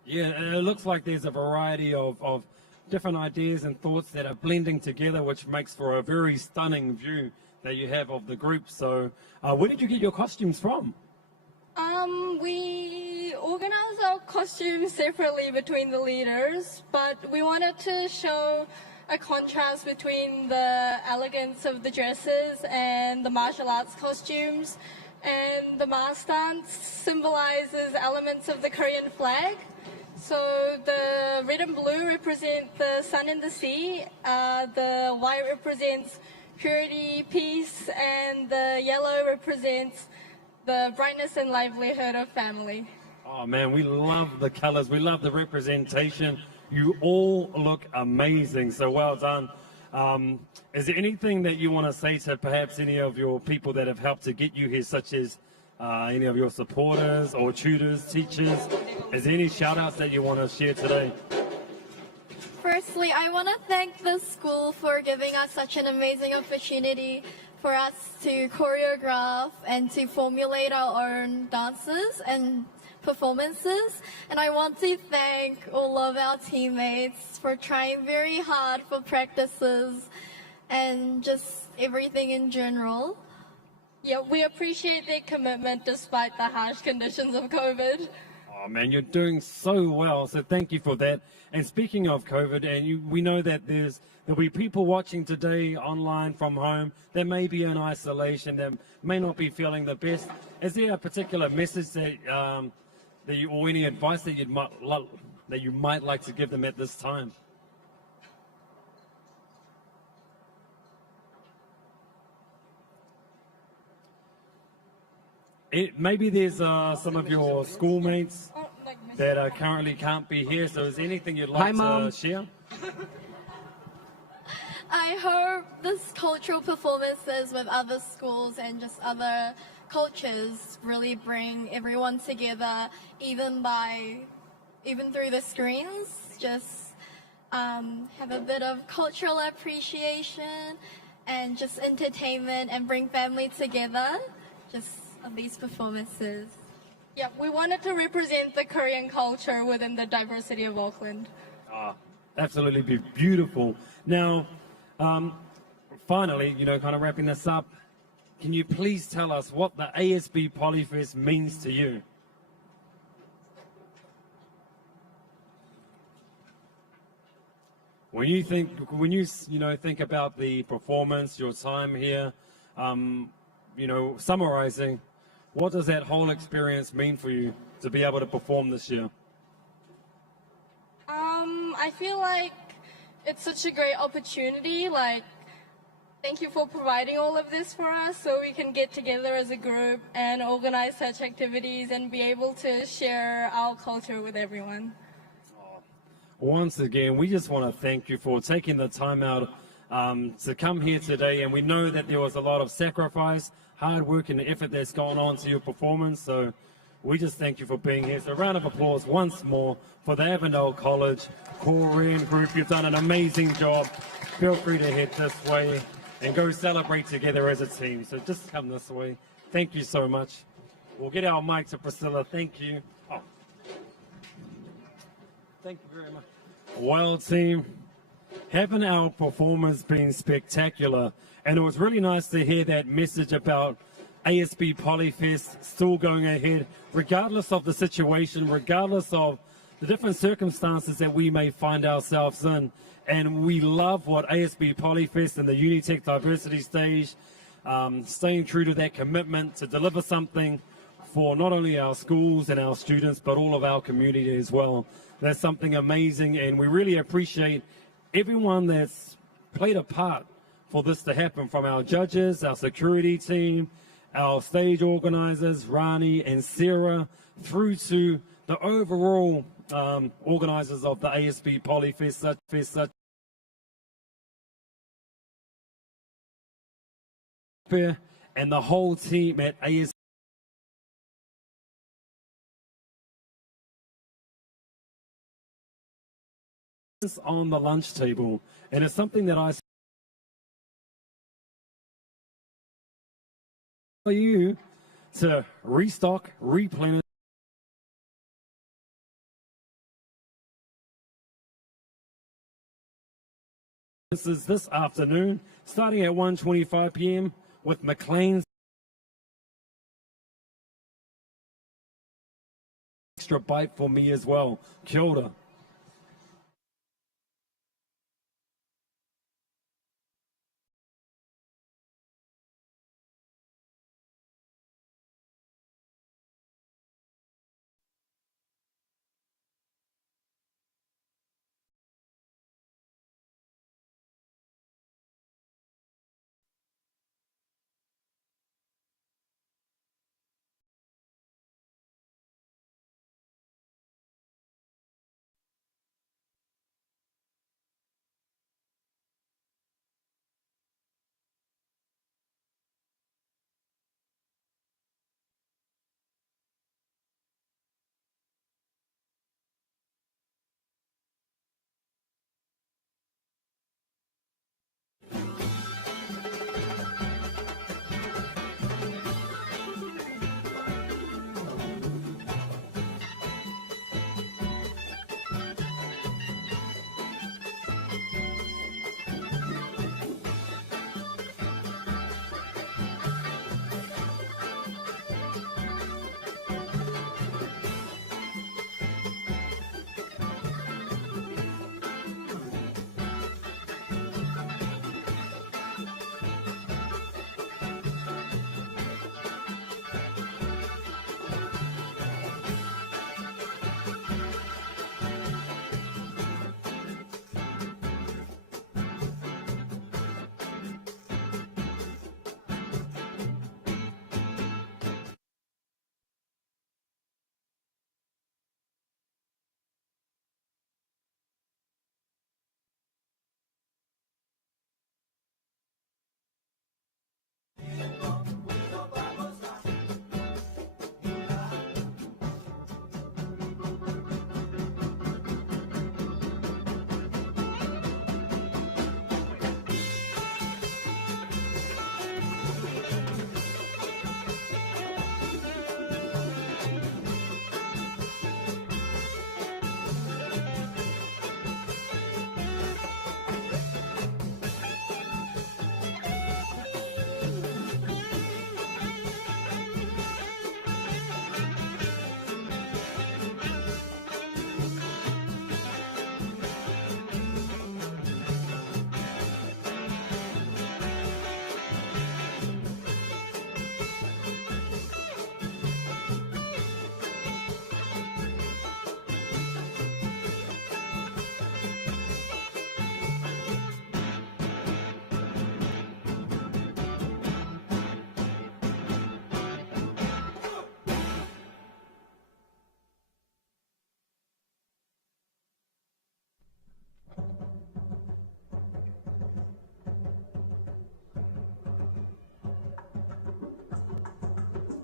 Yeah, it looks like there's a variety of different ideas and thoughts that are blending together, which makes for a very stunning view that you have of the group. So where did you get your costumes from? We organized our costumes separately between the leaders, but we wanted to show a contrast between the elegance of the dresses and the martial arts costumes. And the mask dance symbolizes elements of the Korean flag. So the red and blue represent the sun and the sea, the white represents purity, peace, and the yellow represents the brightness and livelihood of family. Oh man, we love the colors, we love the representation. You all look amazing, so well done. Is there anything that you want to say to perhaps any of your people that have helped to get you here, such as any of your supporters or tutors, teachers? Is there any shout outs that you want to share today? Firstly, I want to thank the school for giving us such an amazing opportunity for us to choreograph and to formulate our own dances and performances. And I want to thank all of our teammates for trying very hard for practices and just everything in general. Yeah, we appreciate their commitment despite the harsh conditions of COVID. Oh man, you're doing so well, so thank you for that. And speaking of COVID, and we know that there'll be people watching today online from home that may be in isolation, that may not be feeling the best. Is there a particular message that or any advice that you might like to give them at this time? maybe there's some of your schoolmates that currently can't be here. So is there anything you'd like to share? I hope this cultural performances with other schools and just other cultures really bring everyone together, even through the screens. Just have a bit of cultural appreciation and just entertainment and bring family together. Just of these performances. Yeah, we wanted to represent the Korean culture within the diversity of Auckland. Absolutely beautiful. Now, finally, kind of wrapping this up, can you please tell us what the ASB Polyfest means to you? When you think about the performance, your time here, summarizing, what does that whole experience mean for you to be able to perform this year? I feel like it's such a great opportunity. Like, thank you for providing all of this for us so we can get together as a group and organize such activities and be able to share our culture with everyone. Once again, we just want to thank you for taking the time out to come here today. And we know that there was a lot of sacrifice, hard work, and effort that's gone on to your performance. So we just thank you for being here. So a round of applause once more for the Avondale College Korean group. You've done an amazing job. Feel free to head this way and go celebrate together as a team. So just come this way. Thank you so much. We'll get our mic to Priscilla. Thank you. Oh. Thank you very much. Well, team, haven't our performance been spectacular? And it was really nice to hear that message about ASB Polyfest still going ahead, regardless of the situation, regardless of the different circumstances that we may find ourselves in. And we love what ASB Polyfest and the Unitec Diversity Stage, staying true to that commitment to deliver something for not only our schools and our students, but all of our community as well. That's something amazing, and we really appreciate everyone that's played a part for this to happen, from our judges, our security team, our stage organizers, Rani and Sarah, through to the overall organizers of the ASB Polyfest, and the whole team at ASB. On the lunch table, and it's something that I for you to restock, replenish. This is this afternoon, starting at 1:25 p.m. with McLean's extra bite for me as well. Kia ora.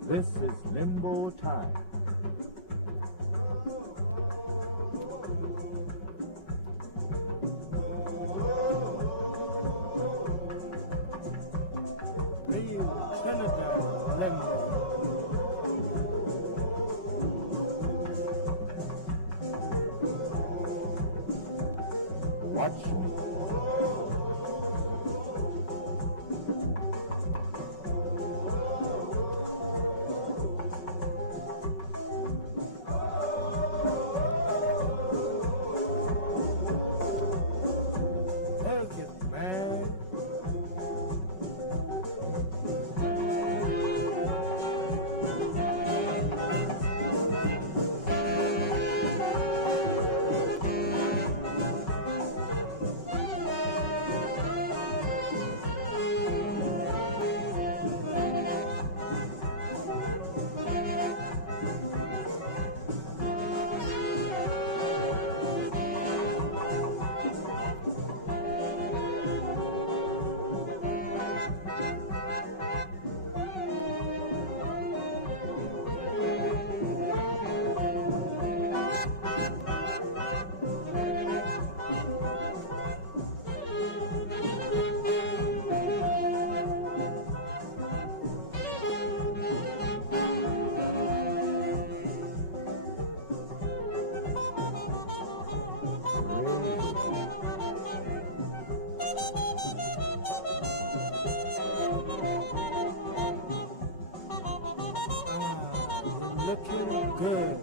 This is limbo time. Real Trinidad limbo. Watch me. Take it, man. Looking good.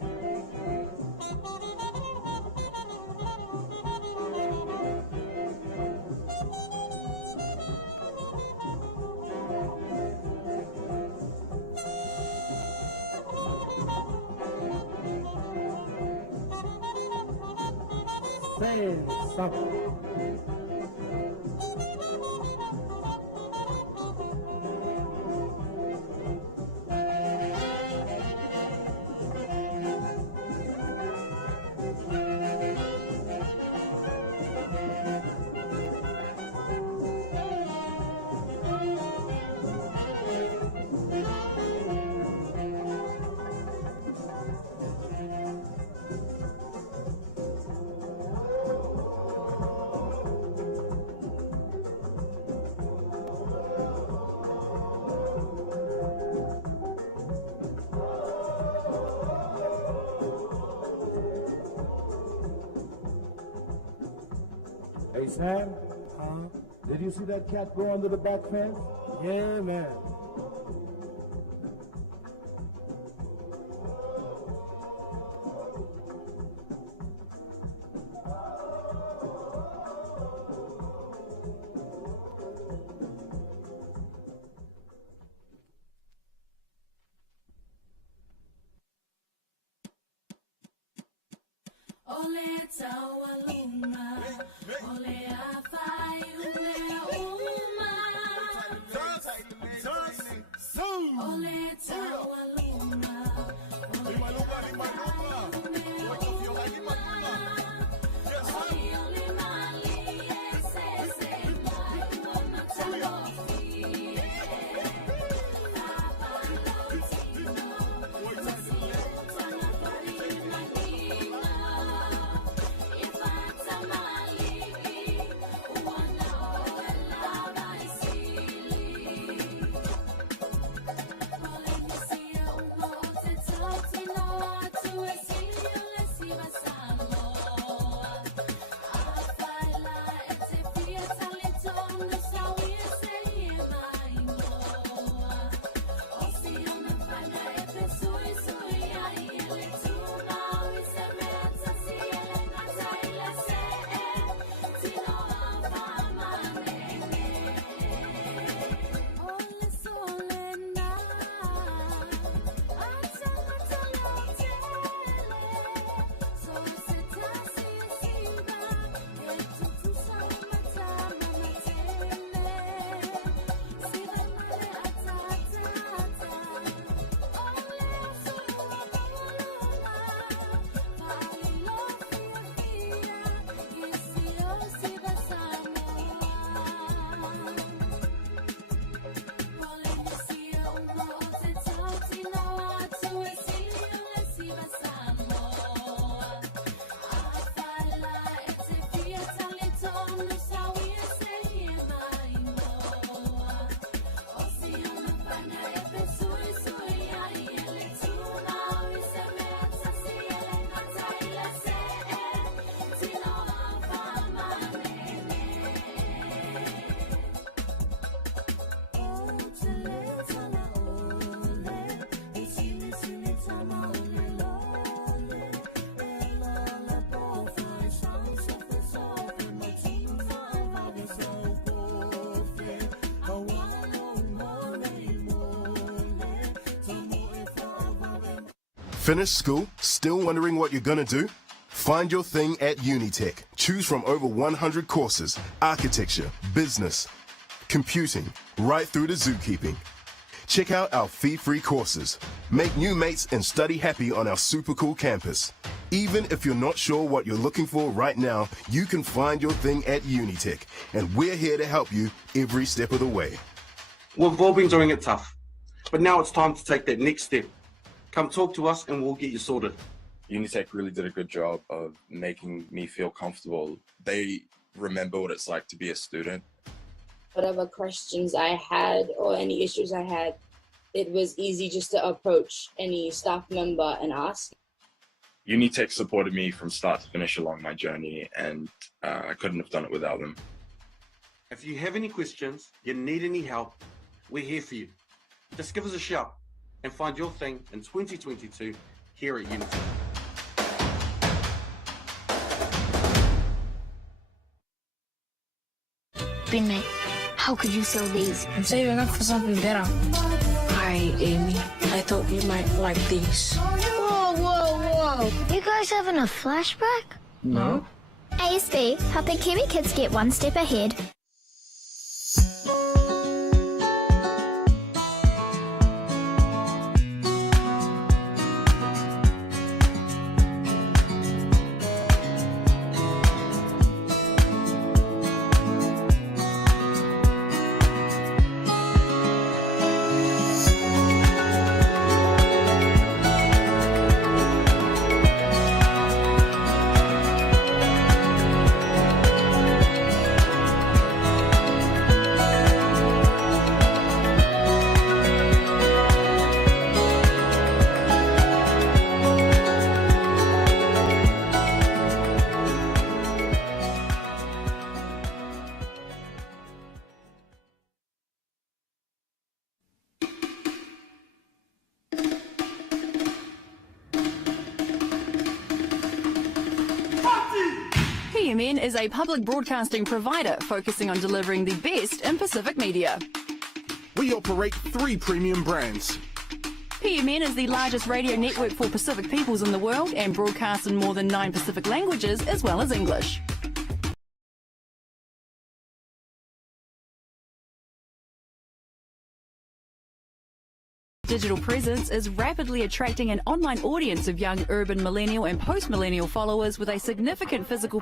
Say something. Hey Sam, did you see that cat go under the back fence? Yeah, man. Ole tawaluma, ole afayume uma. Ole tawaluma, ole afayume uma. Ole mali esese mai mama talofi. Apalotino, tasio tana farina kima. Ole Finished school? Still wondering what you're gonna do? Find your thing at Unitec. Choose from over 100 courses: architecture, business, computing, right through to zookeeping. Check out our fee-free courses. Make new mates and study happy on our super cool campus. Even if you're not sure what you're looking for right now, you can find your thing at Unitec, and we're here to help you every step of the way. We've all been doing it tough, but now it's time to take that next step. Come talk to us and we'll get you sorted. Unitec really did a good job of making me feel comfortable. They remember what it's like to be a student. Whatever questions I had or any issues I had, it was easy just to approach any staff member and ask. Unitec supported me from start to finish along my journey, and I couldn't have done it without them. If you have any questions, you need any help, we're here for you. Just give us a shout and find your thing in 2022 here at Unitec. Binmate, how could you sell these? I'm saving up for something better. Hi, Amy. I thought you might like these. Whoa, whoa, whoa. You guys having a flashback? No. ASB, helping Kiwi kids get one step ahead. PMN is a public broadcasting provider focusing on delivering the best in Pacific media. We operate 3 premium brands. PMN is the largest radio network for Pacific peoples in the world and broadcasts in more than 9 Pacific languages as well as English. Digital presence is rapidly attracting an online audience of young urban millennial and post-millennial followers with a significant physical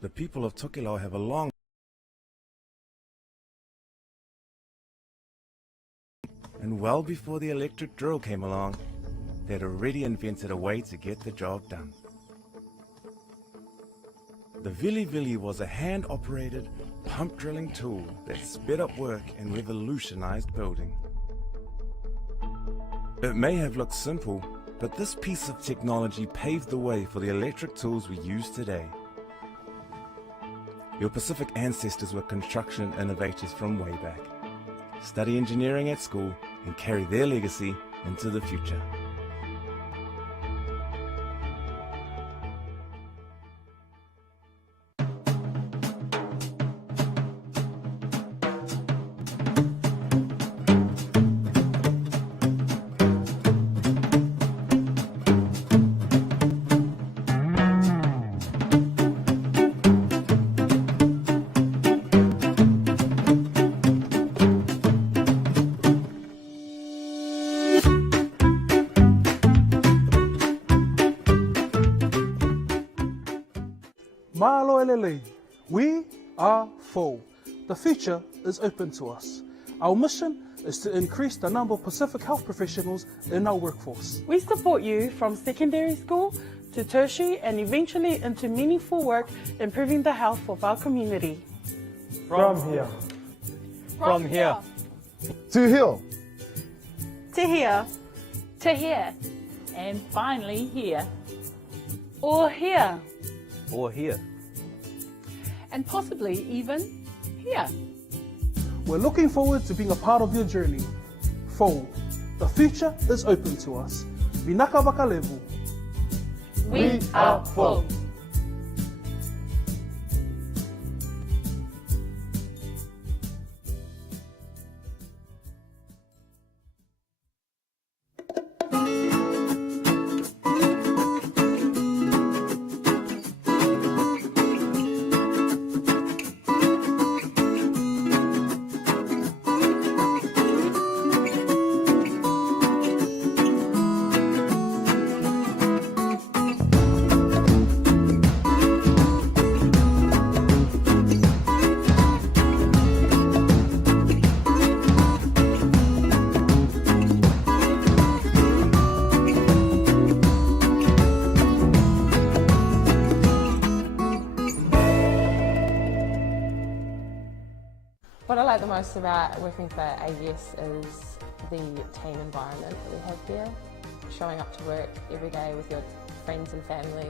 The people of Tokelau have a long and well before the electric drill came along, they'd already invented a way to get the job done. The Vili Vili was a hand-operated, pump drilling tool that sped up work and revolutionized building. It may have looked simple, but this piece of technology paved the way for the electric tools we use today. Your Pacific ancestors were construction innovators from way back. Study engineering at school and carry their legacy into the future. Maloelele, we are full. The future is open to us. Our mission is to increase the number of Pacific health professionals in our workforce. We support you from secondary school to tertiary and eventually into meaningful work improving the health of our community. From here. From here. To heal. To hear. To hear. And finally, here. Or here. Or here. And possibly even here. We're looking forward to being a part of your journey. Fou, the future is open to us. Vinaka Vakalevu. We are Fou. What I like the most about working for AES is the team environment that we have here. Showing up to work every day with your friends and family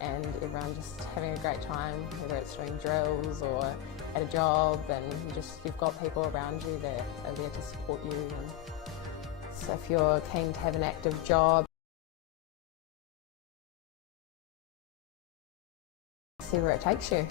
and everyone just having a great time, whether it's doing drills or at a job, and you've got people around you that are there to support you. And so if you're keen to have an active job, see where it takes you.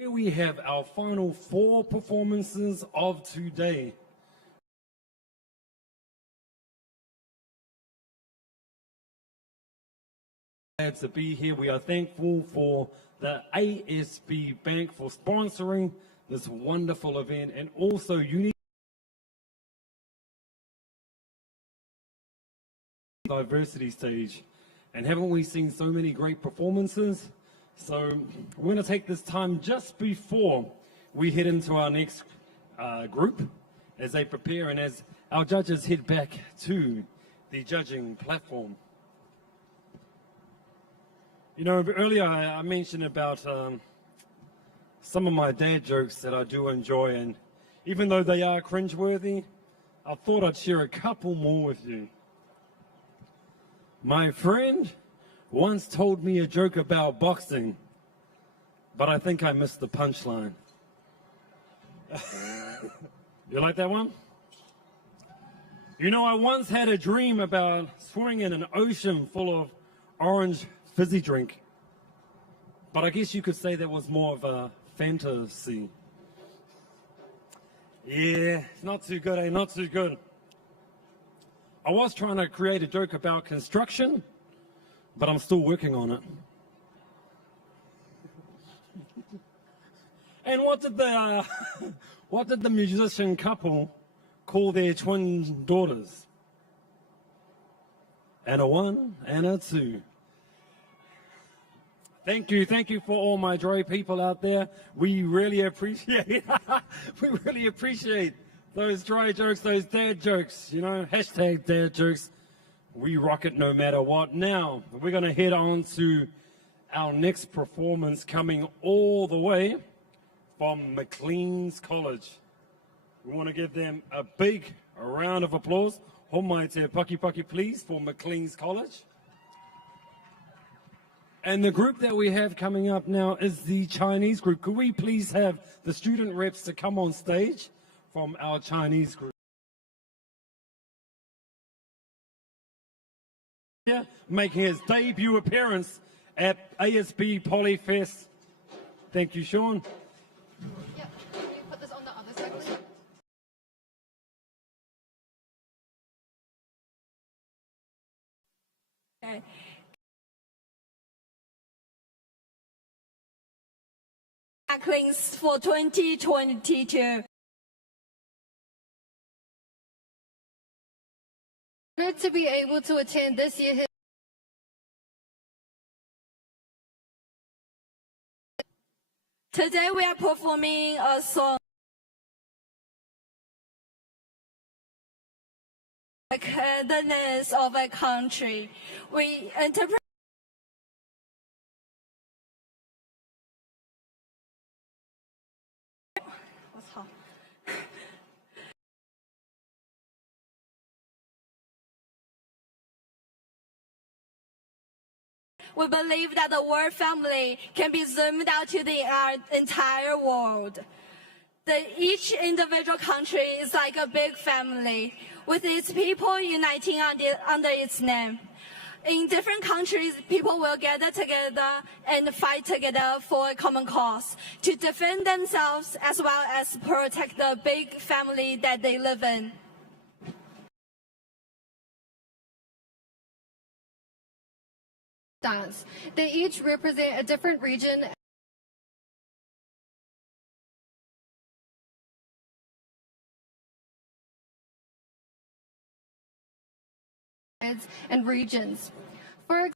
Here we have our final 4 performances of today. Glad to be here. We are thankful for the ASB Bank for sponsoring this wonderful event, and also Unitec diversity stage. And haven't we seen so many great performances? So we're going to take this time just before we head into our next group as they prepare and as our judges head back to the judging platform. You know, earlier I mentioned about some of my dad jokes that I do enjoy, and even though they are cringeworthy, I thought I'd share a couple more with you. My friend once told me a joke about boxing, but I think I missed the punchline. You like that one? You know, I once had a dream about swimming in an ocean full of orange fizzy drink, but I guess you could say that was more of a fantasy. Yeah, not too good, eh? Not too good. I was trying to create a joke about construction, but I'm still working on it. And what did the musician couple call their twin daughters? And a 1 and a 2. Thank you for all my Dre people out there. We really appreciate those Dre jokes, those dad jokes, you know, hashtag dad jokes. We rock it no matter what. Now, we're going to head on to our next performance coming all the way from McLean's College. We want to give them a big round of applause. Homai te paki paki, please, for McLean's College. And the group that we have coming up now is the Chinese group. Could we please have the student reps to come on stage from our Chinese group? Making his debut appearance at ASB Polyfest. Thank you, Sean. Yeah, can you put this on the other side, please? Okay. Backlinks for 2022. Honored to be able to attend this year's Today we are performing a song the ness of a country. We interpret We believe that the word family can be zoomed out to the entire world. Each individual country is like a big family, with its people uniting under its name. In different countries, people will gather together and fight together for a common cause to defend themselves as well as protect the big family that they live in. dance. They each represent a different region and regions. For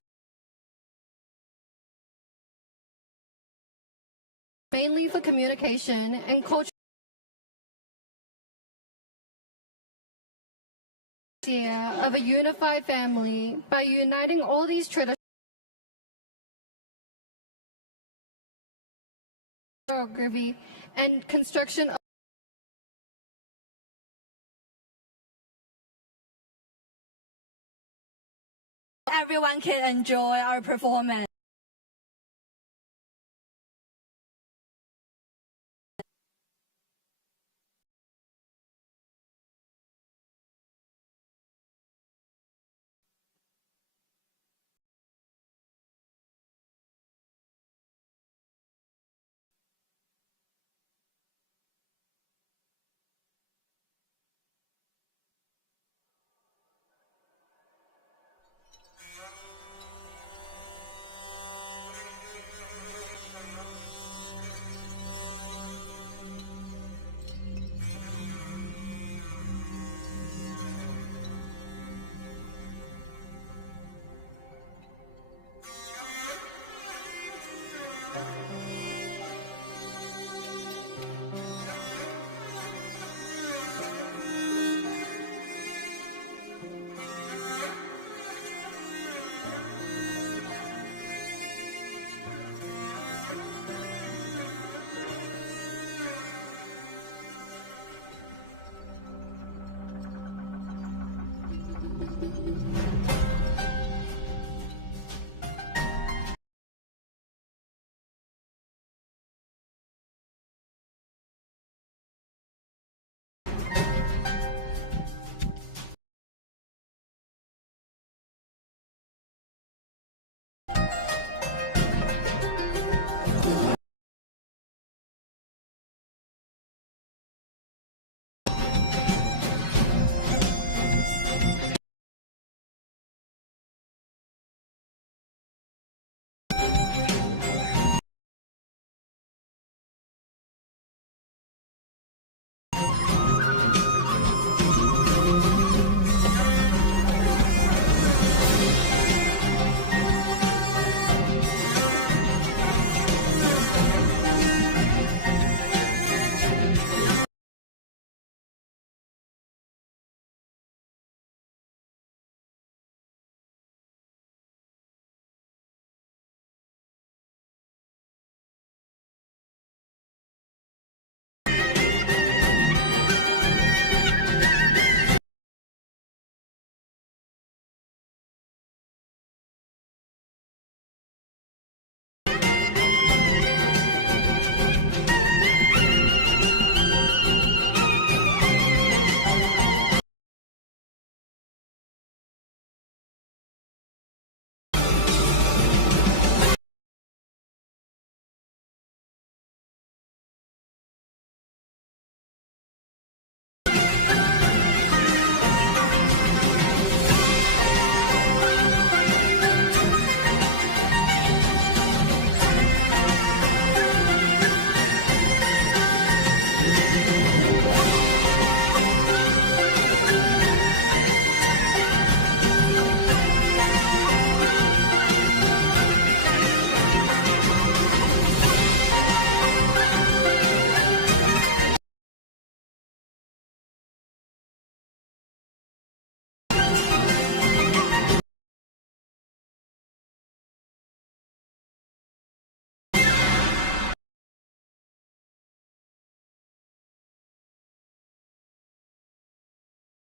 mainly for communication and culture of a unified family by uniting all these traditions and construction of everyone can enjoy our performance.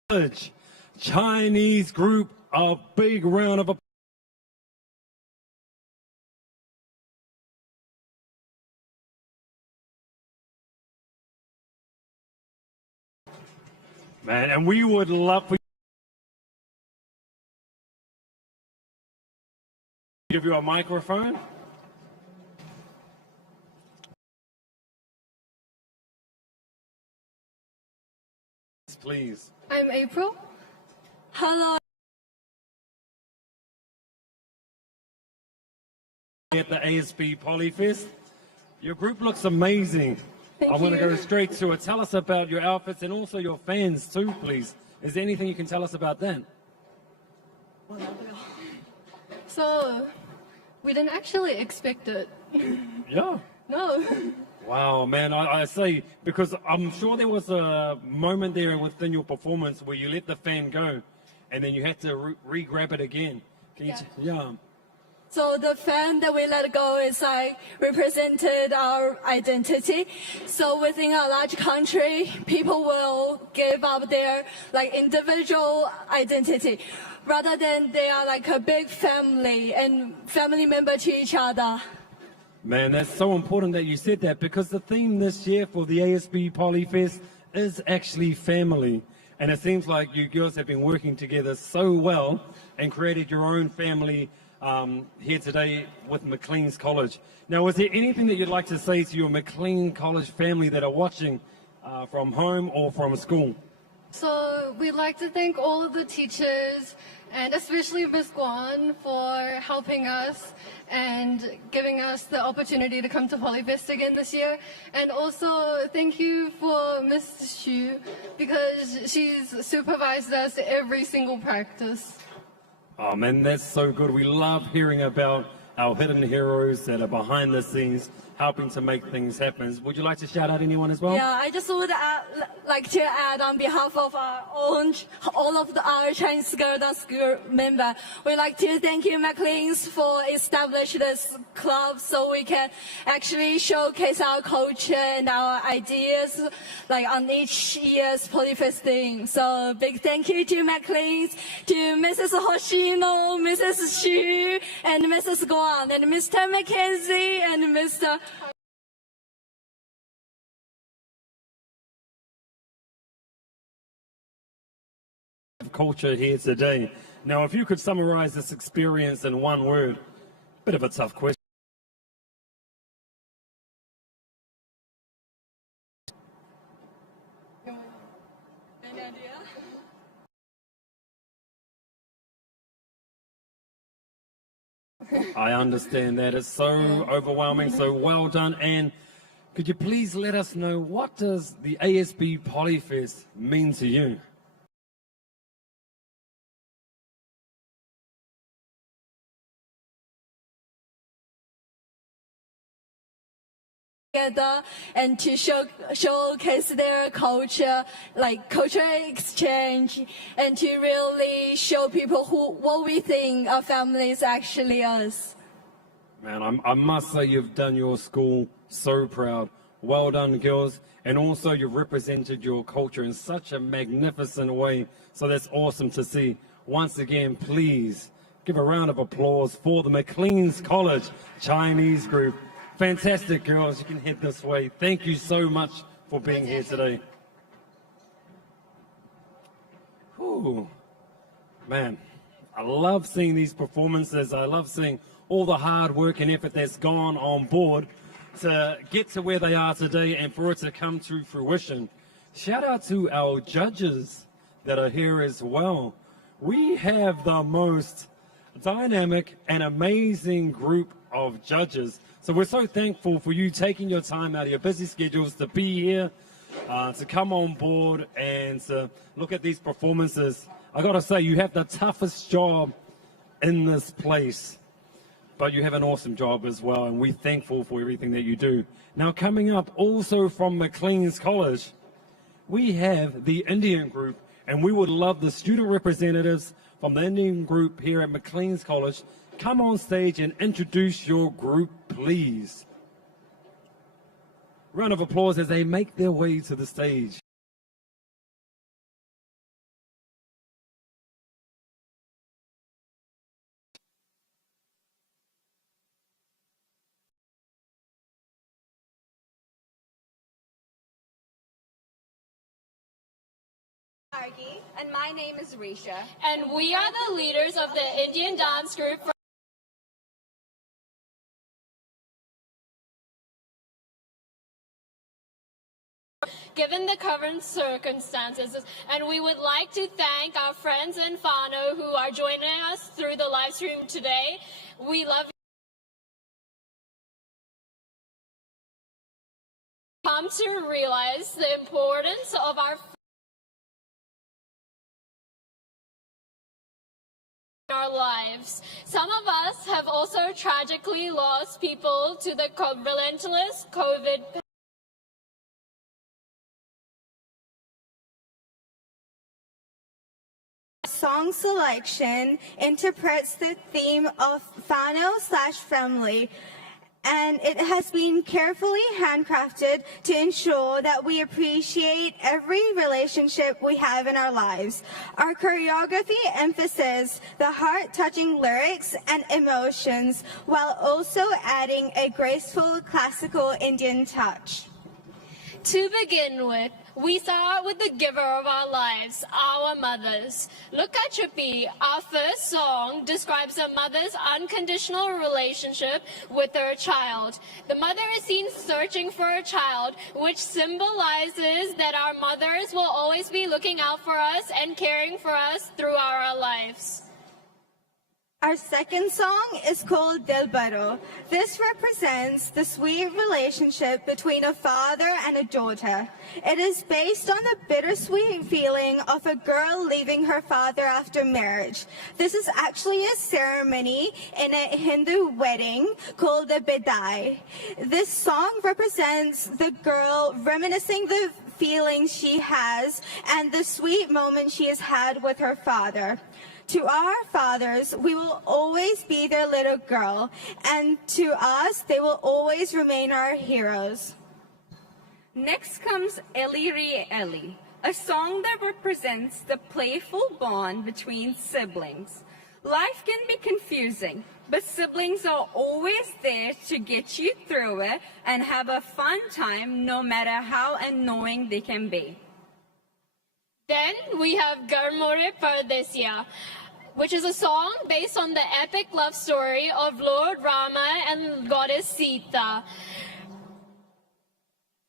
College Chinese group, a big round of applause. Man, and we would love for you to give you a microphone. Please. I'm April. Hello. At the ASB Polyfest. Your group looks amazing. I want to go straight to it. Tell us about your outfits and also your fans too, please. Is there anything you can tell us about that? So, we didn't actually expect it. Yeah. No. Wow, man, I say, because I'm sure there was a moment there within your performance where you let the fan go and then you had to re-grab it again. Can you yeah. So the fan that we let go is like represented our identity. So within a large country, people will give up their like individual identity rather than they are like a big family and family member to each other. Man, that's so important that you said that, because the theme this year for the ASB Polyfest is actually family. And it seems like you girls have been working together so well and created your own family here today with Maclean's College. Now, is there anything that you'd like to say to your Maclean College family that are watching from home or from school? So we'd like to thank all of the teachers and especially Ms. Guan for helping us and giving us the opportunity to come to Polyfest again this year. And also thank you for Ms. Xu, because she's supervised us every single practice. Oh man, that's so good. We love hearing about our hidden heroes that are behind the scenes helping to make things happen. Would you like to shout out anyone as well? Yeah, I just would like to add on behalf of our own, all of our Chinese Girl Dance School member, we'd like to thank you, Maclean's, for establishing this club so we can actually showcase our culture and our ideas like on each year's Polyfest thing. So big thank you to Maclean's, to Mrs. Hoshino, Mrs. Xu, and Mrs. Guan, and Mr. Mackenzie, and Mr. Culture here today. Now, if you could summarize this experience in one word, bit of a tough question. Any idea? I understand that. It's so overwhelming, so well done. And could you please let us know, what does the ASB Polyfest mean to you? Together and to showcase their culture, like cultural exchange, and to really show people what we think our family is actually us. Man, I must say you've done your school so proud. Well done, girls. And also you've represented your culture in such a magnificent way. So that's awesome to see. Once again, please give a round of applause for the Maclean's College Chinese group. Fantastic, girls. You can head this way. Thank you so much for being here today. Ooh, man, I love seeing these performances. I love seeing all the hard work and effort that's gone on board to get to where they are today and for it to come to fruition. Shout out to our judges that are here as well. We have the most dynamic and amazing group of judges. So we're so thankful for you taking your time out of your busy schedules to be here, to come on board and to look at these performances. I got to say, you have the toughest job in this place, but you have an awesome job as well, and we're thankful for everything that you do. Now, coming up also from Maclean's College, we have the Indian group, and we would love the student representatives from the Indian group here at Maclean's College. Come on stage and introduce your group, please. Round of applause as they make their way to the stage. Gargi. And my name is Risha. And we are the leaders of the Indian dance group. Given the current circumstances, and we would like to thank our friends in Whānau who are joining us through the live stream today. We love you. Come to realize the importance of our lives. Some of us have also tragically lost people to the relentless COVID. Song selection interprets the theme of Whānau/family, and it has been carefully handcrafted to ensure that we appreciate every relationship we have in our lives. Our choreography emphasizes the heart-touching lyrics and emotions while also adding a graceful classical Indian touch. To begin with, we start with the giver of our lives, our mothers. Look at Trippy. Our first song describes a mother's unconditional relationship with her child. The mother is seen searching for a child, which symbolizes that our mothers will always be looking out for us and caring for us through our lives. Our second song is called Dilbaro. This represents the sweet relationship between a father and a daughter. It is based on the bittersweet feeling of a girl leaving her father after marriage. This is actually a ceremony in a Hindu wedding called the Bidai. This song represents the girl reminiscing the feelings she has and the sweet moment she has had with her father. To our fathers, we will always be their little girl, and to us, they will always remain our heroes. Next comes Eli Ri Eli, a song that represents the playful bond between siblings. Life can be confusing, but siblings are always there to get you through it and have a fun time no matter how annoying they can be. Then we have Garmore Pardesya, which is a song based on the epic love story of Lord Rama and goddess Sita.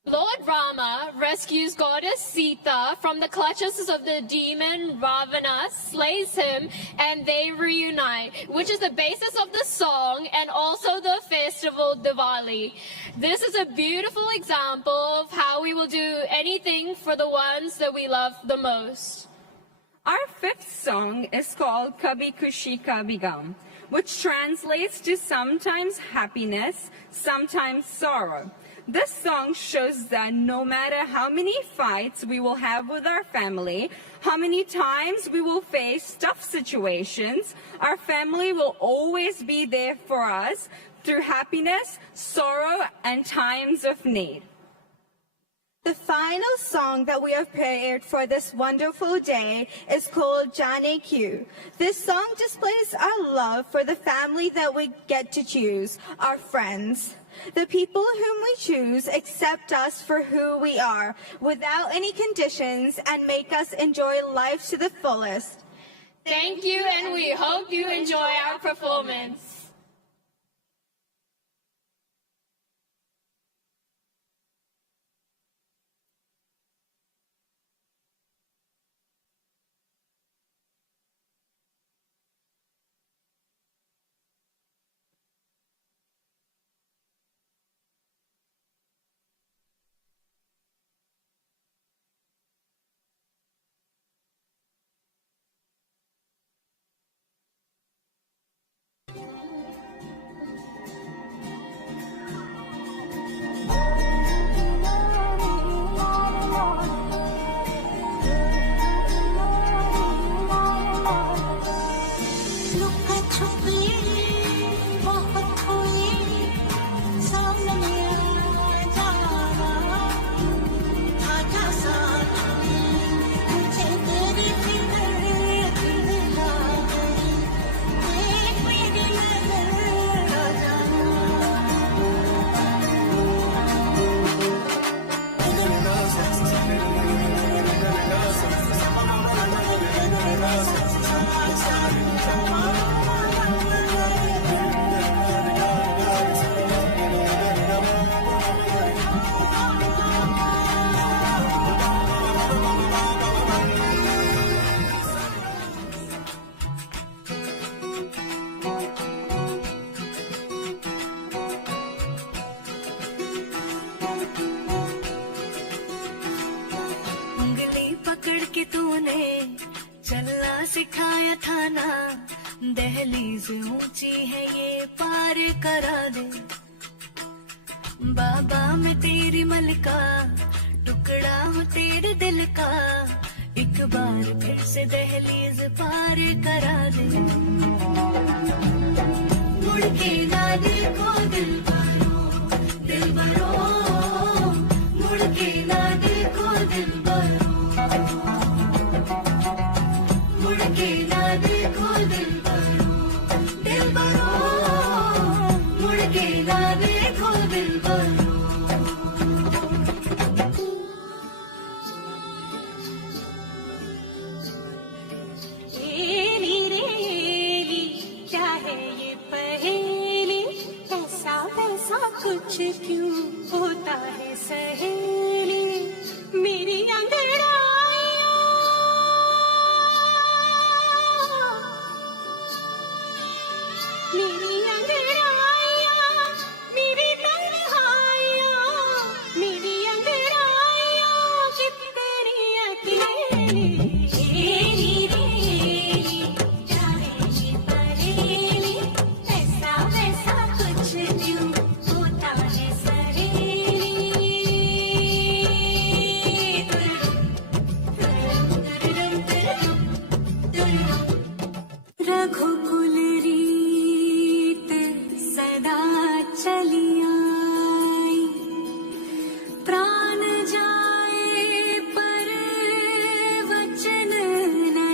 Lord Rama rescues goddess Sita from the clutches of the demon Ravana, slays him, and they reunite, which is the basis of the song and also the festival Diwali. This is a beautiful example of how we will do anything for the ones that we love the most. Our fifth song is called Kabhi Khushi Kabhi Gum, which translates to sometimes happiness, sometimes sorrow. This song shows that no matter how many fights we will have with our family, how many times we will face tough situations, our family will always be there for us through happiness, sorrow, and times of need. The final song that we have prepared for this wonderful day is called Jane Q. This song displays our love for the family that we get to choose, our friends. The people whom we choose accept us for who we are, without any conditions, and make us enjoy life to the fullest. Thank you, and we hope you enjoy our performance. उंगली पकड़ के तूने चलना सिखाया था ना दहलीज ऊंची है ये पार करा दे बाबा मैं तेरी मलका टुकड़ा हूँ तेरे दिल का एक बार फिर से दहलीज पार करा दे मुड़ के ना देखो दिल बरो मुड़ के ना देखो दिल बरो मुड़ के ना देखो दिल बरो मुड़ के ना देखो दिल बरो एली रेली क्या है ये पहेली ऐसा वैसा कुछ क्यों होता है सहेली मेरी अंगड़ाइयाँ मेरी अंगड़ाइयाँ मेरी तन्हाइयाँ मेरी अंगड़ाइयाँ कितनी अकेली एली रेली क्या है ये पहेली ऐसा वैसा कुछ क्यों होता है रघुकुल रीत सदा चली आई प्राण जाए पर वचन न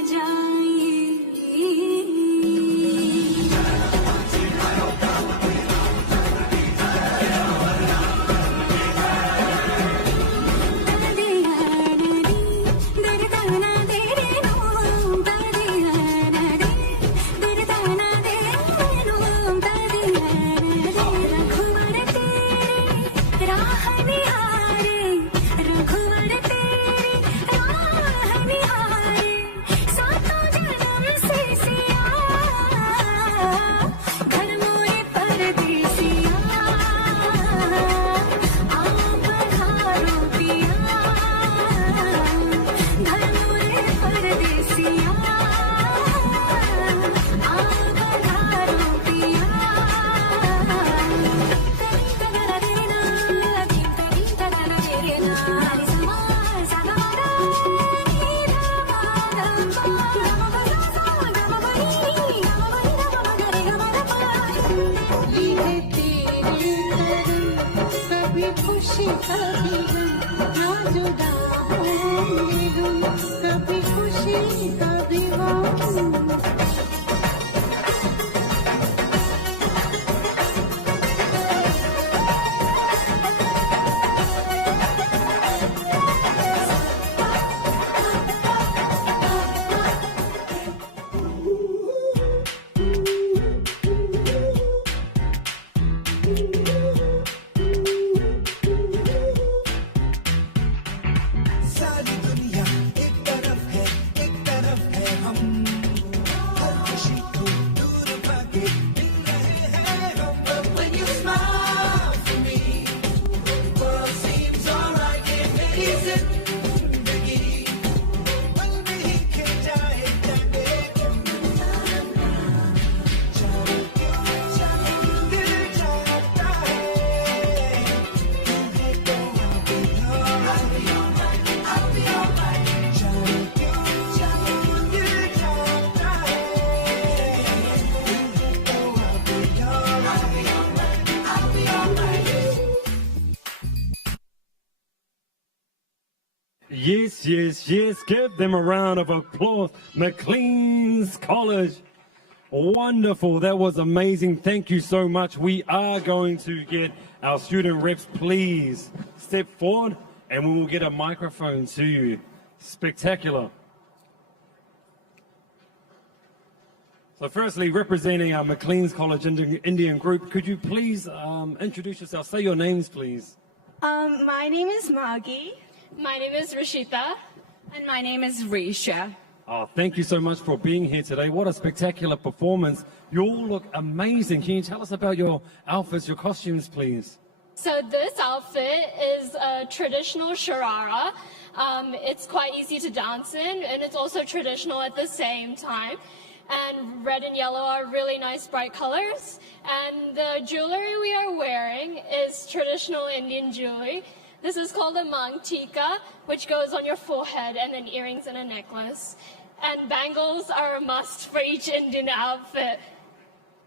खुशी कभी ना जुदा होंगे हम कभी खुशी कभी गम Yes, yes, yes. Give them a round of applause. McLean's College. Wonderful. That was amazing. Thank you so much. We are going to get our student reps. Please step forward and we will get a microphone to you. Spectacular. So firstly, representing our McLean's College Indian group, could you please introduce yourself? Say your names, please. My name is Maggie. My name is Rashita. And my name is Risha. Oh, thank you so much for being here today. What a spectacular performance. You all look amazing. Can you tell us about your outfits, your costumes, please? So this outfit is a traditional sharara. It's quite easy to dance in, and it's also traditional at the same time. And red and yellow are really nice bright colors. And the jewelry we are wearing is traditional Indian jewelry. This is called a mangtika, which goes on your forehead, and then earrings and a necklace. And bangles are a must for each Indian outfit.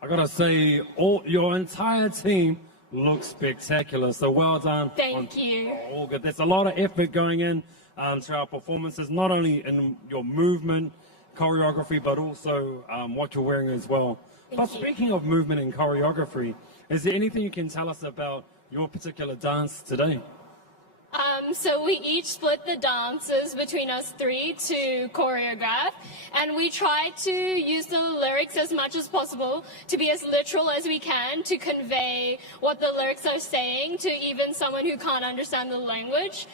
I gotta say, your entire team looks spectacular. So well done. Thank you. All good. There's a lot of effort going in to our performances, not only in your movement, choreography, but also what you're wearing as well. But speaking of movement and choreography, is there anything you can tell us about your particular dance today? So we each split the dances between us three to choreograph, and we try to use the lyrics as much as possible to be as literal as we can to convey what the lyrics are saying to even someone who can't understand the language.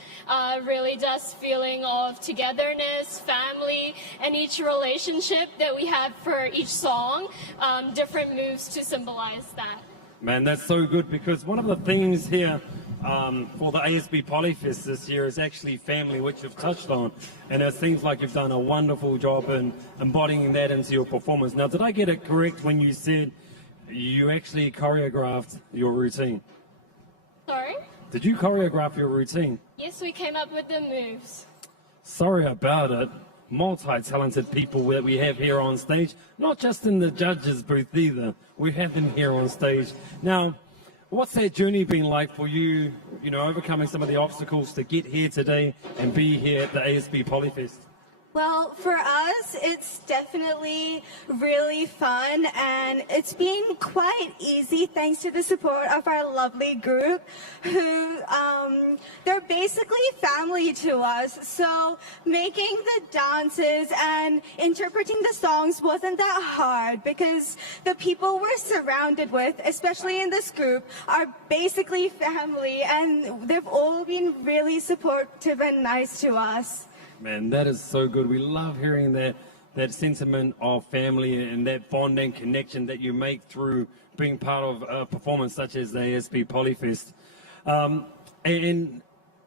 Really just feeling of togetherness, family, and each relationship that we have for each song, different moves to symbolize that. Man, that's so good, because one of the things here for the ASB Polyfest this year is actually family, which you've touched on, and it seems like you've done a wonderful job in embodying that into your performance. Now, did I get it correct when you said you actually choreographed your routine? Sorry? Did you choreograph your routine? Yes, we came up with the moves. Sorry about it. Multi-talented people that we have here on stage, not just in the judges booth either. We have them here on stage. Now, what's that journey been like for you, you know, overcoming some of the obstacles to get here today and be here at the ASB Polyfest? Well, for us, it's definitely really fun, and it's been quite easy thanks to the support of our lovely group who, they're basically family to us. So making the dances and interpreting the songs wasn't that hard because the people we're surrounded with, especially in this group, are basically family, and they've all been really supportive and nice to us. Man, that is so good. We love hearing that sentiment of family and that bond and connection that you make through being part of a performance such as the ASB Polyfest. And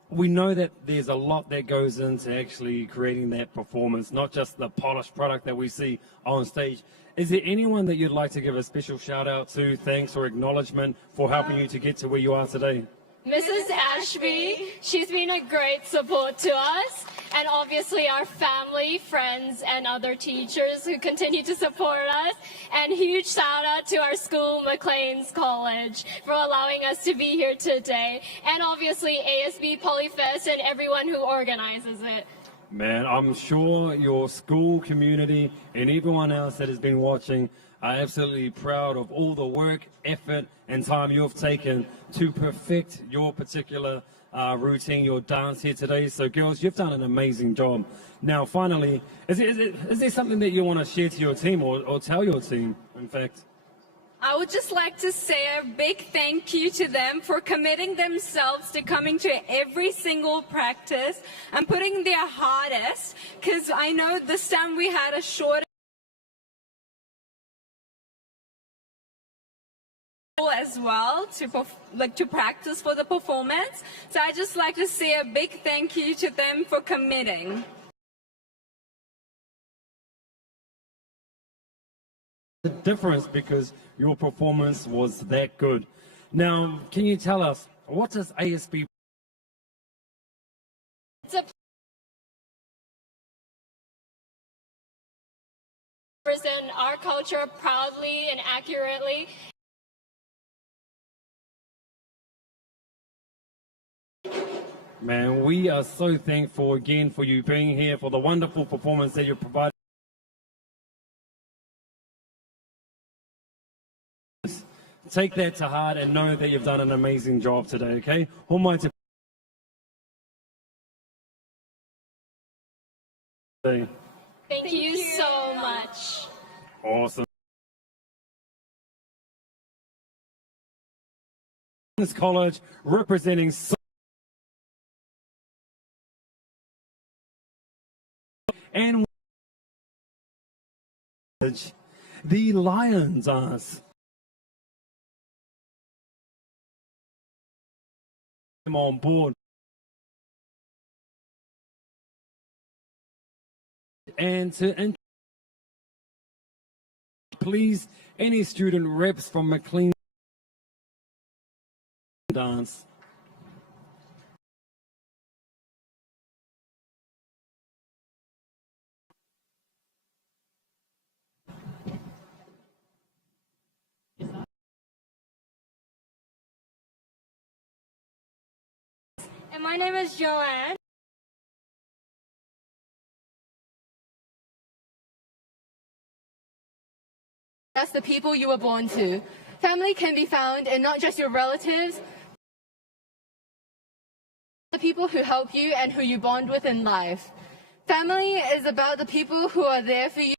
we know that there's a lot that goes into actually creating that performance, not just the polished product that we see on stage. Is there anyone that you'd like to give a special shout out to, thanks or acknowledgement for helping you to get to where you are today? Mrs. Ashby, she's been a great support to us, and obviously our family, friends, and other teachers who continue to support us. And huge shout out to our school, McLean's College, for allowing us to be here today, and obviously ASB Polyfest and everyone who organizes it. Man, I'm sure your school community and everyone else that has been watching are absolutely proud of all the work, effort, and time you've taken to perfect your particular routine, your dance here today. So, girls, you've done an amazing job. Now, finally, is there something that you want to share to your team or tell your team, in fact? I would just like to say a big thank you to them for committing themselves to coming to every single practice and putting their hardest, because I know this time we had a short as well to practice for the performance. So I just like to say a big thank you to them for committing. The difference because your performance was that good. Now, can you tell us, what does ASB? It's a represent our culture proudly and accurately. Man, we are so thankful again for you being here, for the wonderful performance that you provided. Take that to heart and know that you've done an amazing job today, okay? Almighty. Thank you so much. Awesome. This college representing so and the Lions are on board. And to please, any student reps from McLean dance. And my name is Joanne. That's the people you were born to. Family can be found in not just your relatives, the people who help you and who you bond with in life. Family is about the people who are there for you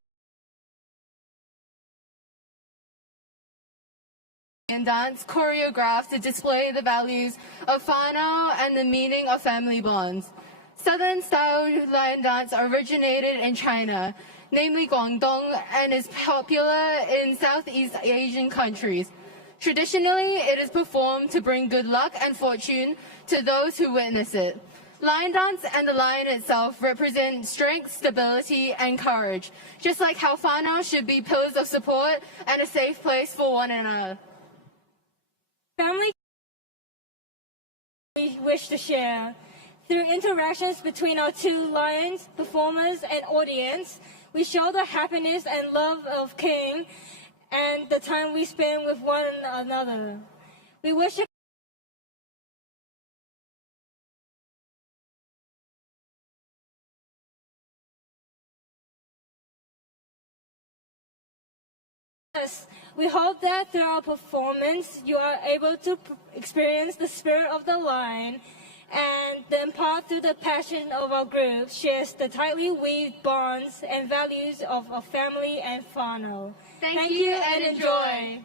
and dance choreographed to display the values of whānau and the meaning of family bonds. Southern-style lion dance originated in China, namely Guangdong, and is popular in Southeast Asian countries. Traditionally, it is performed to bring good luck and fortune to those who witness it. Lion dance and the lion itself represent strength, stability, and courage, just like how whānau should be pillars of support and a safe place for one another. Family we wish to share. Through interactions between our two lions, performers, and audience, we show the happiness and love of King and the time we spend with one another. We wish to We hope that through our performance, you are able to experience the spirit of the lion and then part through the passion of our group shares the tightly weaved bonds and values of our family and whānau. Thank you and enjoy.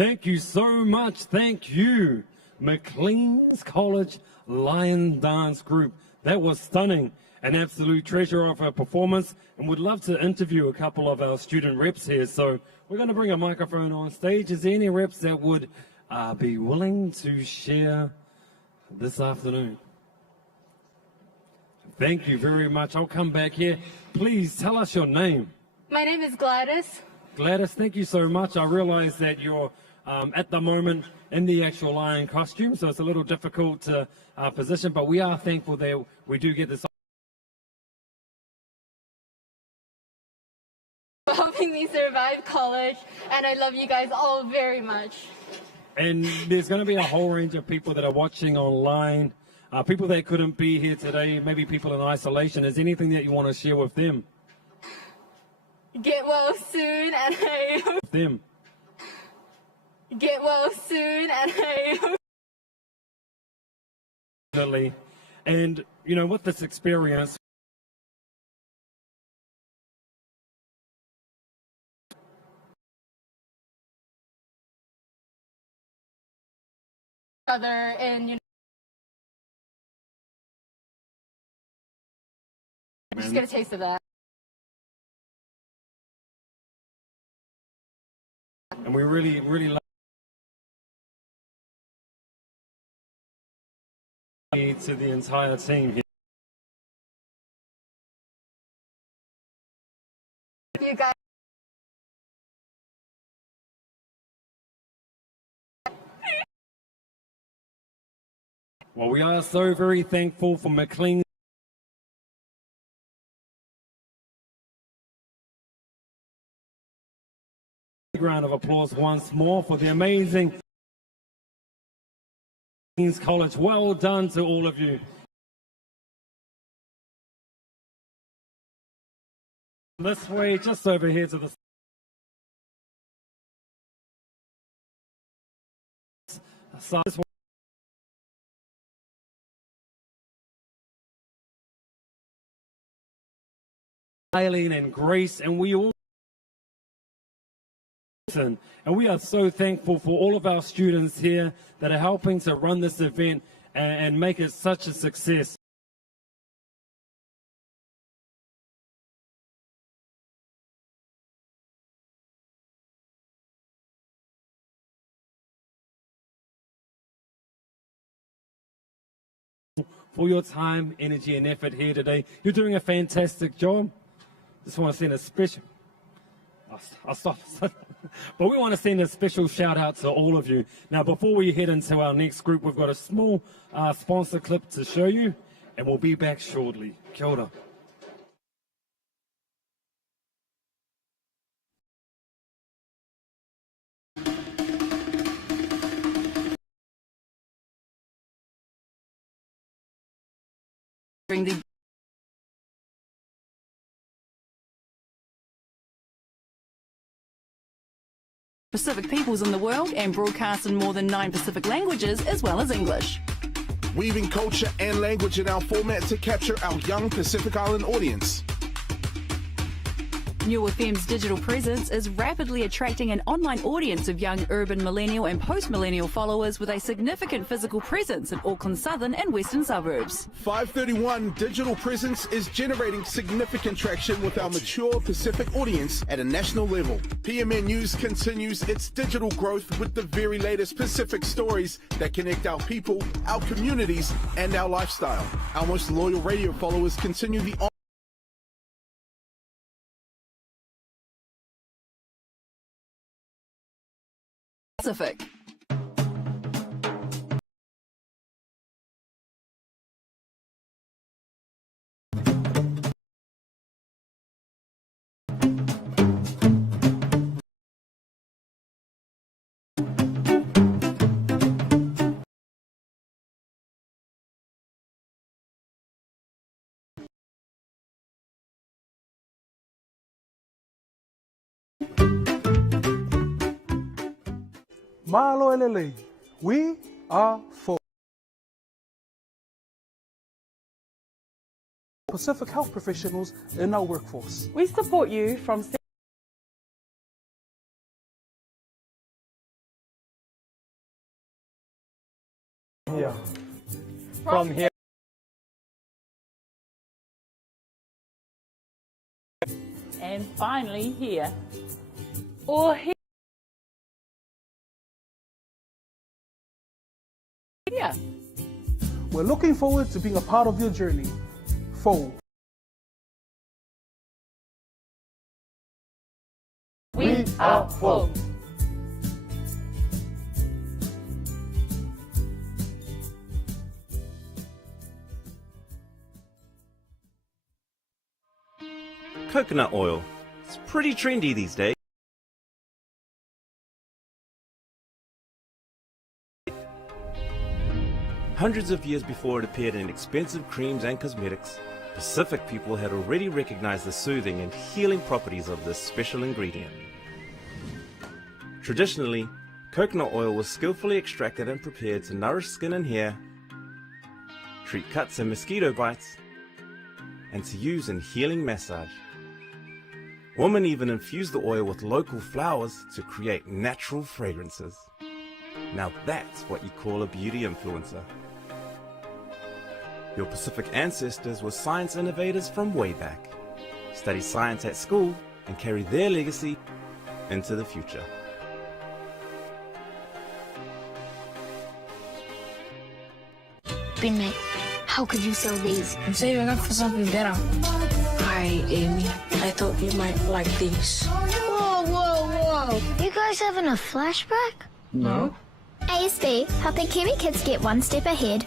Thank you so much. Thank you, McLean's College Lion Dance Group. That was stunning. An absolute treasure of a performance, and would love to interview a couple of our student reps here. So we're going to bring a microphone on stage. Is there any reps that would be willing to share this afternoon? Thank you very much. I'll come back here. Please tell us your name. My name is Gladys. Gladys, thank you so much. I realize that you're at the moment in the actual lion costume, so it's a little difficult to position, but we are thankful that we do get this Helping me survive college, and I love you guys all very much. And there's going to be a whole range of people that are watching online, people that couldn't be here today, maybe people in isolation. Is there anything that you want to share with them? Get well soon, and I hope Them. get well soon, and I hope Definitely. And, you know, with this experience, other and just get a taste of that. and we really, really love to the entire team here. You guys. Well, we are so very thankful for McLean. Round of applause once more for the amazing McLean's College. Well done to all of you. This way, just over here to the side. Eileen and Grace, and we all and we are so thankful for all of our students here that are helping to run this event and make it such a success. For your time, energy, and effort here today. You're doing a fantastic job. Just want to send a special... I'll stop. But we want to send a special shout out to all of you. Now, before we head into our next group, we've got a small sponsor clip to show you, and we'll be back shortly. Kia ora. During the Pacific peoples in the world and broadcast in more than 9 Pacific languages as well as English. Weaving culture and language in our format to capture our young Pacific Island audience. New FM's digital presence is rapidly attracting an online audience of young urban millennial and post-millennial followers with a significant physical presence in Auckland's southern and western suburbs. 531 digital presence is generating significant traction with our mature Pacific audience at a national level. PMN News continues its digital growth with the very latest Pacific stories that connect our people, our communities, and our lifestyle. Our most loyal radio followers continue the Pacific. Mahalo elele. We are for Pacific health professionals in our workforce. We support you from here. From here. And finally here. Or here. Here. We're looking forward to being a part of your journey. Fo. We are full. Coconut oil. It's pretty trendy these days. Hundreds of years before it appeared in expensive creams and cosmetics, Pacific people had already recognized the soothing and healing properties of this special ingredient. Traditionally, coconut oil was skillfully extracted and prepared to nourish skin and hair, treat cuts and mosquito bites, and to use in healing massage. Women even infused the oil with local flowers to create natural fragrances. Now that's what you call a beauty influencer. Your Pacific ancestors were science innovators from way back, studied science at school and carried their legacy into the future. Bin mate, how could you sell these? I'm saving up for something better. Hi, Amy. I thought you might like these. Whoa, whoa, whoa. You guys having a flashback? No. ASB, helping Kiwi kids get one step ahead.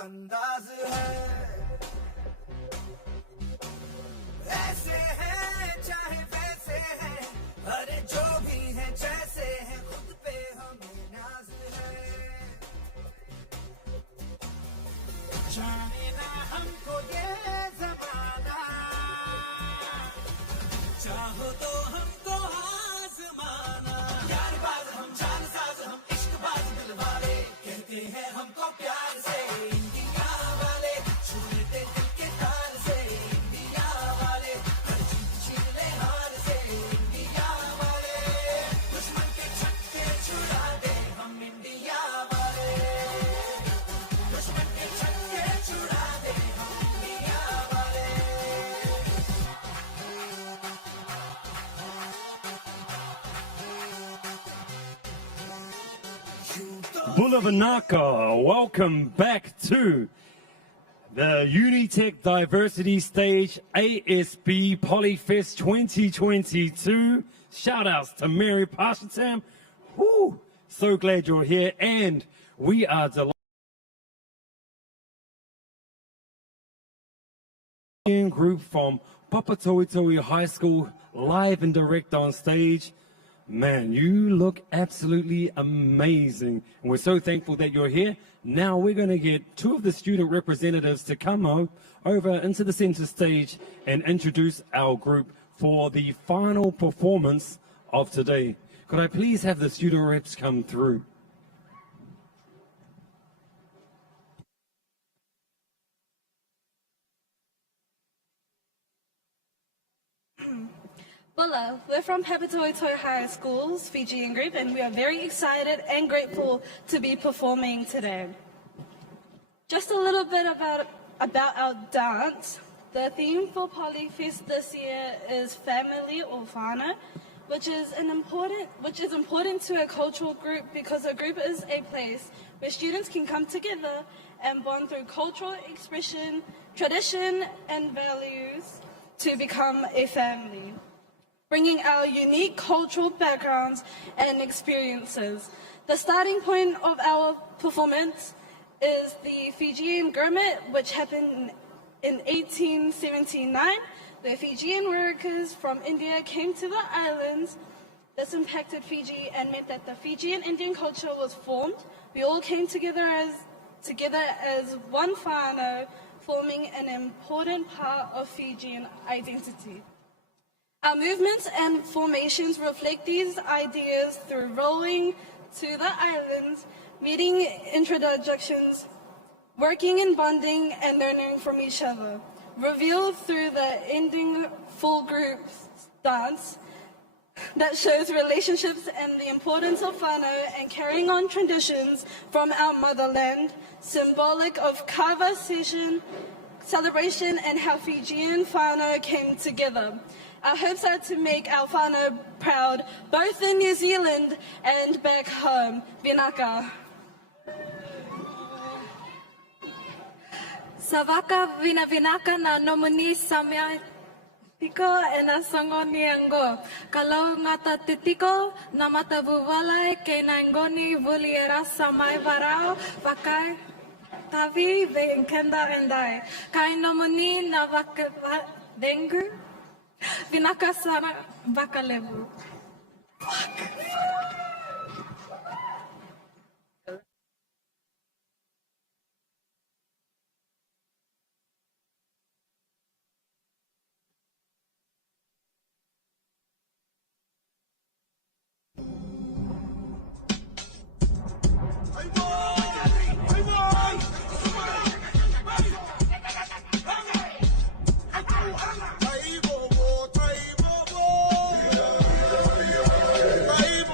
अंदाज है ऐसे हैं चाहे वैसे हैं अरे जो भी हैं जैसे हैं खुद पे हमें नाज है जाने ना हमको ये ज़माना चाहो तो हमको आज़माना यार बाज हम जान साज हम इश्क बाज दिल वाले कहते हैं हमको प्यार से इंडिया वाले छूते दिल के तार से इंडिया वाले हर जीत छीन ले हार से इंडिया वाले दुश्मन के छक्के छुड़ा दे हम इंडिया वाले दुश्मन के छक्के छुड़ा दे हम इंडिया वाले Bulavanaka, welcome back to the Unitec Diversity Stage ASB Polyfest 2022. Shout outs to Mary Pashatam. Woo, so glad you're here, and we are delighted. Group from Papatoetoe High School, live and direct on stage. Man, you look absolutely amazing. And we're so thankful that you're here. Now we're going to get two of the student representatives to come over into the center stage and introduce our group for the final performance of today. Could I please have the student reps come through? Hello, we're from Papatoetoe High School's Fijian group, and we are very excited and grateful to be performing today. Just a little bit about our dance. The theme for Polyfest this year is family or whānau, which is important to a cultural group because a group is a place where students can come together and bond through cultural expression, tradition, and values to become a family, bringing our unique cultural backgrounds and experiences. The starting point of our performance is the Fijian Gurmit, which happened in 1879. The Fijian workers from India came to the islands. This impacted Fiji and meant that the Fijian Indian culture was formed. We all came together as one whānau, forming an important part of Fijian identity. Our movements and formations reflect these ideas through rolling to the islands, meeting introductions, working and bonding and learning from each other, revealed through the ending full group dance that shows relationships and the importance of whānau and carrying on traditions from our motherland, symbolic of kava celebration and how Fijian whānau came together. Our hopes are to make our whānau proud, both in New Zealand and back home. Vinaka. Savaka vina vinaka na nomuni samya tiko e na sangoni ango. Kalau ngata titiko na mata buwalai ke na ngoni vuliera samai varao pakai tavi ve inkenda endai. Kai nomuni na vaka dengu. Vinaka sana bakalevu. Hey,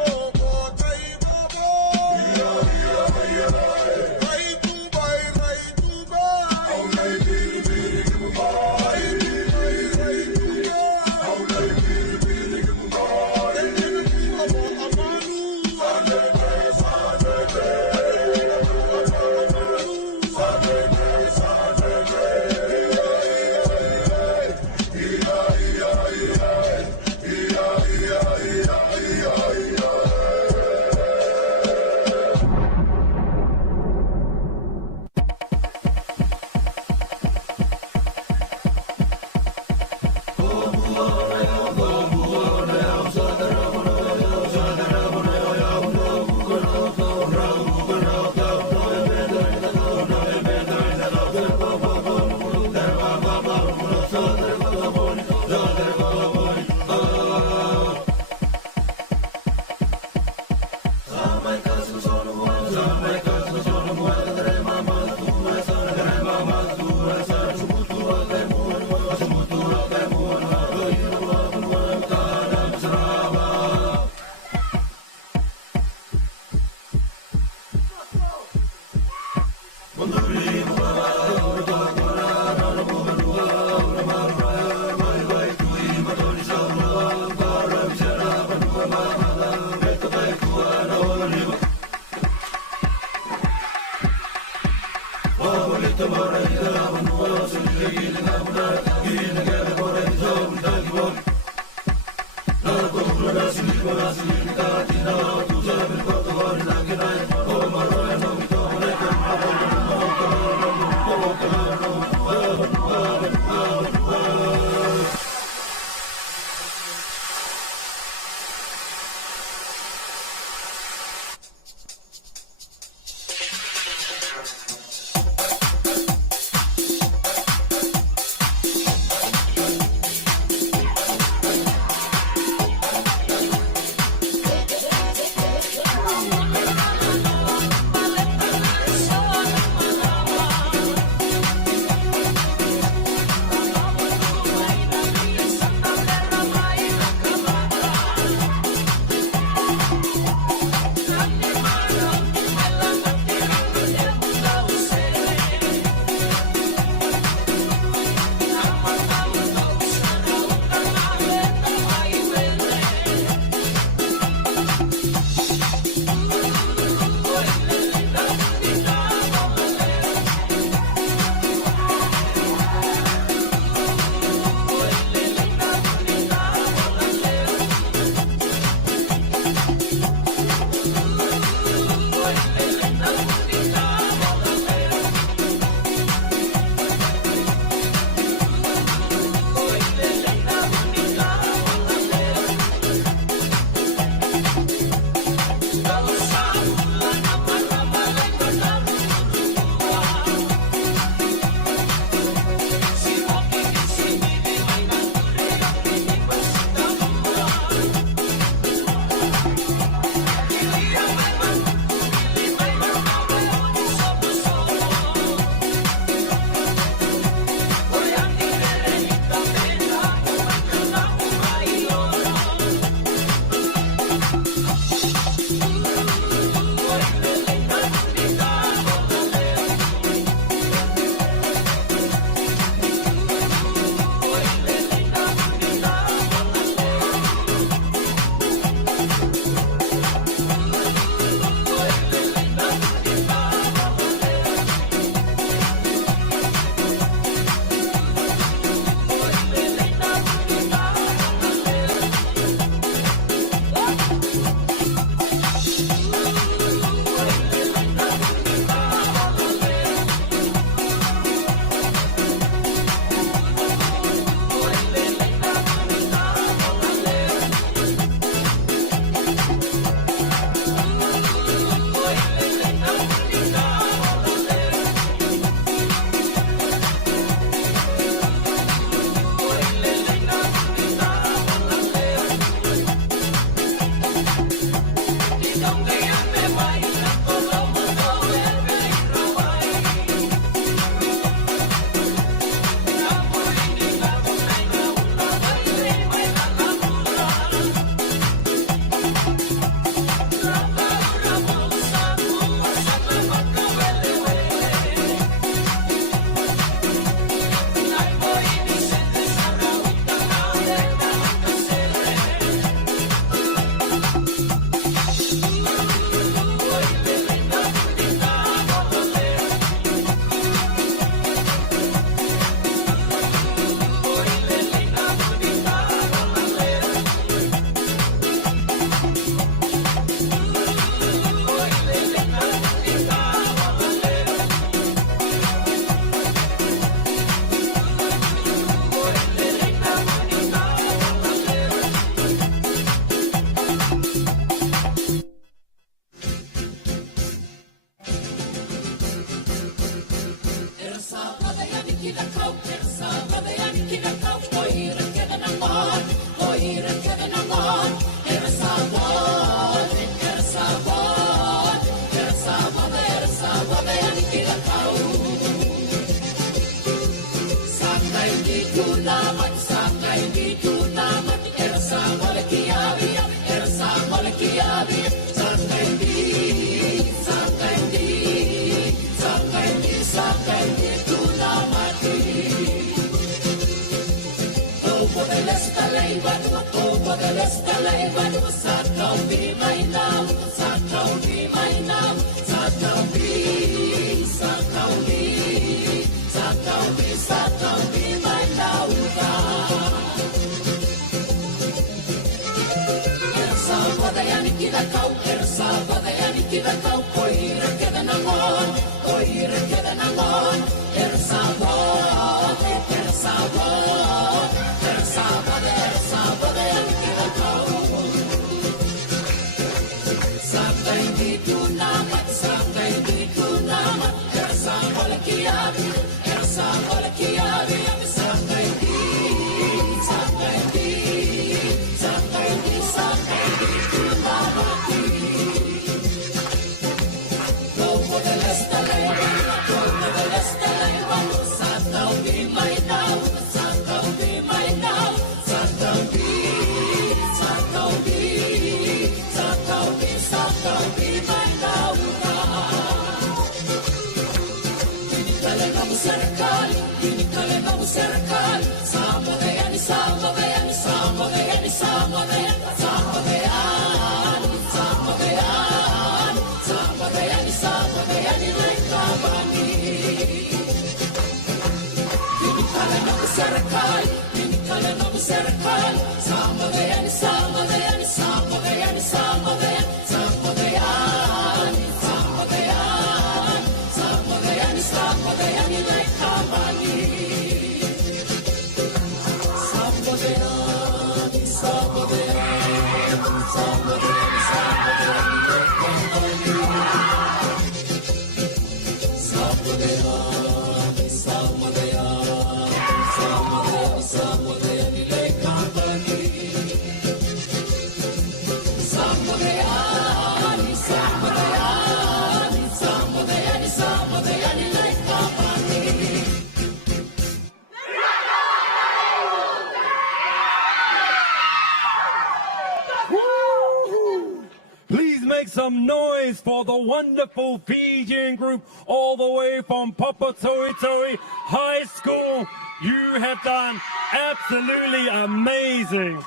Please make some noise for the wonderful Fijian group all the way from Papatoetoe High School. You have done absolutely amazing.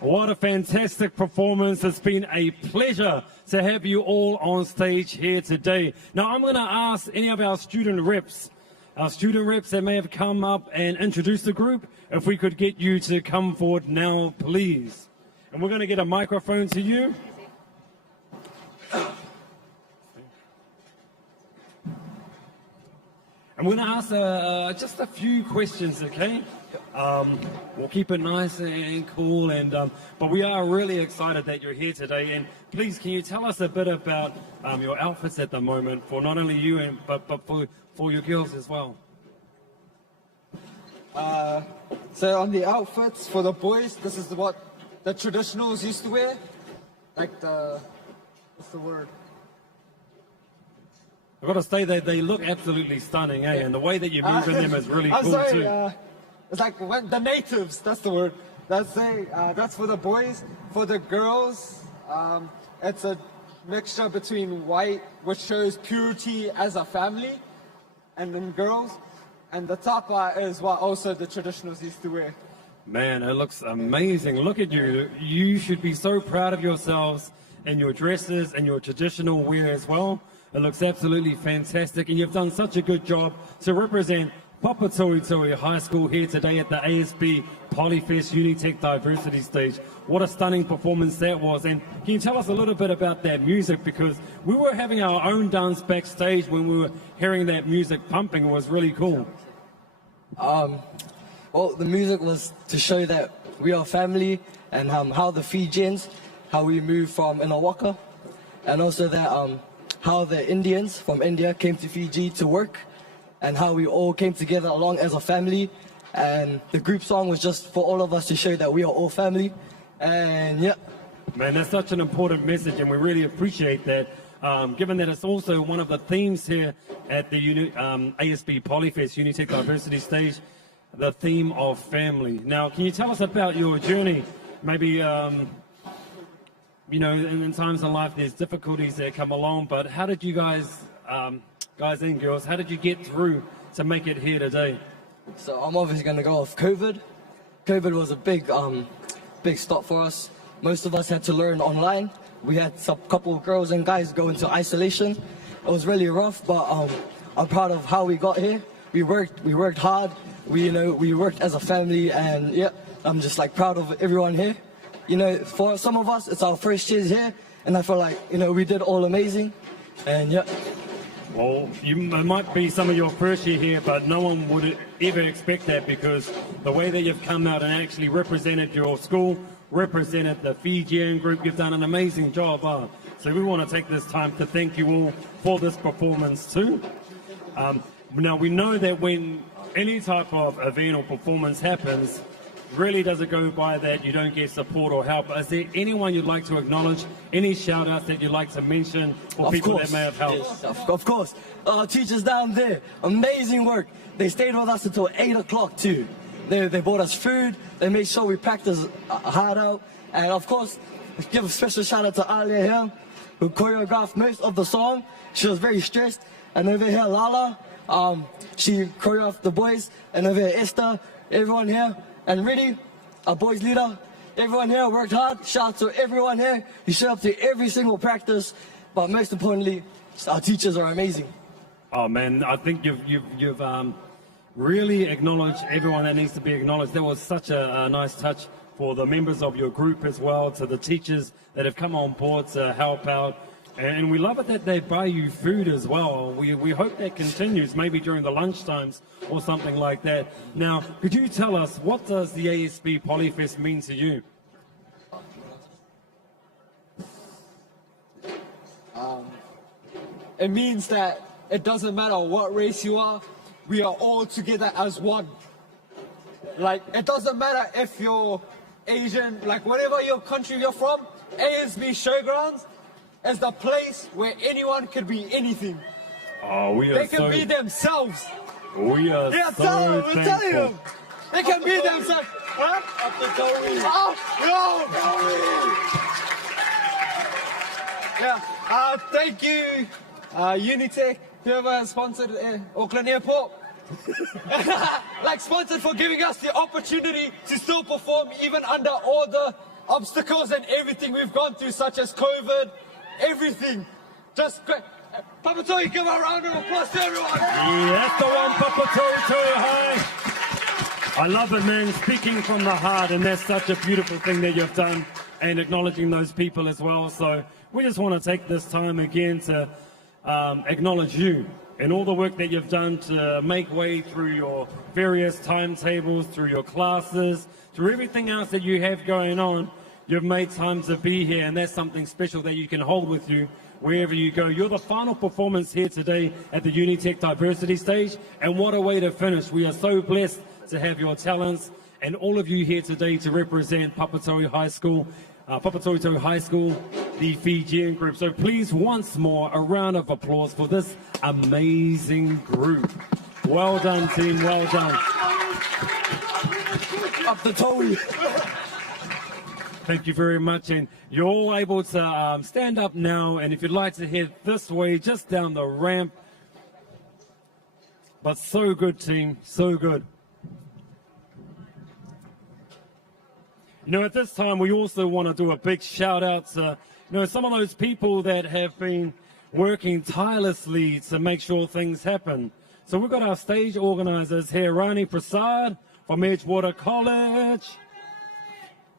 What a fantastic performance. It's been a pleasure to have you all on stage here today. Now I'm going to ask any of our student reps that may have come up and introduced the group, if we could get you to come forward now, please. And we're going to get a microphone to you. I'm going to ask just a few questions, okay? We'll keep it nice and cool, and but we are really excited that you're here today. And please, can you tell us a bit about your outfits at the moment, for not only you, but for your girls as well? So on the outfits for the boys, this is what the traditionals used to wear, like what's the word? I've got to say that they look absolutely stunning, eh? And the way that you move in them is really I'm cool sorry, too. It's like the natives, that's the word. That's for the boys. For the girls, it's a mixture between white, which shows purity as a family, and then girls. And the tapa is what also the traditionals used to wear. Man, it looks amazing. Look at you. You should be so proud of yourselves and your dresses and your traditional wear as well. It looks absolutely fantastic, and you've done such a good job to represent Papatoetoe High School here today at the ASB Polyfest Unitec Diversity Stage. What a stunning performance that was. And can you tell us a little bit about that music? Because we were having our own dance backstage when we were hearing that music pumping. It was really cool. Well, the music was to show that we are family, and how the Fijians, how we moved from Inawaka, and also that how the Indians from India came to Fiji to work, and how we all came together along as a family. And the group song was just for all of us to show that we are all family. And yeah. Man, that's such an important message, and we really appreciate that. Given that it's also one of the themes here at the ASB Polyfest Unitec Diversity Stage, the theme of family. Now, can you tell us about your journey? Maybe, you know, in times in life there's difficulties that come along, but how did you guys and girls, how did you get through to make it here today? So I'm obviously going to go off COVID. COVID was a big big stop for us. Most of us had to learn online. We had a couple of girls and guys go into isolation. It was really rough, but I'm proud of how we got here. We worked hard. We worked as a family, and yeah, I'm just like proud of everyone here. For some of us, it's our first year here, and I feel like we did all amazing, and yeah. Well, it might be some of your first year here, but no one would ever expect that, because the way that you've come out and actually represented your school, represented the Fijian group, you've done an amazing job. So we want to take this time to thank you all for this performance too. Now we know that when any type of event or performance happens, really does it go by that you don't get support or help. Is there anyone you'd like to acknowledge? Any shout outs that you'd like to mention for people that may have helped? Yes, of course. Our teachers down there, amazing work. They stayed with us until 8 o'clock too. They bought us food. They made sure we practiced hard out. And of course, give a special shout out to Alia here, who choreographed most of the song. She was very stressed. And over here, Lala, she choreographed the boys. And over here, Esther, everyone here. And really, our boys leader, everyone here worked hard. Shout out to everyone here. You showed up to every single practice. But most importantly, our teachers are amazing. Oh man, I think you've really acknowledged everyone that needs to be acknowledged. That was such a nice touch for the members of your group as well, to the teachers that have come on board to help out. And we love it that they buy you food as well. We hope that continues, maybe during the lunchtimes or something like that. Now, could you tell us, what does the ASB Polyfest mean to you? It means that it doesn't matter what race you are, we are all together as one. Like, it doesn't matter if you're Asian, like whatever your country you're from, ASB Showgrounds is the place where anyone could be anything. Oh, they can be themselves. We are yeah, so we're telling them. They can be themselves. Huh? Yeah, thank you, Unitec, whoever has sponsored Auckland Airport. Sponsored for giving us the opportunity to still perform even under all the obstacles and everything we've gone through, such as COVID, everything. Just great. Papatoi, give a round of applause to everyone. That's the one, Papatoi, hi. I love it, man, speaking from the heart, and that's such a beautiful thing that you've done, and acknowledging those people as well. So we just want to take this time again to acknowledge you and all the work that you've done to make way through your various timetables, through your classes, through everything else that you have going on. You've made time to be here, and that's something special that you can hold with you wherever you go. You're the final performance here today at the Unitec Diversity Stage, and what a way to finish. We are so blessed to have your talents and all of you here today to represent Papatoi High School, the Fijian group. So please, once more, a round of applause for this amazing group. Well done, team, well done. Up the toe. Thank you very much, and you're all able to stand up now, and if you'd like to head this way, just down the ramp. But so good, team, so good. At this time, we also want to do a big shout out to, some of those people that have been working tirelessly to make sure things happen. So we've got our stage organizers here, Rani Prasad from Edgewater College.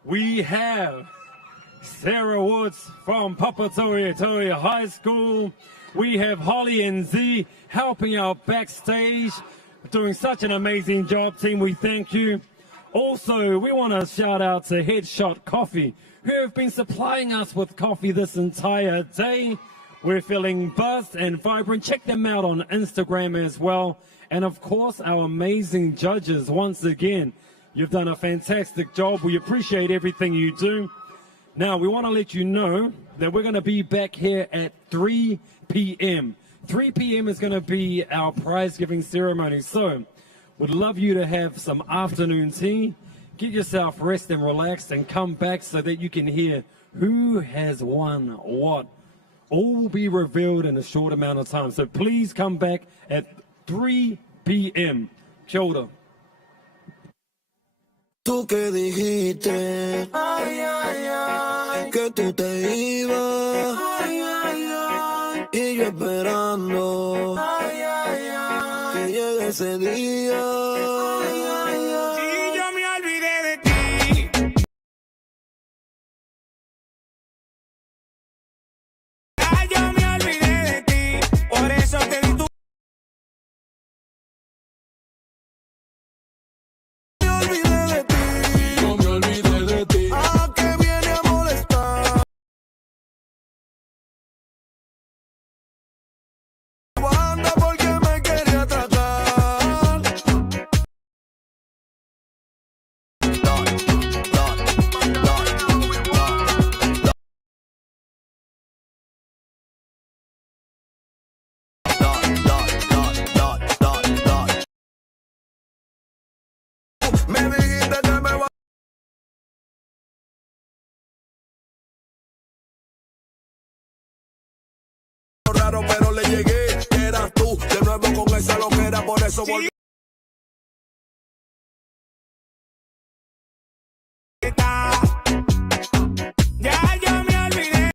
We have Sarah Woods from Papatoi High School. We have Holly and Z helping out backstage, doing such an amazing job, team. We thank you. Also, we want to shout out to Headshot Coffee, who have been supplying us with coffee this entire day. We're feeling buzzed and vibrant. Check them out on Instagram as well. And of course, our amazing judges, once again, you've done a fantastic job. We appreciate everything you do. Now, we want to let you know that we're going to be back here at 3 p.m. 3 p.m. is going to be our prize giving ceremony. So, would love you to have some afternoon tea, get yourself rest and relaxed, and come back so that you can hear who has won what. All will be revealed in a short amount of time. So please come back at 3 p.m. Kia ora. Tú que dijiste que tú te ibas y yo esperando que llegue ese día. Y yo me olvidé de ti. Yo me olvidé de ti. Por eso te di tu. Me dijiste que me va raro, pero le llegué. Eras tú, de nuevo con esa loquera, por eso volví. Ya yo me olvidé.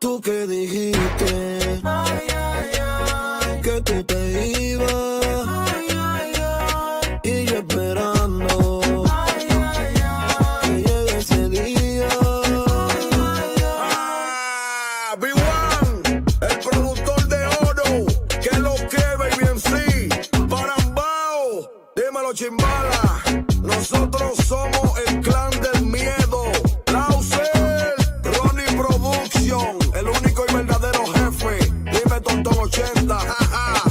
Tú que dijiste que tú te ibas y yo esperando que llegue ese día. B1, el productor de oro, que lo que baby en sí, Barambao, dímelo Chimbala, nosotros somos el clan del miedo. El único y verdadero jefe, dime Tontón 80, jaja.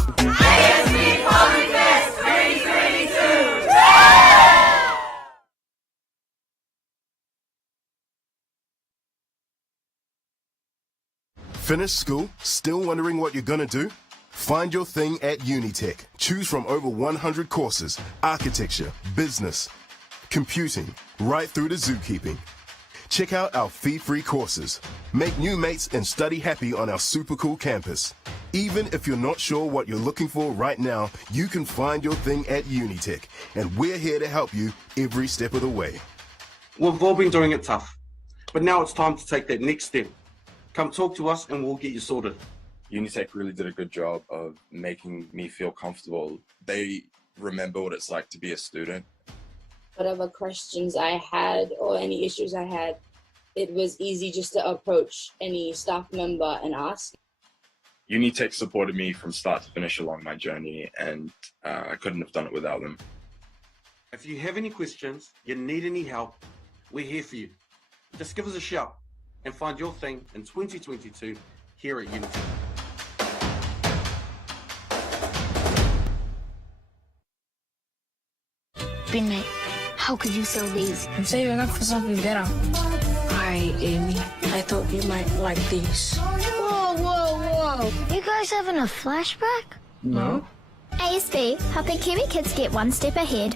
Finished school? Still wondering what you're gonna do? Find your thing at Unitec. Choose from over 100 courses: architecture, business, computing, right through to zookeeping. Check out our fee-free courses. Make new mates and study happy on our super cool campus. Even if you're not sure what you're looking for right now, you can find your thing at Unitec, and we're here to help you every step of the way. We've all been doing it tough, but now it's time to take that next step. Come talk to us and we'll get you sorted. Unitec really did a good job of making me feel comfortable. They remember what it's like to be a student. Whatever questions I had or any issues I had, it was easy just to approach any staff member and ask. Unitec supported me from start to finish along my journey, and I couldn't have done it without them. If you have any questions, you need any help, we're here for you. Just give us a shout and find your thing in 2022 here at Unitec. Big mate, how could you sell these? I'm saving up for something better. Alright, Amy, I thought you might like these. Whoa, whoa, whoa. You guys having a flashback? No. ASB, helping Kiwi kids get one step ahead.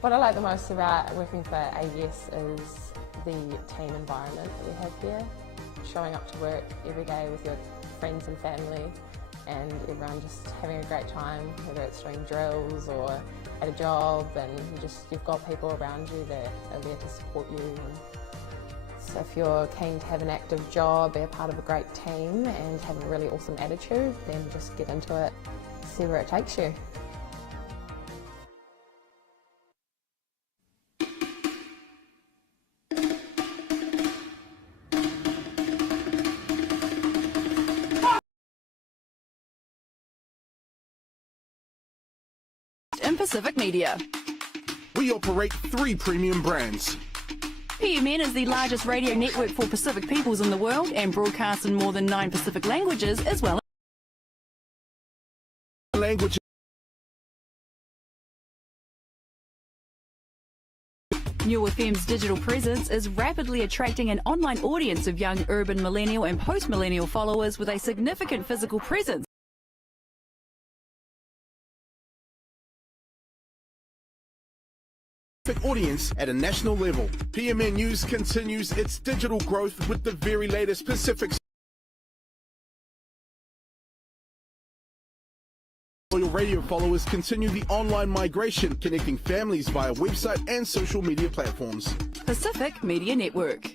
What I like the most about working for AES is the team environment that we have here. Showing up to work every day with your friends and family, and everyone just having a great time, whether it's doing drills or at a job, and you've got people around you that are there to support you. So if you're keen to have an active job, be a part of a great team and have a really awesome attitude, then just get into it, see where it takes you. In Pacific Media. We operate 3 premium brands. PMN is the largest radio network for Pacific peoples in the world and broadcasts in more than 9 Pacific languages as well. Language. New FM's digital presence is rapidly attracting an online audience of young urban millennial and post-millennial followers with a significant physical presence. Audience at a national level. PMN News continues its digital growth with the very latest Pacific. Loyal radio followers continue the online migration, connecting families via website and social media platforms. Pacific Media Network.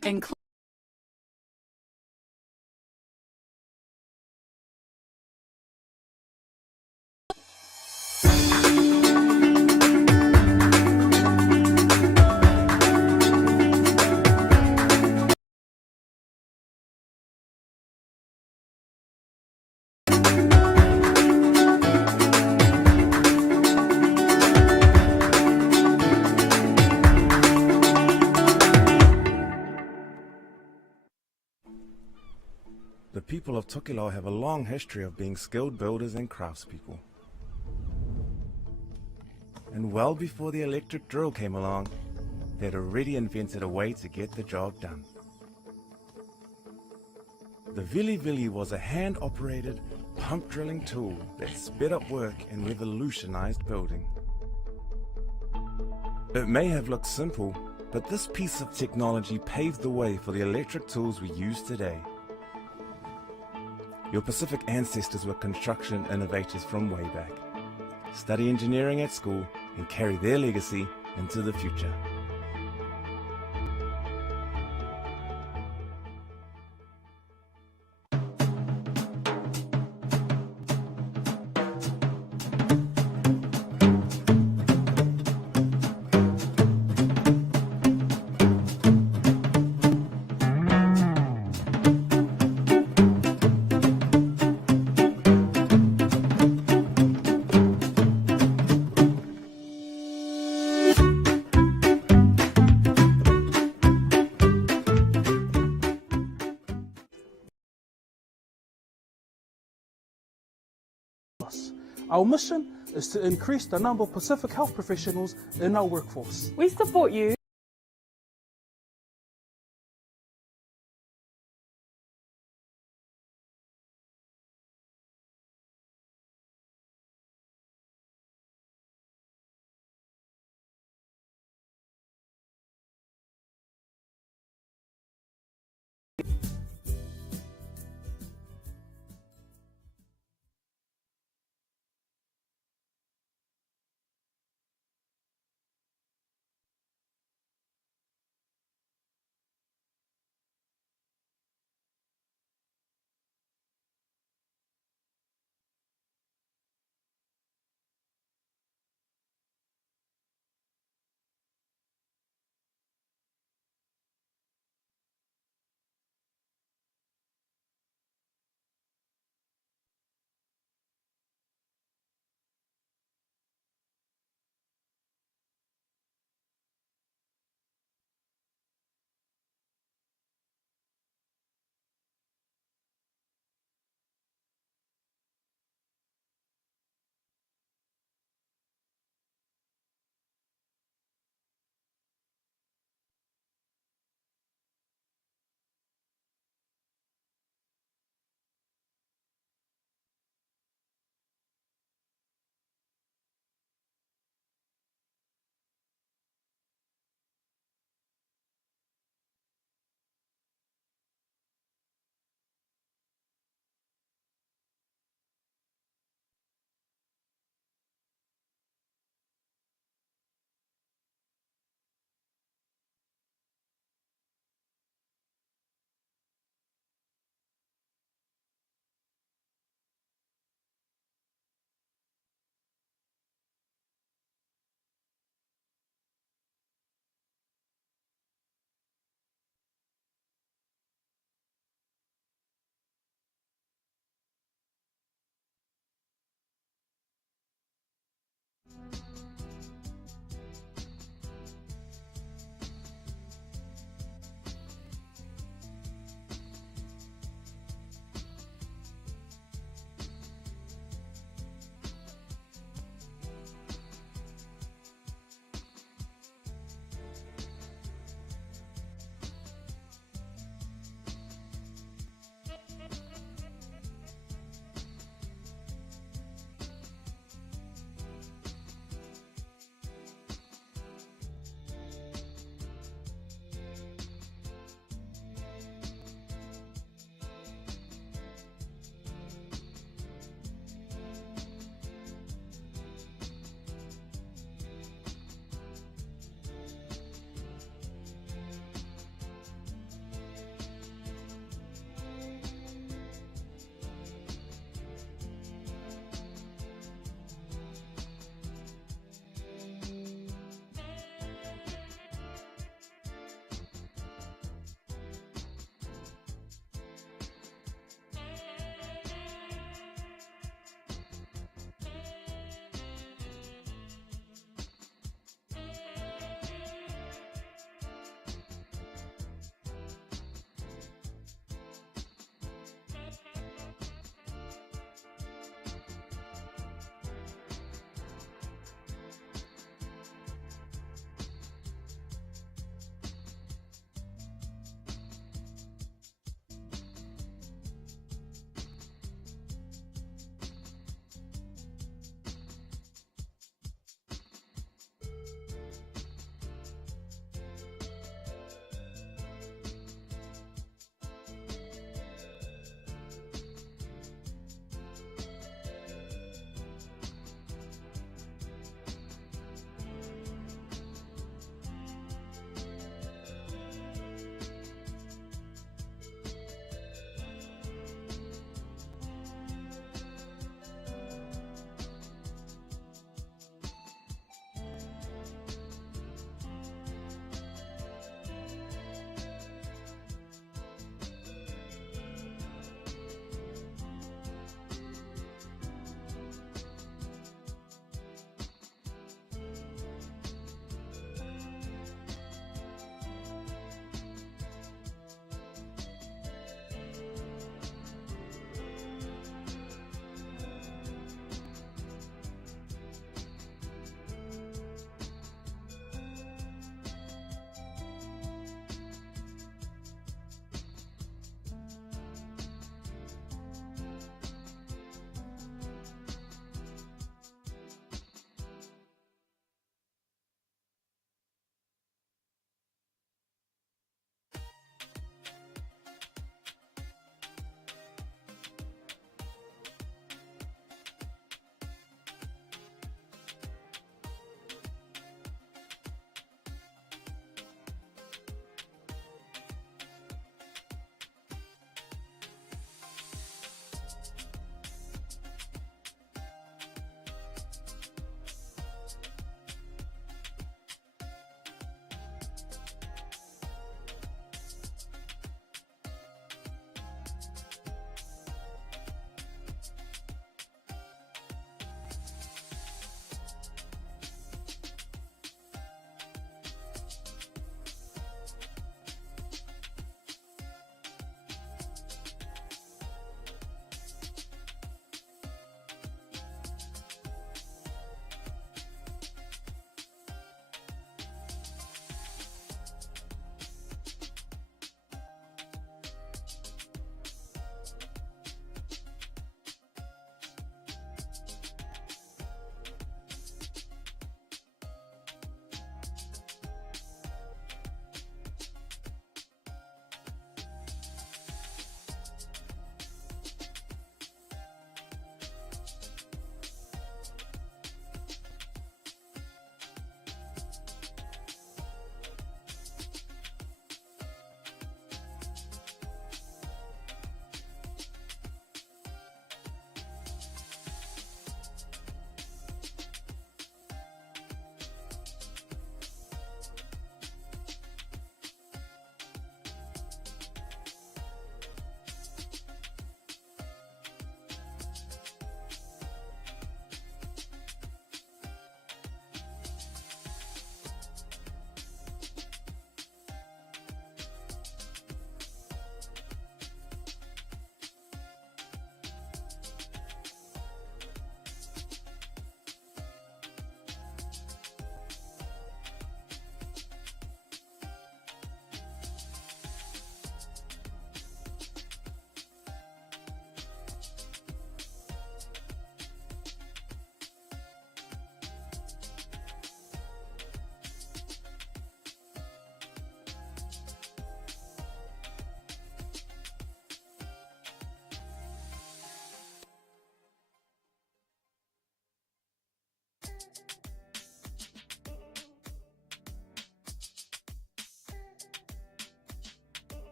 The people of Tokelau have a long history of being skilled builders and craftspeople. And well before the electric drill came along, they'd already invented a way to get the job done. The Vili Vili was a hand-operated, pump drilling tool that sped up work and revolutionized building. It may have looked simple, but this piece of technology paved the way for the electric tools we use today. Your Pacific ancestors were construction innovators from way back. Study engineering at school and carry their legacy into the future. Our mission is to increase the number of Pacific health professionals in our workforce. We support you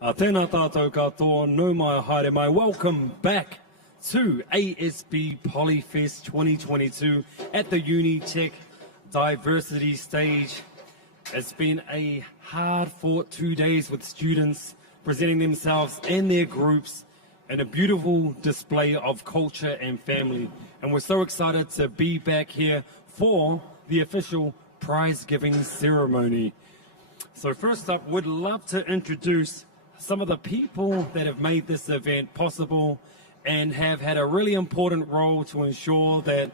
Tēnā tātou katoa, nau mai haere mai. Welcome back to ASB Polyfest 2022 at the Unitec Diversity Stage. It's been a hard-fought 2 days with students presenting themselves and their groups in a beautiful display of culture and family. And we're so excited to be back here for the official prize-giving ceremony. So first up, we'd love to introduce some of the people that have made this event possible and have had a really important role to ensure that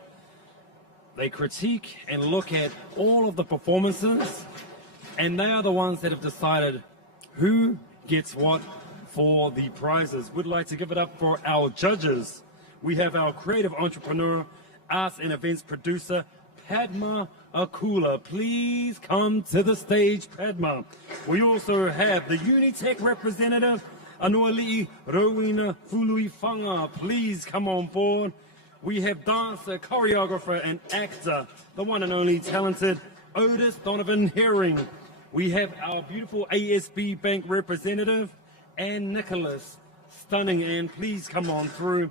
they critique and look at all of the performances, and they are the ones that have decided who gets what for the prizes. We'd like to give it up for our judges. We have our creative entrepreneur, arts and events producer, Padma Akula. Please come to the stage, Padma. We also have the Unitec representative, Anuali'i Rowena Fuluifanga. Please come on board. We have dancer, choreographer, and actor, the one and only talented Otis Donovan Herring. We have our beautiful ASB Bank representative, Ann Nicholas. Stunning, Ann. Please come on through.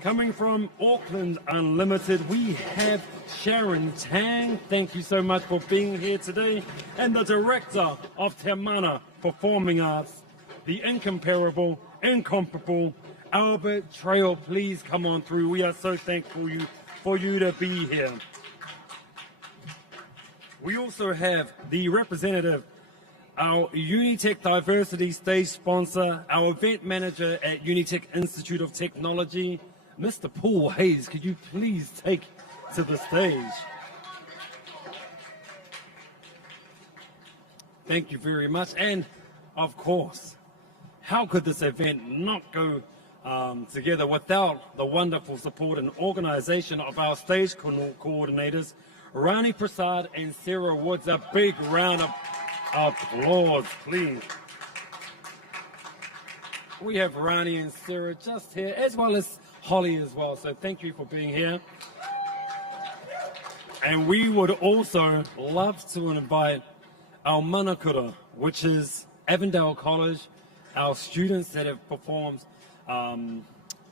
Coming from Auckland Unlimited, we have Sharon Tang. Thank you so much for being here today. And the director of Te Mana Performing Arts, the incomparable, incomparable Albert Trail. Please come on through. We are so thankful for you to be here. We also have the representative, our Unitec Diversity Stage sponsor, our event manager at Unitec Institute of Technology, Mr. Paul Hayes. Could you please take to the stage? Thank you very much. And of course, how could this event not go together without the wonderful support and organization of our stage coordinators, Rani Prasad and Sarah Woods. A big round of applause, please. We have Rani and Sarah just here, as well as Holly as well. So thank you for being here. And we would also love to invite our manakura, which is Avondale College, our students that have performed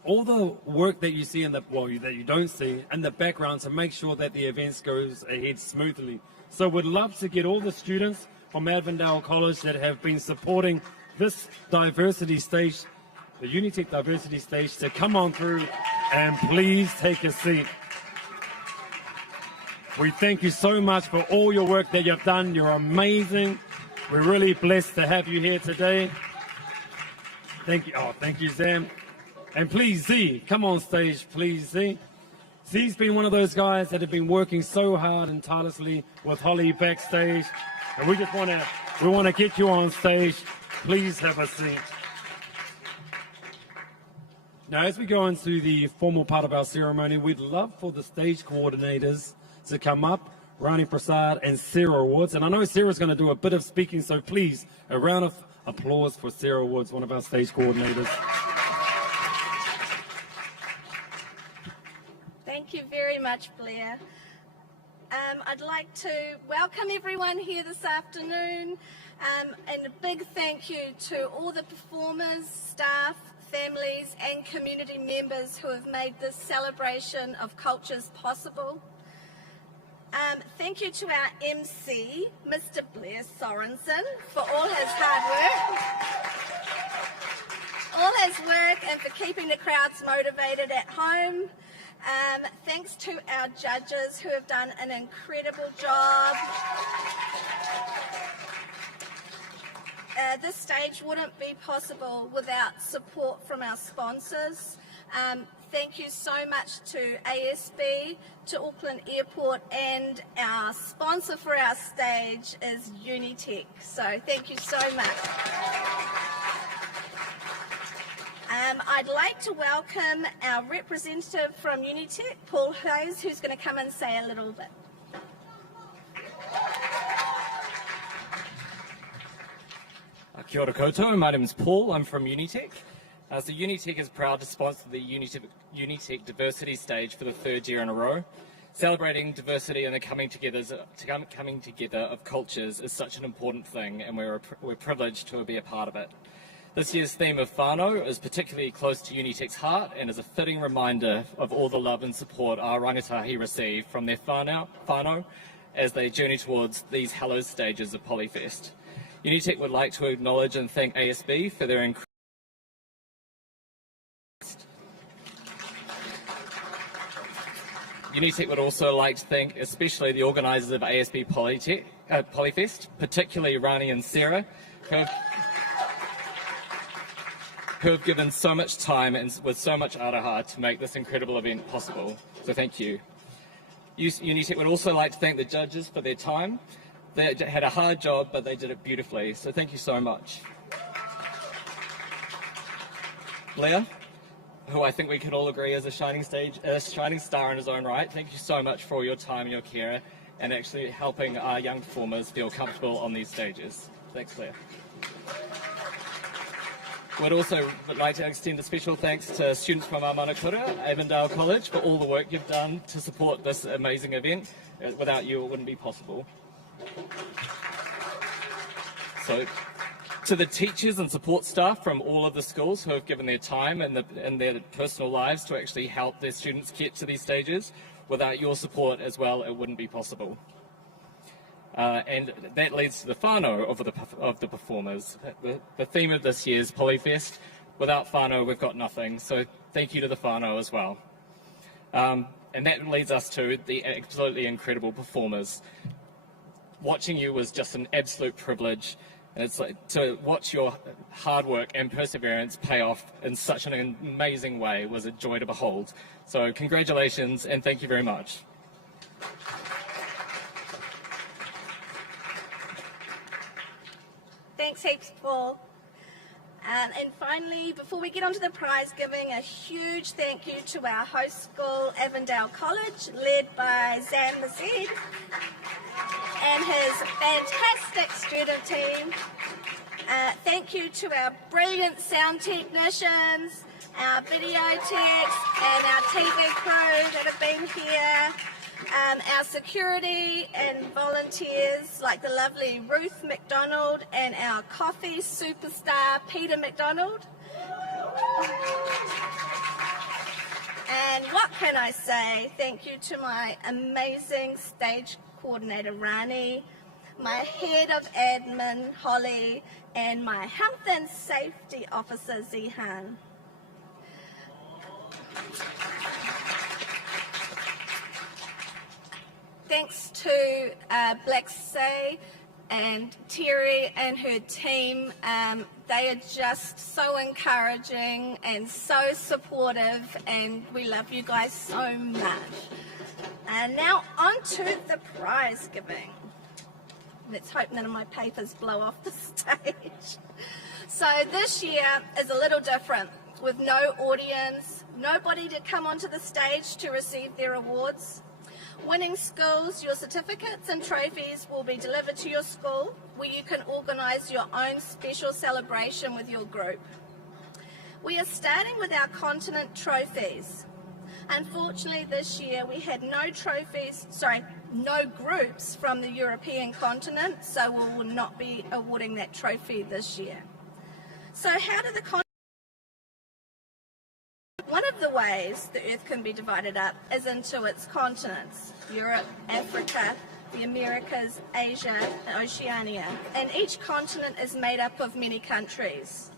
all the work that you see in the, well, that you don't see in the background to make sure that the events goes ahead smoothly. So we'd love to get all the students from Avondale College that have been supporting this diversity stage, the Unitec Diversity Stage, to come on through and please take a seat. We thank you so much for all your work that you've done. You're amazing. We're really blessed to have you here today. Thank you. Oh, thank you, Zam. And please, Z, come on stage, please, Z. Z's been one of those guys that have been working so hard and tirelessly with Holly backstage. And we just want to get you on stage. Please have a seat. Now, as we go into the formal part of our ceremony, we'd love for the stage coordinators to come up, Rani Prasad and Sarah Woods. And I know Sarah's going to do a bit of speaking, so please, a round of applause for Sarah Woods, one of our stage coordinators. Thank you very much, Blair. I'd like to welcome everyone here this afternoon, and a big thank you to all the performers, staff, families and community members who have made this celebration of cultures possible. Thank you to our MC, Mr. Blair Sorensen, for all his hard work and for keeping the crowds motivated at home. Thanks to our judges who have done an incredible job. This stage wouldn't be possible without support from our sponsors. Thank you so much to ASB, to Auckland Airport, and our sponsor for our stage is Unitec. So thank you so much. I'd like to welcome our representative from Unitec, Paul Hayes, who's going to come and say a little bit. Kia ora koutou, my name is Paul, I'm from Unitec. So Unitec is proud to sponsor the Unitec Diversity Stage for the third year in a row. Celebrating diversity and the coming together of cultures is such an important thing, and we're privileged to be a part of it. This year's theme of whānau is particularly close to Unitec's heart and is a fitting reminder of all the love and support our rangatahi receive from their whānau as they journey towards these hallowed stages of Polyfest. Unitec would like to acknowledge and thank ASB for their incredible Unitec would also like to thank especially the organisers of ASB Polyfest, particularly Rani and Sarah, who have given so much time and with so much araha to make this incredible event possible. So thank you. Unitec would also like to thank the judges for their time. They had a hard job, but they did it beautifully. So thank you so much. Blair, who I think we can all agree is a shining star in his own right. Thank you so much for all your time and your care and actually helping our young performers feel comfortable on these stages. Thanks, Claire. We'd also like to extend a special thanks to students from our Manakura, Avondale College, for all the work you've done to support this amazing event. Without you, it wouldn't be possible. So, to the teachers and support staff from all of the schools who have given their time and their personal lives to actually help their students get to these stages, without your support as well, it wouldn't be possible. And that leads to the whānau of the performers. The theme of this year's Polyfest, without whānau we've got nothing, so thank you to the whānau as well. And that leads us to the absolutely incredible performers. Watching you was just an absolute privilege, and it's like to watch your hard work and perseverance pay off in such an amazing way was a joy to behold. So congratulations and thank you very much. Thanks heaps, Paul. And finally, before we get on to the prize giving, a huge thank you to our host school, Avondale College, led by Zam Mazid and his fantastic student team. Thank you to our brilliant sound technicians, our video techs, and our TV crew that have been here. Our security and volunteers like the lovely Ruth McDonald and our coffee superstar Peter McDonald. And what can I say? Thank you to my amazing stage coordinator Rani, my head of admin Holly, and my health and safety officer Zihan. Thanks to Black Say and Terry and her team. They are just so encouraging and so supportive, and we love you guys so much. And now on to the prize giving. Let's hope none of my papers blow off the stage. So this year is a little different, with no audience, nobody to come onto the stage to receive their awards. Winning schools, your certificates and trophies will be delivered to your school, where you can organise your own special celebration with your group. We are starting with our continent trophies. Unfortunately this year we had no groups from the European continent, so we will not be awarding that trophy this year. So how do the One of the ways the Earth can be divided up is into its continents: Europe, Africa, the Americas, Asia, and Oceania. And each continent is made up of many countries.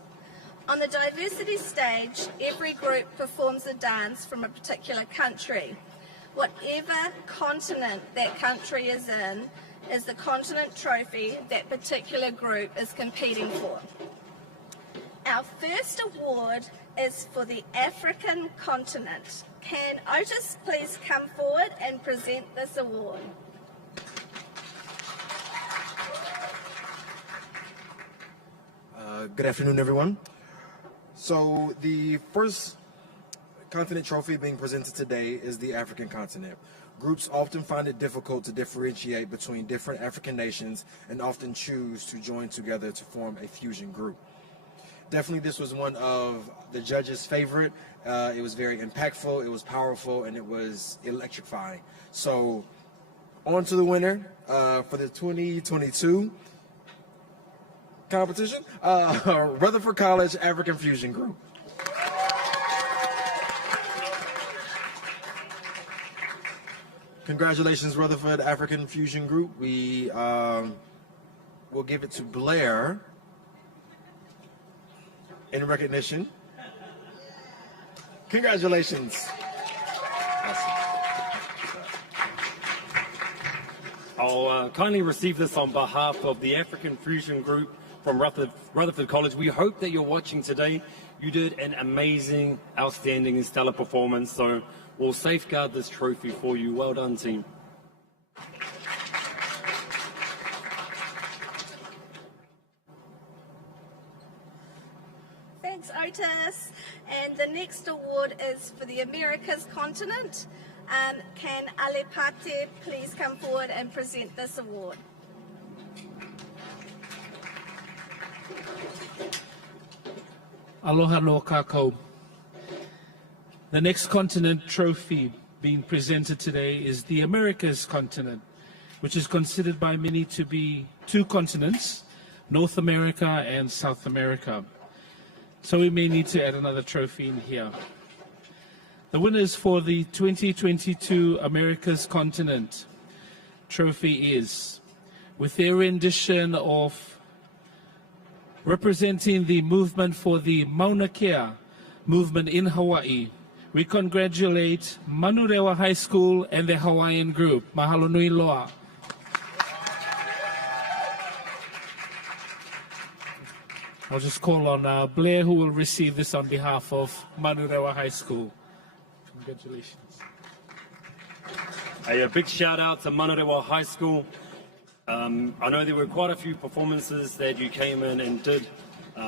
On the diversity stage, every group performs a dance from a particular country. Whatever continent that country is in is the continent trophy that particular group is competing for. Our first award is for the African continent. Can Otis please come forward and present this award? Good afternoon, everyone. So the first continent trophy being presented today is the African continent. Groups often find it difficult to differentiate between different African nations and often choose to join together to form a fusion group. Definitely this was one of the judges' favorite. It was very impactful, it was powerful, and it was electrifying. So on to the winner for the 2022 competition, Rutherford College African Fusion Group. Congratulations, Rutherford African Fusion Group. We will give it to Blair in recognition. Congratulations. I'll kindly receive this on behalf of the African Fusion Group from Rutherford College. We hope that you're watching today. You did an amazing, outstanding and stellar performance, so we'll safeguard this trophy for you. Well done, team. Thanks, Otis. And the next award is for the Americas continent. Can Alepate please come forward and present this award? Aloha lo kākou. The next continent trophy being presented today is the Americas continent, which is considered by many to be two continents, North America and South America. So we may need to add another trophy in here. The winners for the 2022 Americas continent trophy is, with their rendition of representing the movement for the Mauna Kea movement in Hawaii, we congratulate Manurewa High School and the Hawaiian group. Mahalo nui loa. I'll just call on Blair, who will receive this on behalf of Manurewa High School. Congratulations. A big shout out to Manurewa High School. I know there were quite a few performances that you came in and did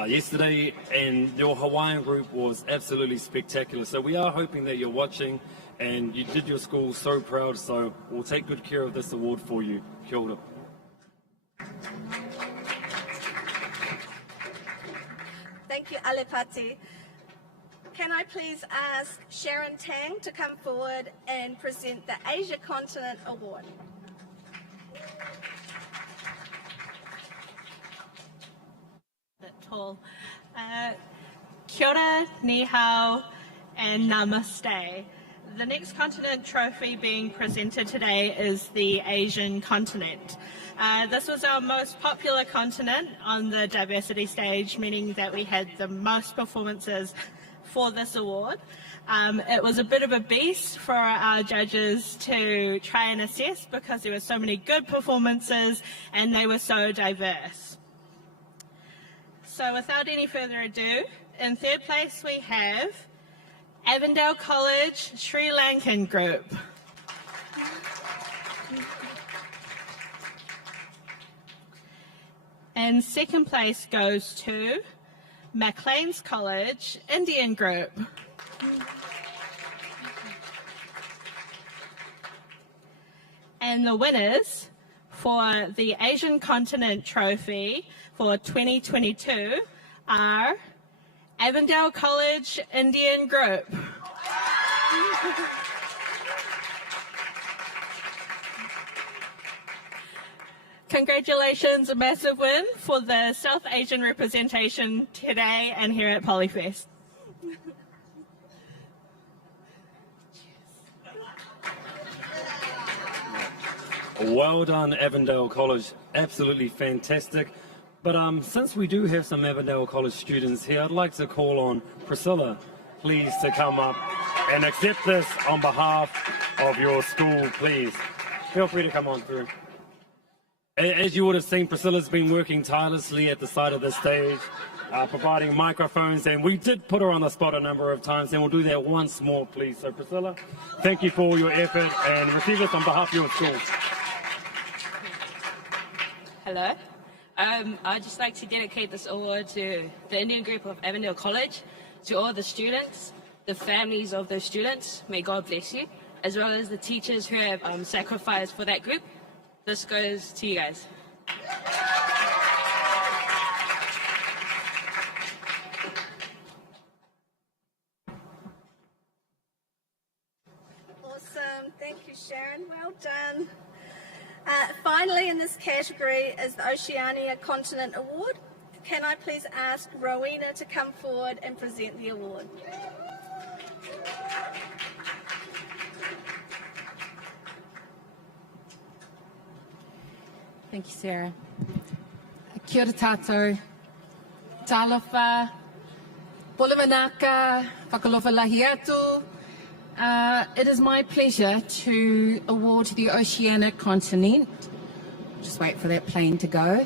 yesterday, and your Hawaiian group was absolutely spectacular. So we are hoping that you're watching, and you did your school so proud, so we'll take good care of this award for you. Kia ora. Thank you, Alepati. Can I please ask Sharon Tang to come forward and present the Asia Continent Award? Tall. Kia ora, ni hao, and namaste. The next continent trophy being presented today is the Asian continent. This was our most popular continent on the diversity stage, meaning that we had the most performances for this award. It was a bit of a beast for our judges to try and assess because there were so many good performances and they were so diverse. So without any further ado, in third place we have Avondale College Sri Lankan Group. And second place goes to Maclean's College Indian Group. And the winners for the Asian Continent Trophy for 2022 are Avondale College Indian Group. Congratulations, a massive win for the South Asian representation today and here at Polyfest. Well done, Avondale College. Absolutely fantastic. But since we do have some Avondale College students here, I'd like to call on Priscilla, please, to come up and accept this on behalf of your school, please. Feel free to come on through. As you would have seen, Priscilla's been working tirelessly at the side of the stage, providing microphones, and we did put her on the spot a number of times, and we'll do that once more, please. So, Priscilla, thank you for all your effort, and receive this on behalf of your school. Hello. I'd just like to dedicate this award to the Indian group of Avondale College, to all the students, the families of those students, may God bless you, as well as the teachers who have sacrificed for that group. This goes to you guys. Awesome. Thank you, Sharon. Well done. Finally, in this category is the Oceania Continent Award. Can I please ask Rowena to come forward and present the award? Thank you, Sarah. Kia ora tātou. Talofa, Polamanaka, whakalofa lahi atu. It is my pleasure to award the Oceanic Continent. Just wait for that plane to go.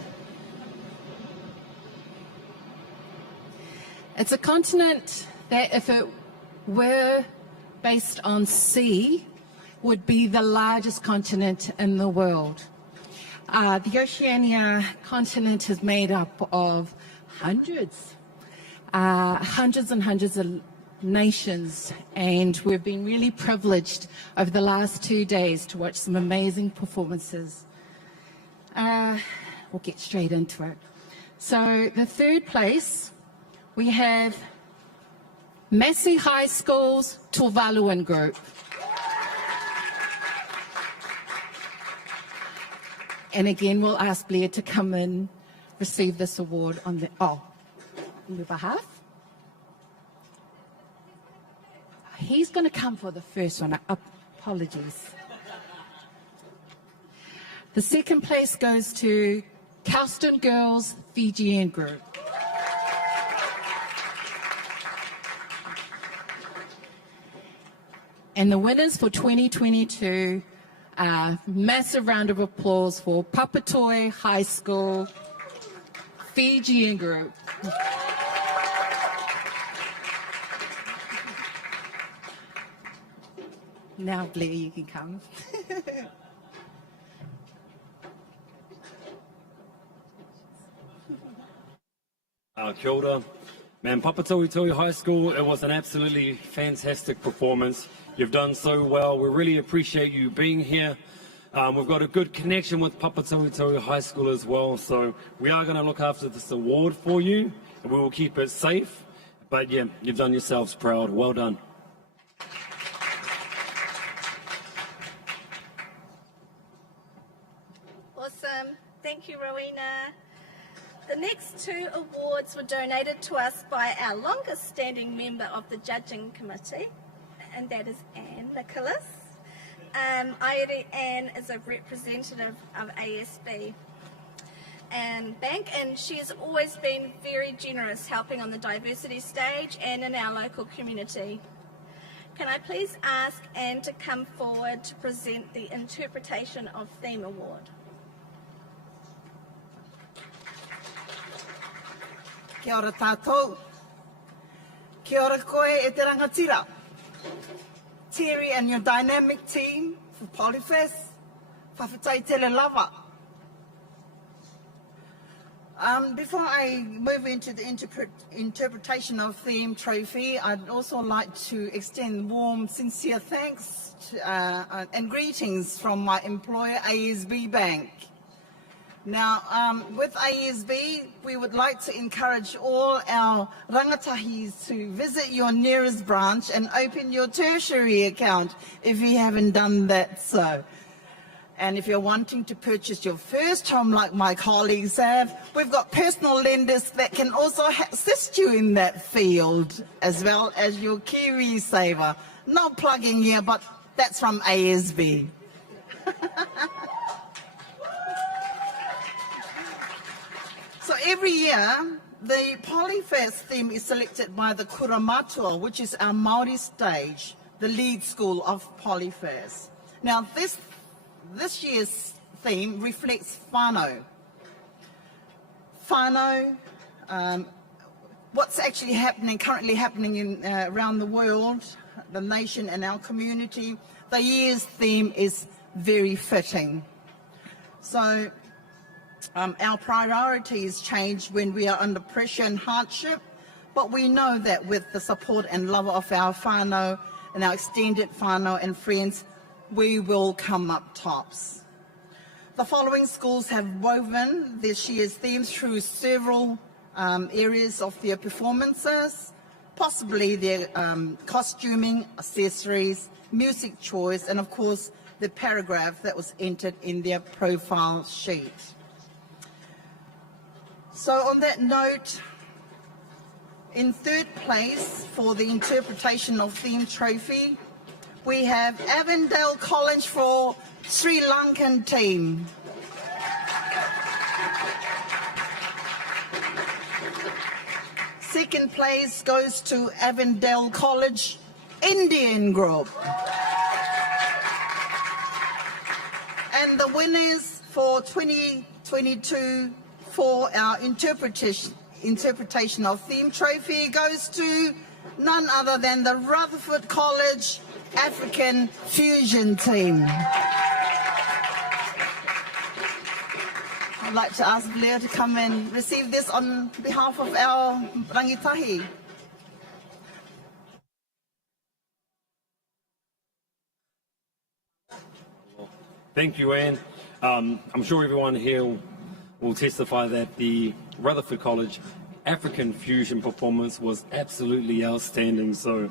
It's a continent that, if it were based on sea, would be the largest continent in the world. The Oceania continent is made up of hundreds and hundreds of nations, and we've been really privileged over the last 2 days to watch some amazing performances. We'll get straight into it. So the third place, we have Massey High School's Tuvaluan group. And again, we'll ask Blair to come and receive this award on their behalf. He's going to come for the first one. Apologies. The second place goes to Kelston Girls Fijian group. And the winners for 2022, massive round of applause for Papatoe High School Fijian group. Now, Blair, you can come. Kia ora. Man, Papatoe High School, it was an absolutely fantastic performance. You've done so well. We really appreciate you being here. We've got a good connection with Papatoe High School as well, so we are going to look after this award for you, and we will keep it safe. But yeah, you've done yourselves proud. Well done. Awesome. Thank you, Rowena. The next two awards were donated to us by our longest standing member of the judging committee, and that is Anne Nicholas. Airi Anne is a representative of ASB and Bank, and she has always been very generous helping on the diversity stage and in our local community. Can I please ask Anne to come forward to present the Interpretation of Theme Award? Kia ora tātou. Kia ora koe e te rangatira. Terry and your dynamic team for Polyfest, whawhitai tele lava. Before I move into the interpretation of theme trophy, I'd also like to extend warm, sincere thanks and greetings from my employer, ASB Bank. Now, with ASB, we would like to encourage all our rangatahis to visit your nearest branch and open your tertiary account if you haven't done that so. And if you're wanting to purchase your first home like my colleagues have, we've got personal lenders that can also assist you in that field, as well as your Kiwi Saver. Not plugging here, but that's from ASB. So every year, the Polyfest theme is selected by the Kuramatua, which is our Māori stage, the lead school of Polyfest. Now, this year's theme reflects whānau. Whānau, what's actually happening, currently happening in, around the world, the nation and our community. The year's theme is very fitting. So, our priorities change when we are under pressure and hardship, but we know that with the support and love of our whānau and our extended whānau and friends, we will come up tops. The following schools have woven this year's themes through several areas of their performances. possibly their costuming, accessories, music choice, and of course the paragraph that was entered in their profile sheet. So on that note, in third place for the interpretation of theme trophy, we have Avondale College for Sri Lankan team. Second place goes to Avondale College Indian group. And the winners for 2022 for our interpretation of theme trophy goes to none other than the Rutherford College African Fusion team. I'd like to ask Blair to come and receive this on behalf of our rangitahi. Thank you, Anne. I'm sure everyone here will testify that the Rutherford College African Fusion performance was absolutely outstanding. So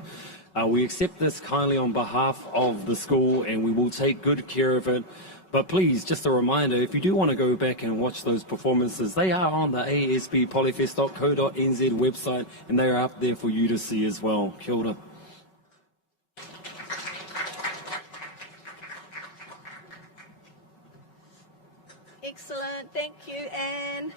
we accept this kindly on behalf of the school, and we will take good care of it. But please, just a reminder, if you do want to go back and watch those performances, they are on the asppolyfest.co.nz website, and they are up there for you to see as well. Kia ora. Excellent, thank you, Anne.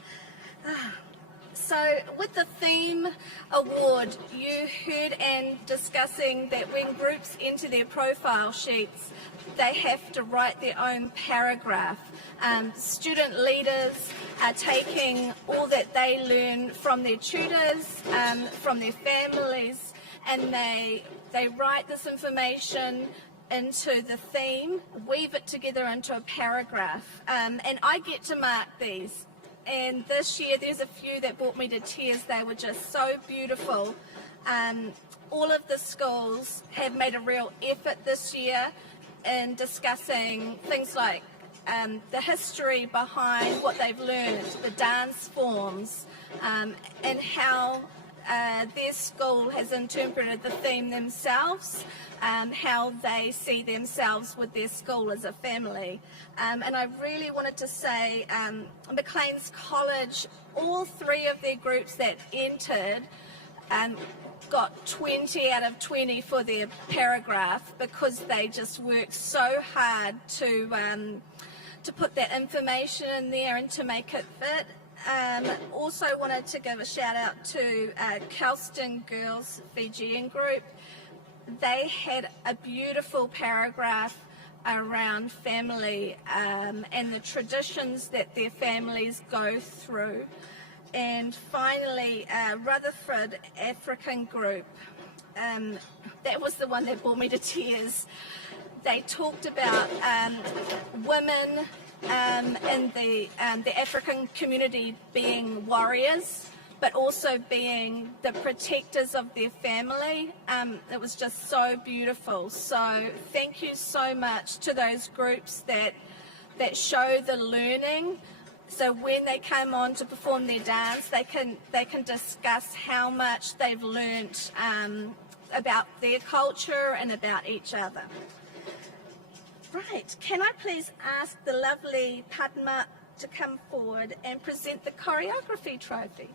So with the theme award, you heard Anne discussing that when groups enter their profile sheets, they have to write their own paragraph. Student leaders are taking all that they learn from their tutors, from their families, and they write this information into the theme, weave it together into a paragraph, and I get to mark these. And this year there's a few that brought me to tears. They were just so beautiful. All of the schools have made a real effort this year in discussing things like the history behind what they've learned, the dance forms, and how their school has interpreted the theme themselves, how they see themselves with their school as a family. And I really wanted to say Maclean's College, all three of their groups that entered got 20 out of 20 for their paragraph, because they just worked so hard to put that information in there and to make it fit. Also wanted to give a shout out to Kelston Girls Fijian group. They had a beautiful paragraph around family and the traditions that their families go through. And finally, Rutherford African group, that was the one that brought me to tears. They talked about women in the African community being warriors, but also being the protectors of their family. It was just so beautiful. So thank you so much to those groups that show the learning. So when they come on to perform their dance, they can discuss how much they've learnt about their culture and about each other. Right, can I please ask the lovely Padma to come forward and present the choreography trophy?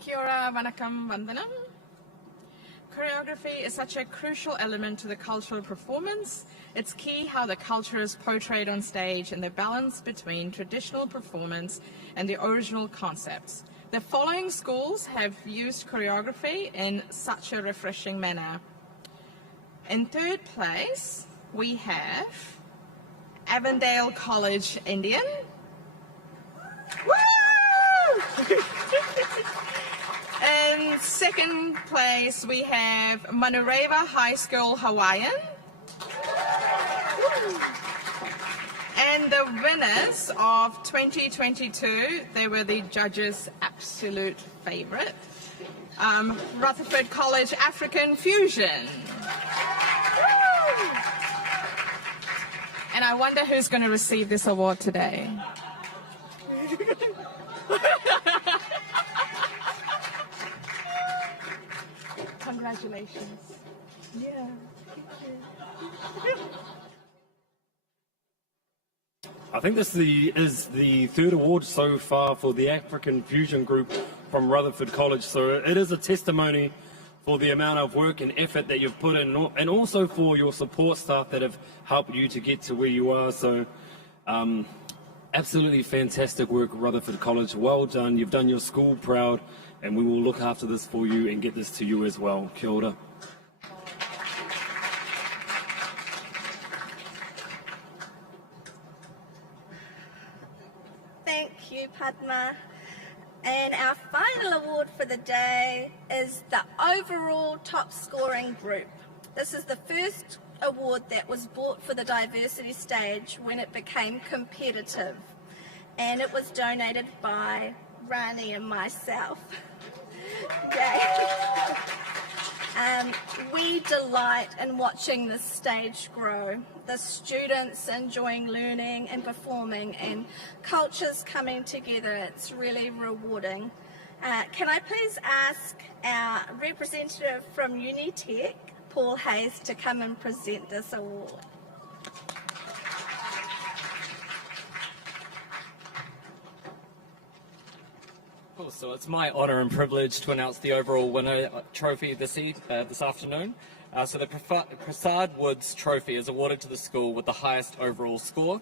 Kia ora, vanakkam, vandanam. Choreography is such a crucial element to the cultural performance. It's key how the culture is portrayed on stage and the balance between traditional performance and the original concepts. The following schools have used choreography in such a refreshing manner. In third place, we have Avondale College Indian. Woo! In second place, we have Manurewa High School Hawaiian. And the winners of 2022, they were the judges' absolute favorite, Rutherford College African Fusion. And I wonder who's going to receive this award today. Congratulations. Yeah. I think this is the third award so far for the African Fusion Group from Rutherford College. So it is a testimony for the amount of work and effort that you've put in, and also for your support staff that have helped you to get to where you are. So absolutely fantastic work, Rutherford College. Well done. You've done your school proud, and we will look after this for you and get this to you as well. Kia ora. Thank you, Padma. And our final award for the day is the overall top scoring group. This is the first award that was bought for the diversity stage when it became competitive. And it was donated by Rani and myself. Yay. We delight in watching this stage grow. The students enjoying learning and performing, and cultures coming together. It's really rewarding. Can I please ask our representative from Unitec, Paul Hayes, to come and present this award? Cool, so it's my honour and privilege to announce the overall winner trophy this afternoon. So the Prasad Woods Trophy is awarded to the school with the highest overall score.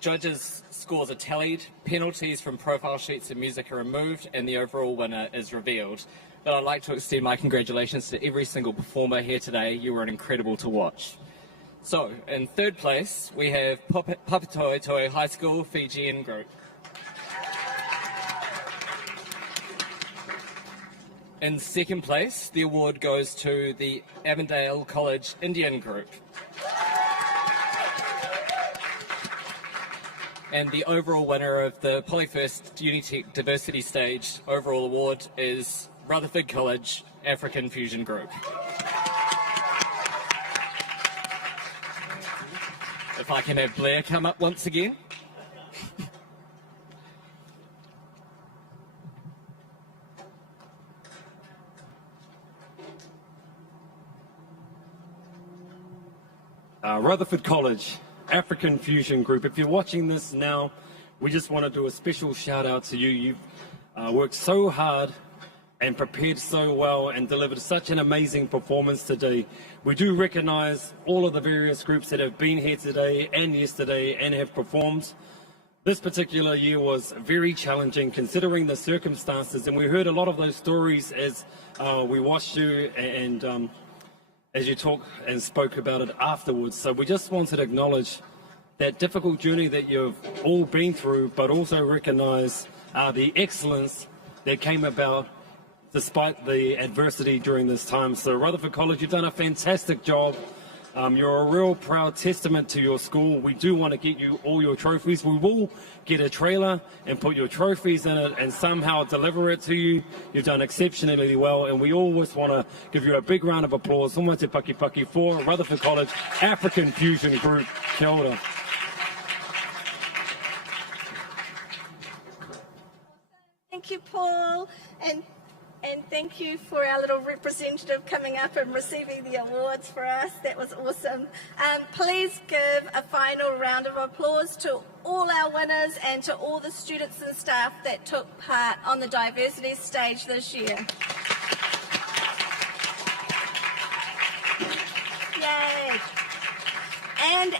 Judges' scores are tallied, penalties from profile sheets and music are removed, and the overall winner is revealed. But I'd like to extend my congratulations to every single performer here today. You were incredible to watch. So, in third place, we have Papatoetoe High School Fijian Group. In second place, the award goes to the Avondale College Indian Group. And the overall winner of the Polyfirst Unitec Diversity Stage overall award is Rutherford College African Fusion Group. If I can have Blair come up once again. Rutherford College African Fusion Group. If you're watching this now, we just want to do a special shout out to you. You've worked so hard and prepared so well and delivered such an amazing performance today. We do recognise all of the various groups that have been here today and yesterday and have performed. This particular year was very challenging considering the circumstances, and we heard a lot of those stories as we watched you and as you talk and spoke about it afterwards. So we just wanted to acknowledge that difficult journey that you've all been through, but also recognise the excellence that came about despite the adversity during this time. So Rutherford College, you've done a fantastic job. You're a real proud testament to your school. We do want to get you all your trophies. We will get a trailer and put your trophies in it and somehow deliver it to you. You've done exceptionally well, and we always want to give you a big round of applause. Someone te paki paki for Rutherford College African Fusion Group. Kia ora. Thank you, Paul, and thank you for our little representative coming up and receiving the awards for us. That was awesome. Please give a final round of applause to all our winners and to all the students and staff that took part on the diversity stage this year. Yay! And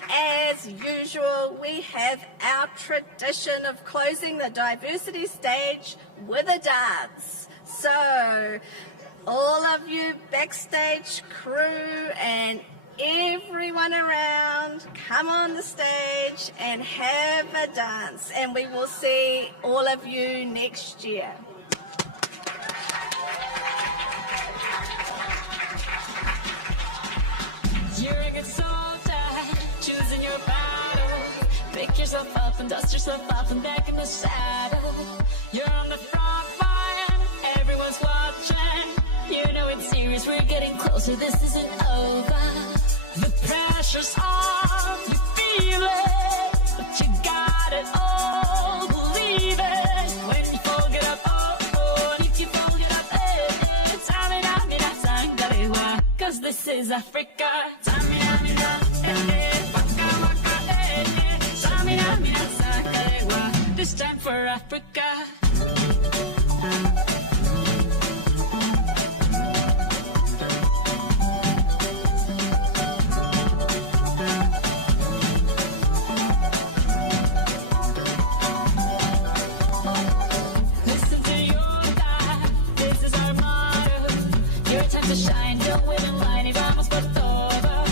as usual, we have our tradition of closing the diversity stage with a dance. So, all of you backstage crew and everyone around, come on the stage and have a dance, and we will see all of you next year. You're a good soldier, choosing your battle. Pick yourself up and dust yourself off and back in the saddle. You're on the front line, everyone's watching. You know it's serious, we're getting closer, this isn't over. The pressure's on, you feel it, but you got it all, believe this is Africa. Tamina, mina, waka, waka, Tamina, mina, sakarewa. This time for Africa. To shine, don't wait in line, y vamos por todo.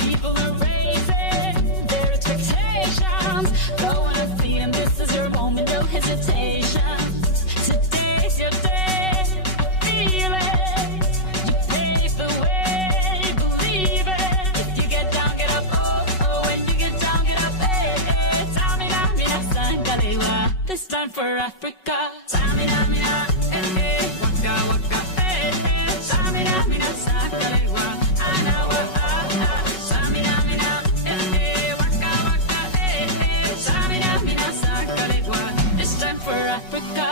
People are raising their expectations. Go on and feed them, this is your moment, no hesitation. Today's your day, feel it. You pave the way, believe it. If you get down, get up, oh, oh. When you get down, get up, hey, hey. Tamina, mina, sangalewa. This time for Africa. Tamina, mina, hey, waka, waka. Tamina, mina, sakarewa. Anawa, Tamina, mina, waka, waka, Tamina, mina, sakarewa. This time for Africa.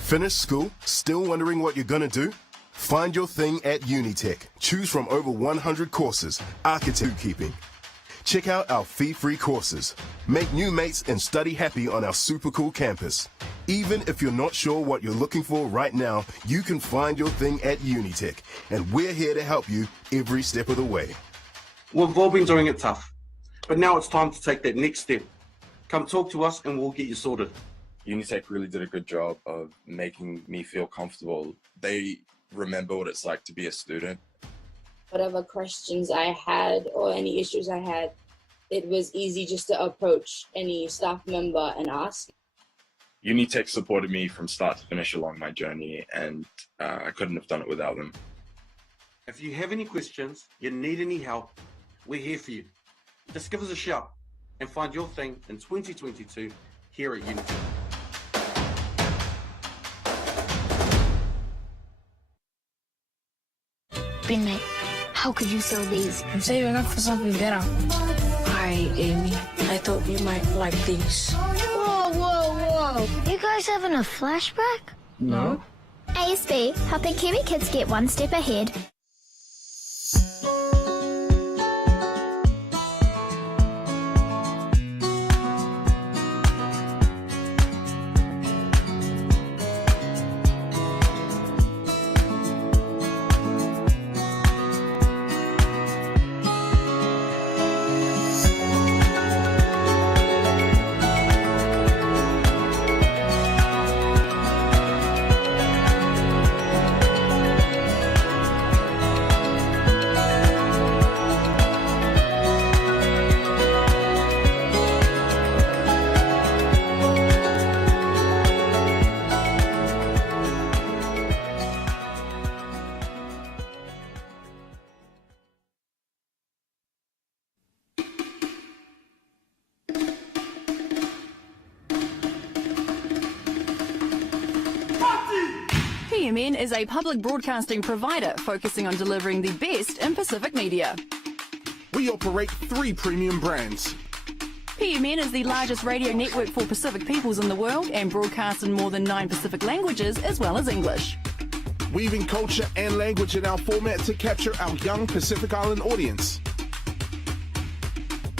Finished school? Still wondering what you're gonna do? Find your thing at Unitec. Choose from over 100 courses. Architect keeping. Check out our fee-free courses. Make new mates and study happy on our super cool campus. Even if you're not sure what you're looking for right now, you can find your thing at Unitec. And we're here to help you every step of the way. We've all been doing it tough, but now it's time to take that next step. Come talk to us and we'll get you sorted. Unitec really did a good job of making me feel comfortable. They remember what it's like to be a student. Whatever questions I had or any issues I had, it was easy just to approach any staff member and ask. Unitec supported me from start to finish along my journey, and I couldn't have done it without them. If you have any questions, you need any help, we're here for you. Just give us a shout and find your thing in 2022 here at Unitec. Ben, mate, how could you sell these? I'm saving up for something better. Hi, Amy. I thought you might like these. Whoa, whoa, whoa. You guys having a flashback? No. ASB, helping Kiwi kids get one step ahead. PMN is a public broadcasting provider focusing on delivering the best in Pacific media. We operate 3 premium brands. PMN is the largest radio network for Pacific peoples in the world and broadcasts in more than 9 Pacific languages as well as English. Weaving culture and language in our format to capture our young Pacific Island audience.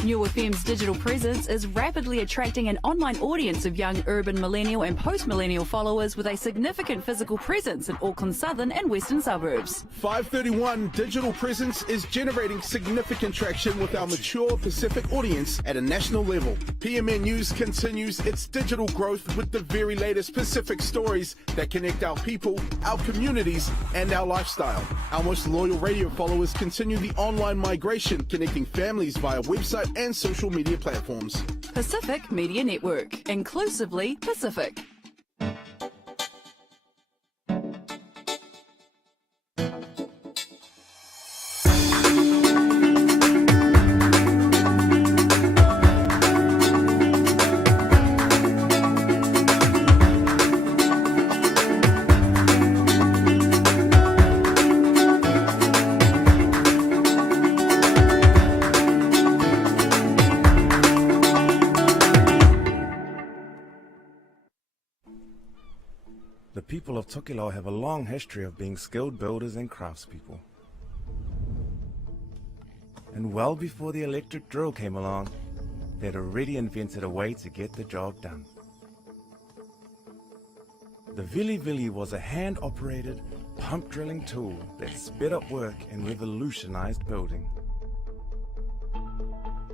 New FM's digital presence is rapidly attracting an online audience of young urban millennial and post-millennial followers with a significant physical presence in Auckland's southern and western suburbs. 531 digital presence is generating significant traction with our mature Pacific audience at a national level. PMN News continues its digital growth with the very latest Pacific stories that connect our people, our communities, and our lifestyle. Our most loyal radio followers continue the online migration, connecting families via website and social media platforms. Pacific Media Network, inclusively Pacific. The people of Tokelau have a long history of being skilled builders and craftspeople. And well before the electric drill came along, they'd already invented a way to get the job done. The Vili Vili was a hand-operated, pump drilling tool that sped up work and revolutionized building.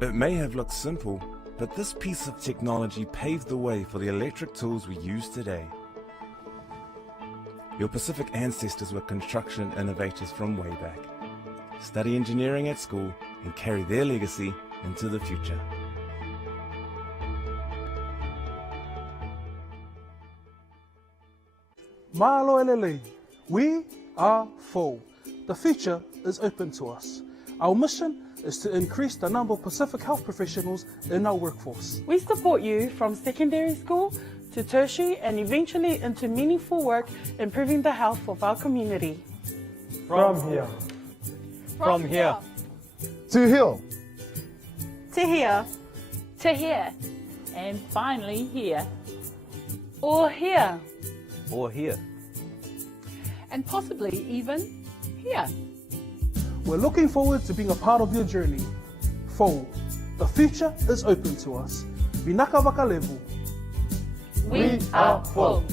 It may have looked simple, but this piece of technology paved the way for the electric tools we use today. Your Pacific ancestors were construction innovators from way back. Study engineering at school and carry their legacy into the future. Mahalo elelei. We are full. The future is open to us. Our mission is to increase the number of Pacific health professionals in our workforce. We support you from secondary school to tertiary and eventually into meaningful work improving the health of our community. From here. From here. To here. To here. To here. And finally here. Or here. Or here. And possibly even here. We're looking forward to being a part of your journey. Full. The future is open to us. Binaka Waka Level. We are full.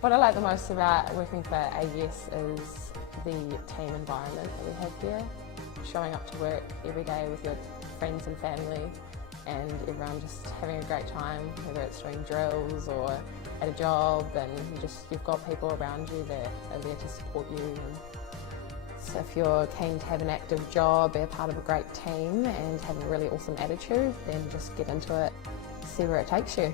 What I like the most about working for AES is the team environment that we have here. Showing up to work every day with your friends and family and everyone just having a great time, whether it's doing drills or at a job, and you've got people around you that are there to support you. And so if you're keen to have an active job, be a part of a great team and have a really awesome attitude, then just get into it, see where it takes you.